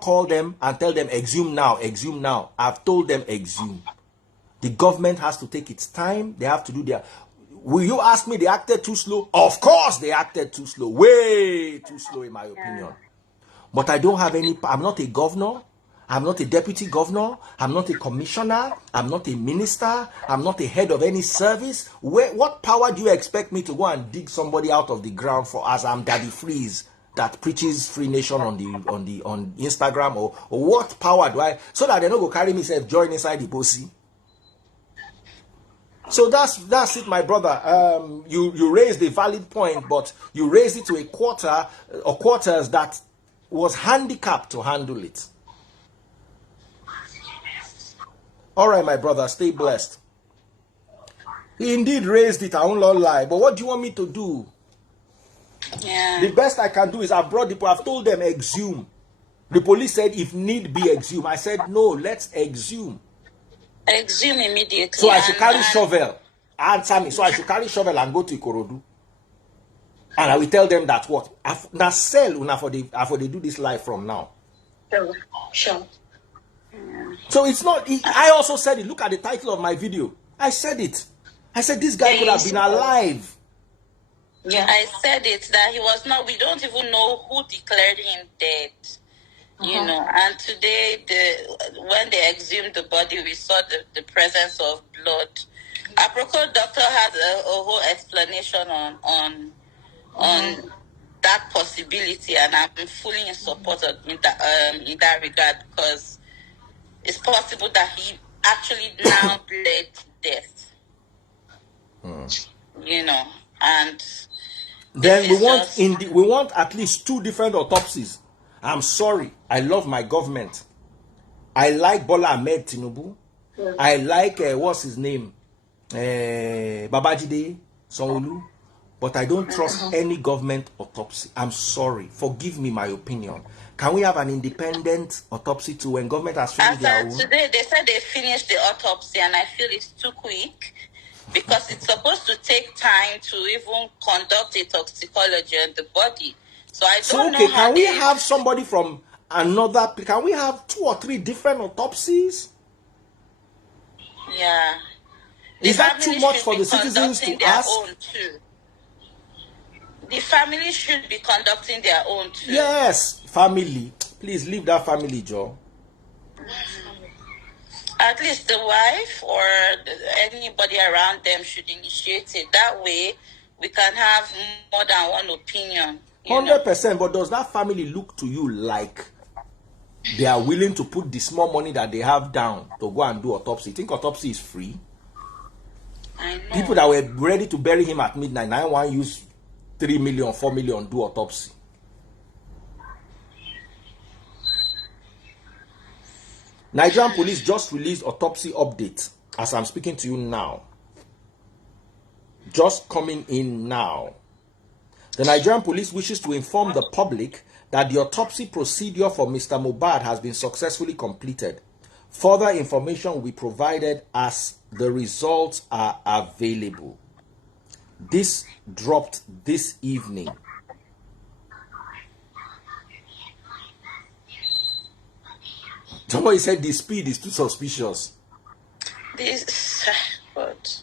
call them and tell them exhume now, exhume now. I've told them exhume. The government has to take its time. They have to do their... Will you ask me they acted too slow? Of course they acted too slow. Way too slow in my opinion. But I don't have any... I'm not a governor. I'm not a deputy governor. I'm not a commissioner. I'm not a minister. I'm not a head of any service. What power do you expect me to go and dig somebody out of the ground for, as I'm Daddy Freeze that preaches Free Nation on Instagram, or what power do I, so that they don't go carry me self join inside the pussy? So that's it, my brother. You raised a valid point, but you raised it to a quarter or quarters that was handicapped to handle it. All right, my brother, stay blessed. He indeed raised it, I won't lie. But what do you want me to do? Yeah. The best I can do is I've told them exhume. The police said if need be exhume. I said no, let's exhume. Exhume immediately. So I should carry shovel. Answer me. So I should carry shovel and go to Ikorodu. And I will tell them that what? Now sell una for they do this live from now. Sure. So it's not... I also said it. Look at the title of my video. I said it. I said this guy could have been alive. Yeah, I said it, that he was not... We don't even know who declared him dead. You know, and today, when they exhumed the body, we saw the presence of blood. Aproko doctor had a whole explanation on that possibility, and I'm fully in support of in that regard, because it's possible that he actually now bled death. You know, and then we want at least 2 different autopsies. I'm sorry, I love my government. I like Bola Ahmed Tinubu. I like what's his name, Babajide Sanwo-Olu. But I don't trust any government autopsy. I'm sorry, forgive me my opinion. Can we have an independent autopsy too, when government has finished their own? Today they said they finished the autopsy, and I feel it's too quick, because it's supposed to take time to even conduct a toxicology on the body. So I don't know. Can we have somebody from another? Can we have 2 or 3 different autopsies? Yeah. Is that too much for the citizens to ask? The family should be conducting their own too. Yes, family. Please leave that family, Joe. At least the wife or anybody around them should initiate it. That way, we can have more than one opinion. 100%. But does that family look to you like they are willing to put the small money that they have down to go and do autopsy? You think autopsy is free? I know. People that were ready to bury him at midnight, now want to use 3 million, 4 million do autopsy. Nigerian police just released autopsy update as I'm speaking to you now. Just coming in now. The Nigerian police wishes to inform the public that the autopsy procedure for Mr. MohBad has been successfully completed. Further information will be provided as the results are available. This dropped this evening. Somebody said the speed is too suspicious. This, what?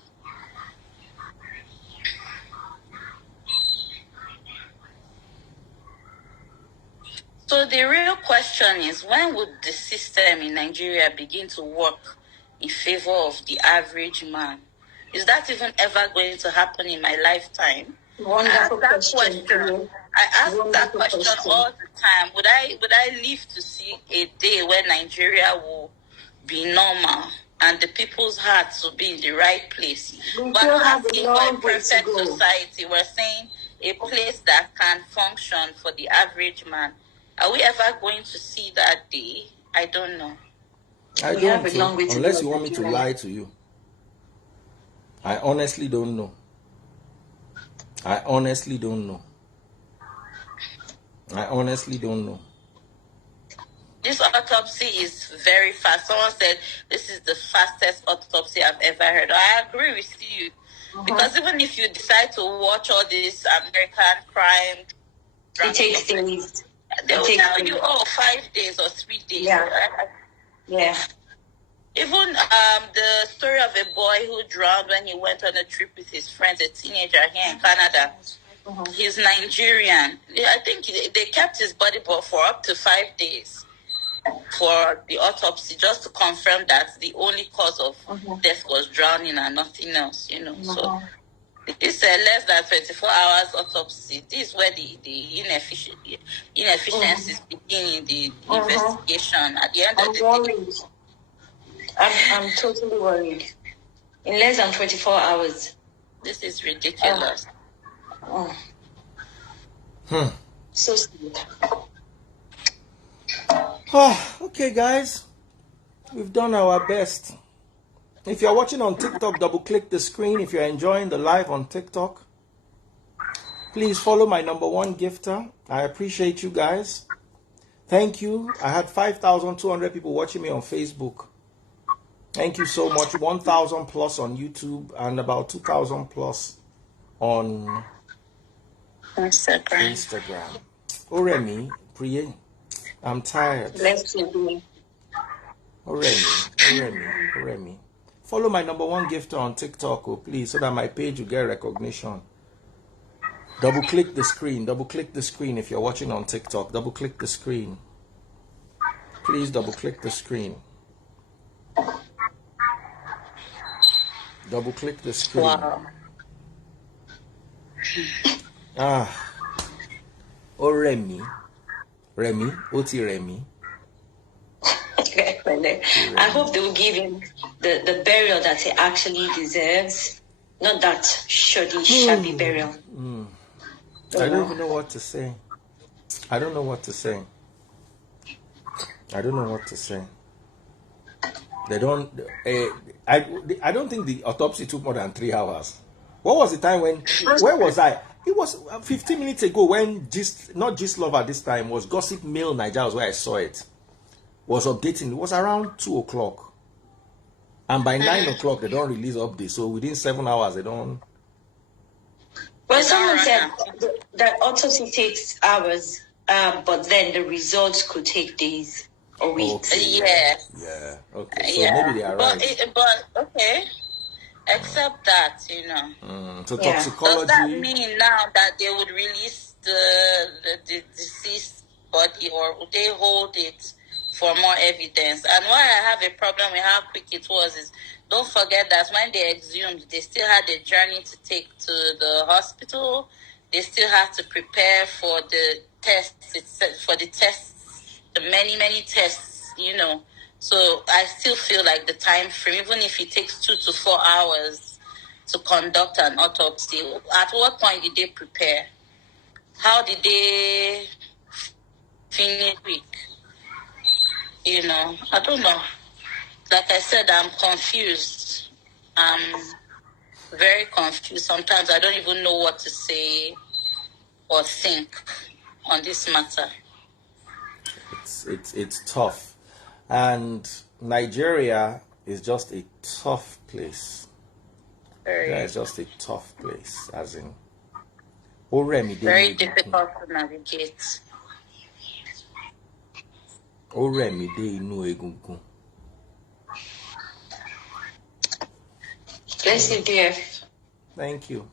So the real question is, when would the system in Nigeria begin to work in favor of the average man? Is that even ever going to happen in my lifetime? Wonderful that question. question. I ask that Wonderful question question. all the time. Would I live to see a day where Nigeria will be normal and the people's hearts will be in the right place? We We're still not have a asking for a long way to perfect go. society. We're saying a place that can function for the average man. Are we ever going to see that day? I don't know. I We have don't a long know, way to unless go, you want me to Nigeria. lie to you. I honestly don't know. I honestly don't know. I honestly don't know. This autopsy is very fast. Someone said this is the fastest autopsy I've ever heard. I agree with you. Because even if you decide to watch all this American crime, It takes days. they will It takes tell days. you, 5 days or 3 days. Yeah. Yeah. Even the story of a boy who drowned when he went on a trip with his friends, a teenager here in Canada. He's Nigerian. I think they kept his body for up to 5 days for the autopsy, just to confirm that the only cause of death was drowning and nothing else, So this less than 24 hours autopsy, this is where the inefficiencies begin in the investigation. At the end of the worried. I'm totally worried. In less than 24 hours. This is ridiculous. So sad. Okay, guys. We've done our best. If you're watching on TikTok, double click the screen. If you're enjoying the live on TikTok, please follow my #1 gifter. I appreciate you guys. Thank you. I had 5,200 people watching me on Facebook. Thank you so much. 1,000 plus on YouTube and about 2,000 plus on Instagram. Oremi, Priye, I'm tired. Bless you. Oremi. Follow my #1 gifter on TikTok, please, so that my page will get recognition. Double click the screen. Double click the screen if you're watching on TikTok. Double click the screen. Please double click the screen. Double click the screen. Wow. Remy. Oti Remy. I hope they will give him the burial that he actually deserves, not that shabby burial. I don't even know what to say. I don't know what to say. They don't. I don't think the autopsy took more than 3 hours. What was the time when? Where was I? It was 15 minutes ago when not Gist Lover this time, was Gossip Mail Nigeria was where I saw it. Was updating. It was around 2:00, and by 9:00 they don't release updates. So within 7 hours they don't. Well, someone said that autopsy takes hours, but then the results could take days or weeks. Okay. Yeah. Okay. So maybe they are right. But okay. Except that, So toxicology. Does that mean now that they would release the deceased body, or would they hold it for more evidence? And why I have a problem with how quick it was is, don't forget that when they exhumed, they still had a journey to take to the hospital. They still have to prepare for the tests, the many tests, So I still feel like the time frame, even if it takes 2 to 4 hours to conduct an autopsy, at what point did they prepare? How did they finish quick? I don't know. Like I said, I'm confused. I'm very confused. Sometimes I don't even know what to say or think on this matter. It's tough. And Nigeria is just a tough place. It's just a tough place, as in. Very difficult to navigate. Bless you, dear. Thank you.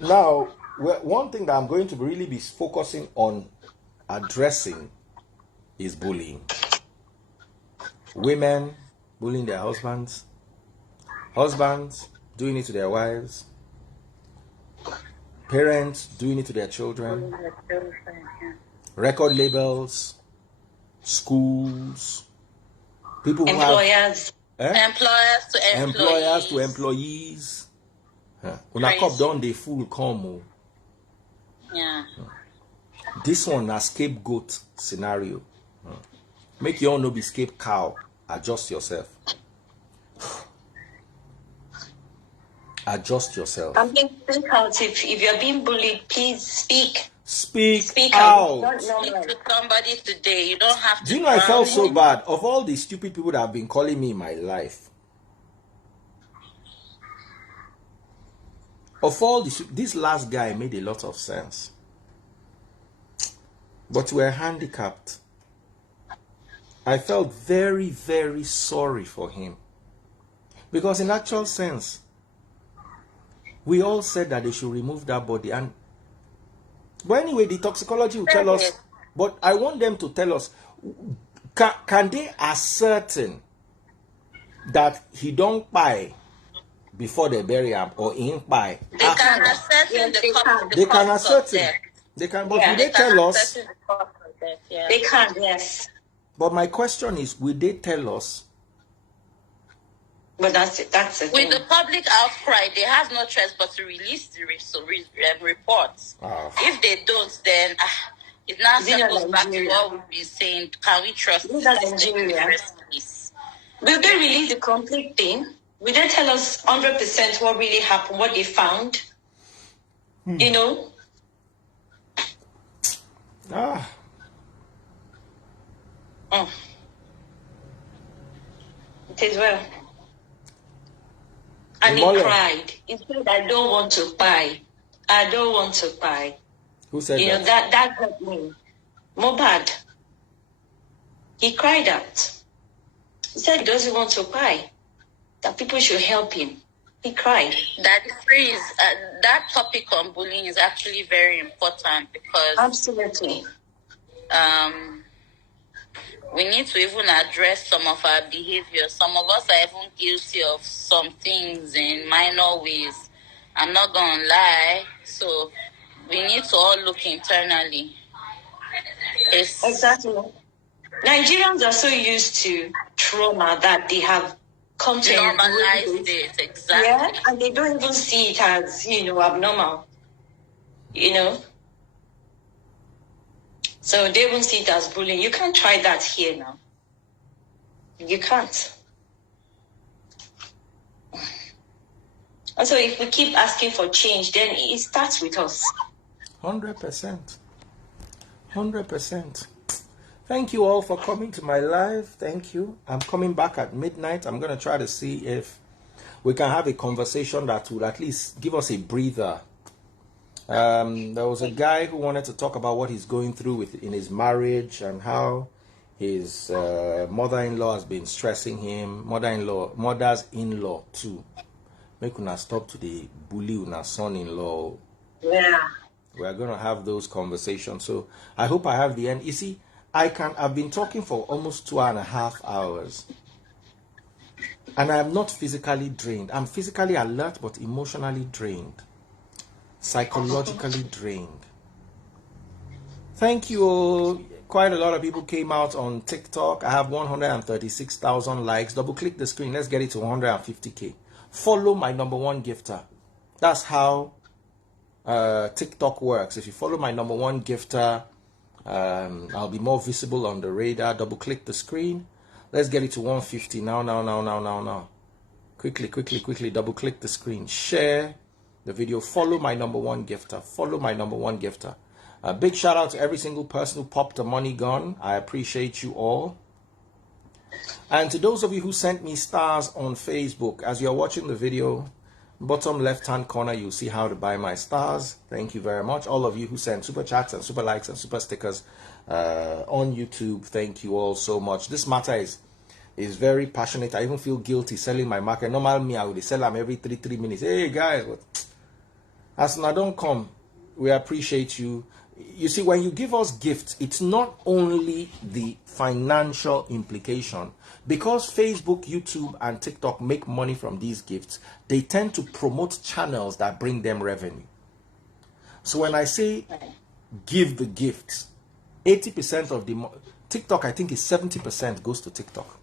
Now, one thing that I'm going to really be focusing on addressing is bullying. Women bullying their husbands doing it to their wives, Parents doing it to their children. Yeah. Record labels, schools, people who Employers. have Employers to employers to employees. Una Crazy. cop down the fool come. Yeah. This one a scapegoat scenario. Make you all no be scapecow. Adjust yourself. Adjust yourself. I mean, think out if you're being bullied, please speak. Speak out. out. Speak to somebody today. You don't have to. Do you know I felt so bad of all the stupid people that have been calling me in my life? Of all this last guy made a lot of sense. But we're handicapped. I felt very, very sorry for him. Because in actual sense, we all said that they should remove that body. But anyway, the toxicology will tell us. But I want them to tell us, can they ascertain that he don't buy before they bury him or in buy? They can ascertain They can ascertain. They can, but will they tell us? They can, yes. But my question is, will they tell us? But that's it. That's it. With the public outcry, they have no choice but to release the reports. If they don't, then it now circles back to what we've been saying. Can we trust Nigeria? Will they release the complete thing? Will they tell us 100% what really happened, what they found? You know? It is well. And he cried. He said, I don't want to buy. I don't want to buy. Who said that? You know, that hurt me. MohBad. He cried out. He said he doesn't want to buy. That people should help him. He cried. That phrase, that topic on bullying is actually very important because absolutely. We need to even address some of our behavior. Some of us are even guilty of some things in minor ways. I'm not going to lie. So we need to all look internally. Exactly. Nigerians are so used to trauma that they have come to normalize it. Exactly. Yeah, and they don't even see it as, abnormal. So they won't see it as bullying. You can't try that here now. You can't. Also, if we keep asking for change, then it starts with us. 100%. 100%. Thank you all for coming to my live. Thank you. I'm coming back at midnight. I'm going to try to see if we can have a conversation that will at least give us a breather. There was a guy who wanted to talk about what he's going through in his marriage and how his mother-in-law has been stressing him. Mothers-in-law too. Make una stop to the bully una son-in-law. Yeah. We are going to have those conversations. So I hope I have the end. You see, I've been talking for almost 2.5 hours. And I am not physically drained. I'm physically alert, but emotionally drained. Psychologically drained. Thank you all. Quite a lot of people came out on TikTok. I have 136,000 likes. Double click the screen. Let's get it to 150K. Follow my #1 gifter. That's how TikTok works. If you follow my #1 gifter, I'll be more visible on the radar. Double click the screen. Let's get it to 150 now. Quickly. Double click the screen. Share the video. Follow my #1 gifter. Follow my #1 gifter. A big shout out to every single person who popped a money gun. I appreciate you all. And to those of you who sent me stars on Facebook, as you're watching the video, bottom left hand corner, you'll see how to buy my stars. Thank you very much. All of you who sent super chats and super likes and super stickers on YouTube, thank you all so much. This matter is very passionate. I even feel guilty selling my market. Normally, me, I would sell them every 3 minutes. Hey guys, as now don't come, we appreciate you. You see, when you give us gifts, it's not only the financial implication. Because Facebook, YouTube, and TikTok make money from these gifts, they tend to promote channels that bring them revenue. So when I say give the gifts, 80% of the TikTok, I think is 70% goes to TikTok.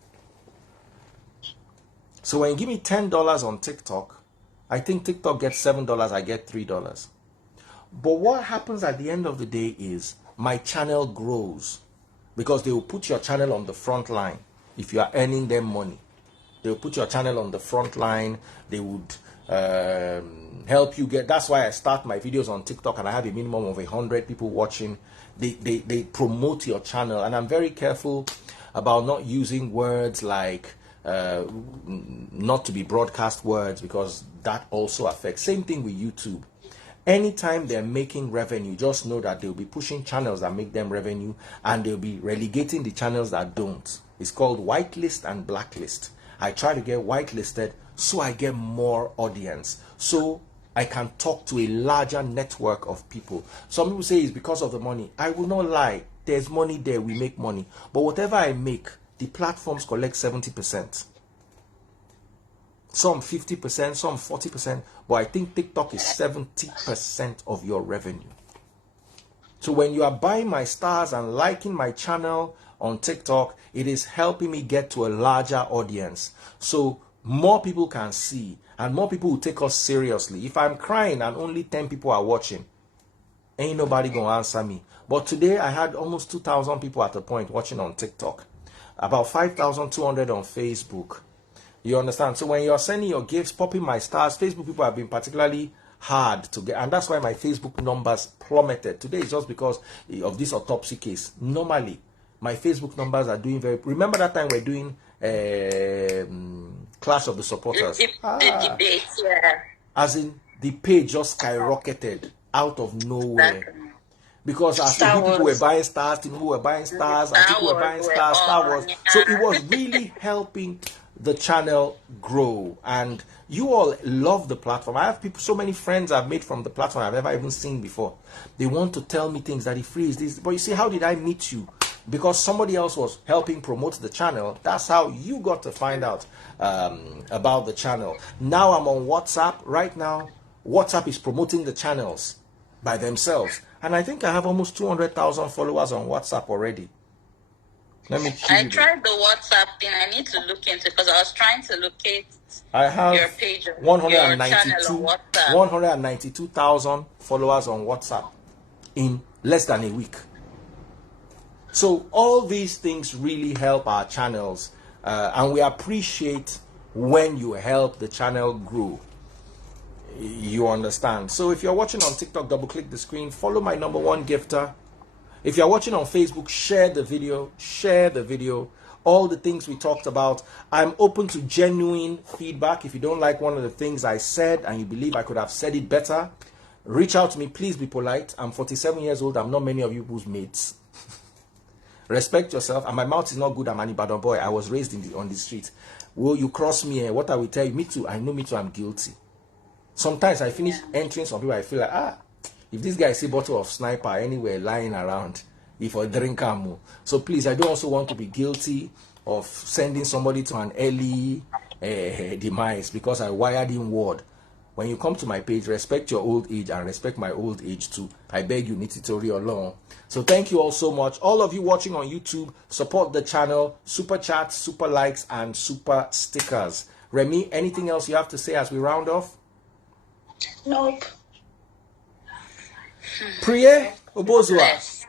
So when you give me $10 on TikTok, I think TikTok gets $7, I get $3. But what happens at the end of the day is my channel grows, because they will put your channel on the front line. If you are earning them money, they will put your channel on the front line. They would help you get. That's why I start my videos on TikTok and I have a minimum of 100 people watching. They promote your channel, and I'm very careful about not using words like not to be broadcast words, because that also affects. Same thing with YouTube. Anytime they're making revenue, just know that they'll be pushing channels that make them revenue, and they'll be relegating the channels that don't. It's called whitelist and blacklist. I try to get whitelisted so I get more audience, so I can talk to a larger network of people. Some people say it's because of the money. I will not lie. There's money there. We make money. But whatever I make, the platforms collect 70%. Some 50%, some 40%. But I think TikTok is 70% of your revenue. So when you are buying my stars and liking my channel on TikTok, it is helping me get to a larger audience. So more people can see, and more people will take us seriously. If I'm crying and only 10 people are watching, ain't nobody gonna answer me. But today I had almost 2,000 people at a point watching on TikTok, about 5,200 on Facebook. You understand? So when you're sending your gifts, popping my stars, Facebook people have been particularly hard to get, and that's why my Facebook numbers plummeted. Today is just because of this autopsy case. Normally my Facebook numbers are doing very. Remember that time we're doing Clash of the Supporters? The debate, yeah. As in, the page just skyrocketed out of nowhere. Because as people were buying stars, people were buying stars, and people were buying stars, Star Wars. So it was really helping the channel grow. And you all love the platform. I have people, so many friends I've made from the platform I've never even seen before. They want to tell me things that it frees this. But you see, how did I meet you? Because somebody else was helping promote the channel. That's how you got to find out about the channel. Now I'm on WhatsApp. Right now, WhatsApp is promoting the channels by themselves. And I think I have almost 200,000 followers on WhatsApp already. Let me check. I tried the WhatsApp thing. I need to look into it because I was trying to locate I have your page, your channel on WhatsApp. 192,000 followers on WhatsApp in less than a week. So all these things really help our channels, and we appreciate when you help the channel grow. You understand? So if you're watching on TikTok, double click the screen, follow my #1 gifter. If you're watching on Facebook, share the video, all the things we talked about. I'm open to genuine feedback. If you don't like one of the things I said and you believe I could have said it better, reach out to me. Please be polite. I'm 47 years old. I'm not many of people's mates. Respect yourself. And my mouth is not good. I'm an Ibadan boy. I was raised on the street. Will you cross me? What I will tell you, me too. I know me too. I'm guilty. Sometimes I finish entering some people. I feel like, if this guy see bottle of sniper anywhere lying around, if I drink ammo. So please, I don't also want to be guilty of sending somebody to an early demise because I wired in word. When you come to my page, respect your old age and respect my old age too. I beg you, Nititori along. So thank you all so much. All of you watching on YouTube, support the channel. Super chats, super likes, and super stickers. Remy, anything else you have to say as we round off? Nope. Priye Obozua.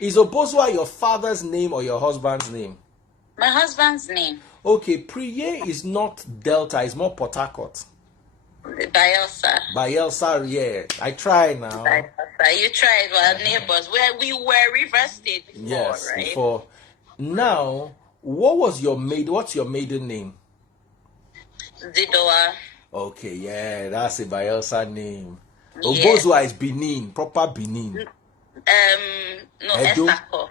Is Obozua your father's name or your husband's name? My husband's name. Okay, Priye is not Delta, it's more Port Harcourt. Bayelsa. Bayelsa, yeah. I try now. Bayelsa. You tried, our neighbors. Where we were River State before, yes, right? Before. Now, what's your maiden name? Zidoa. Okay, yeah, that's a Bayelsa name. Yes. Obozua is Benin, proper Benin. No, Esako.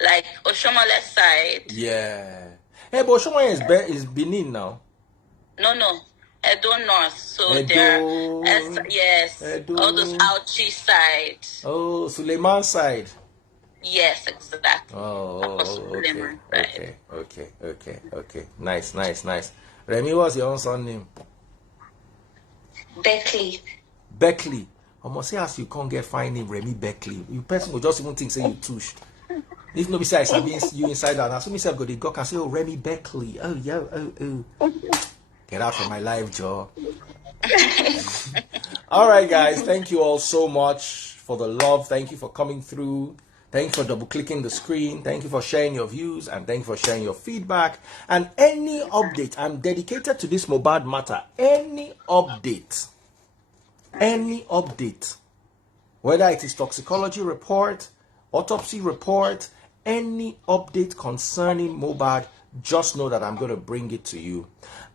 Like Oshomole side. Yeah. Hey, but Oshomole is Benin now. No. Edo North. So Edo. yes. Edo. All those Auchi side. Oh, Suleiman side. Yes, exactly. Okay. Nice. Remy, what's your own son name? Beckley. Beckley. almost say as you can't get find him Remy Beckley. You person will just even think say you touched. If nobody says I mean you inside that, as soon as I go, they go can say, oh, Remy Beckley. Oh, yeah, oh. Get out from my life, Joe. All right, guys. Thank you all so much for the love. Thank you for coming through. Thank you for double clicking the screen. Thank you for sharing your views, and thank you for sharing your feedback. And any update, I'm dedicated to this MohBad matter. Any update, whether it is toxicology report, autopsy report, any update concerning MohBad, just know that I'm going to bring it to you.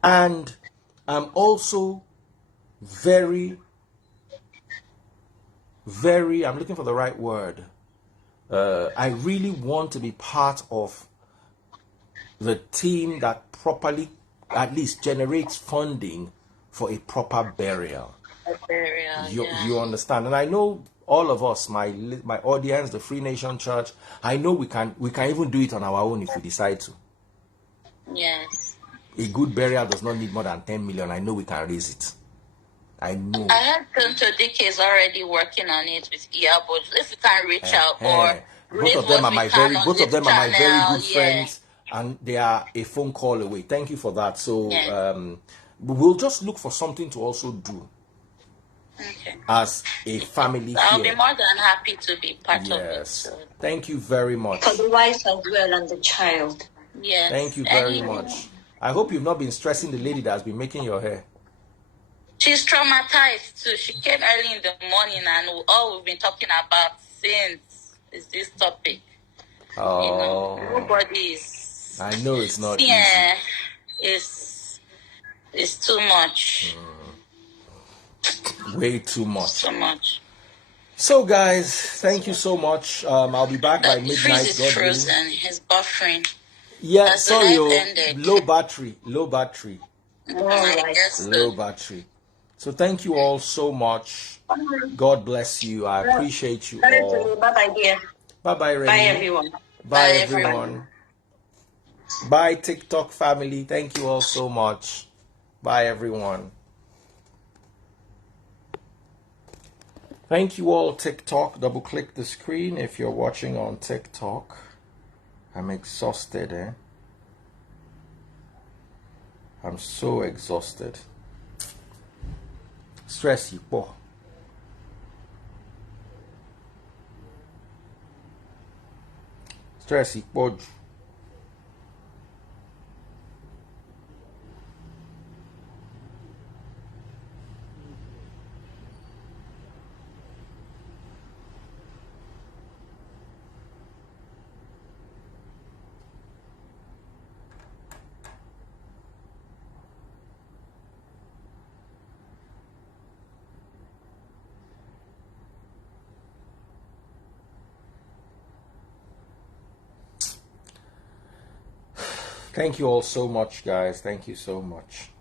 And I'm also very, I'm looking for the right word. I really want to be part of the team that properly, at least, generates funding for a proper burial. You understand? And I know all of us, my audience, the Free Nation Church, I know we can even do it on our own if we decide to. Yes. A good burial does not need more than 10 million. I know we can raise it. I know. I heard Kunto Dike is already working on it with Iya, but if you can reach out or both of them are my very good friends, and they are a phone call away. Thank you for that. So we'll just look for something to also do. Okay. As a family I'll here. be more than happy to be part of it. So. Thank you very much. For the wife as well and the child. Yes. Thank you very much. I hope you've not been stressing the lady that has been making your hair. She's traumatized too. She came early in the morning, and all we've been talking about since is this topic. Oh. Nobody is. I know it's not easy. It's too much. Way too much. So much. So, guys, thank you so much. I'll be back by midnight. Freeze is frozen. He's buffering. Yeah, sorry, low battery. Low battery. So thank you all so much. God bless you. I appreciate you all. Bye-bye, dear. Bye-bye, Remy. Bye, everyone. Bye, everyone. Bye, TikTok family. Thank you all so much. Bye, everyone. Thank you all, TikTok. Double click the screen if you're watching on TikTok. I'm exhausted, I'm so exhausted. Stress you, po. Stress you, po. Thank you all so much, guys. Thank you so much.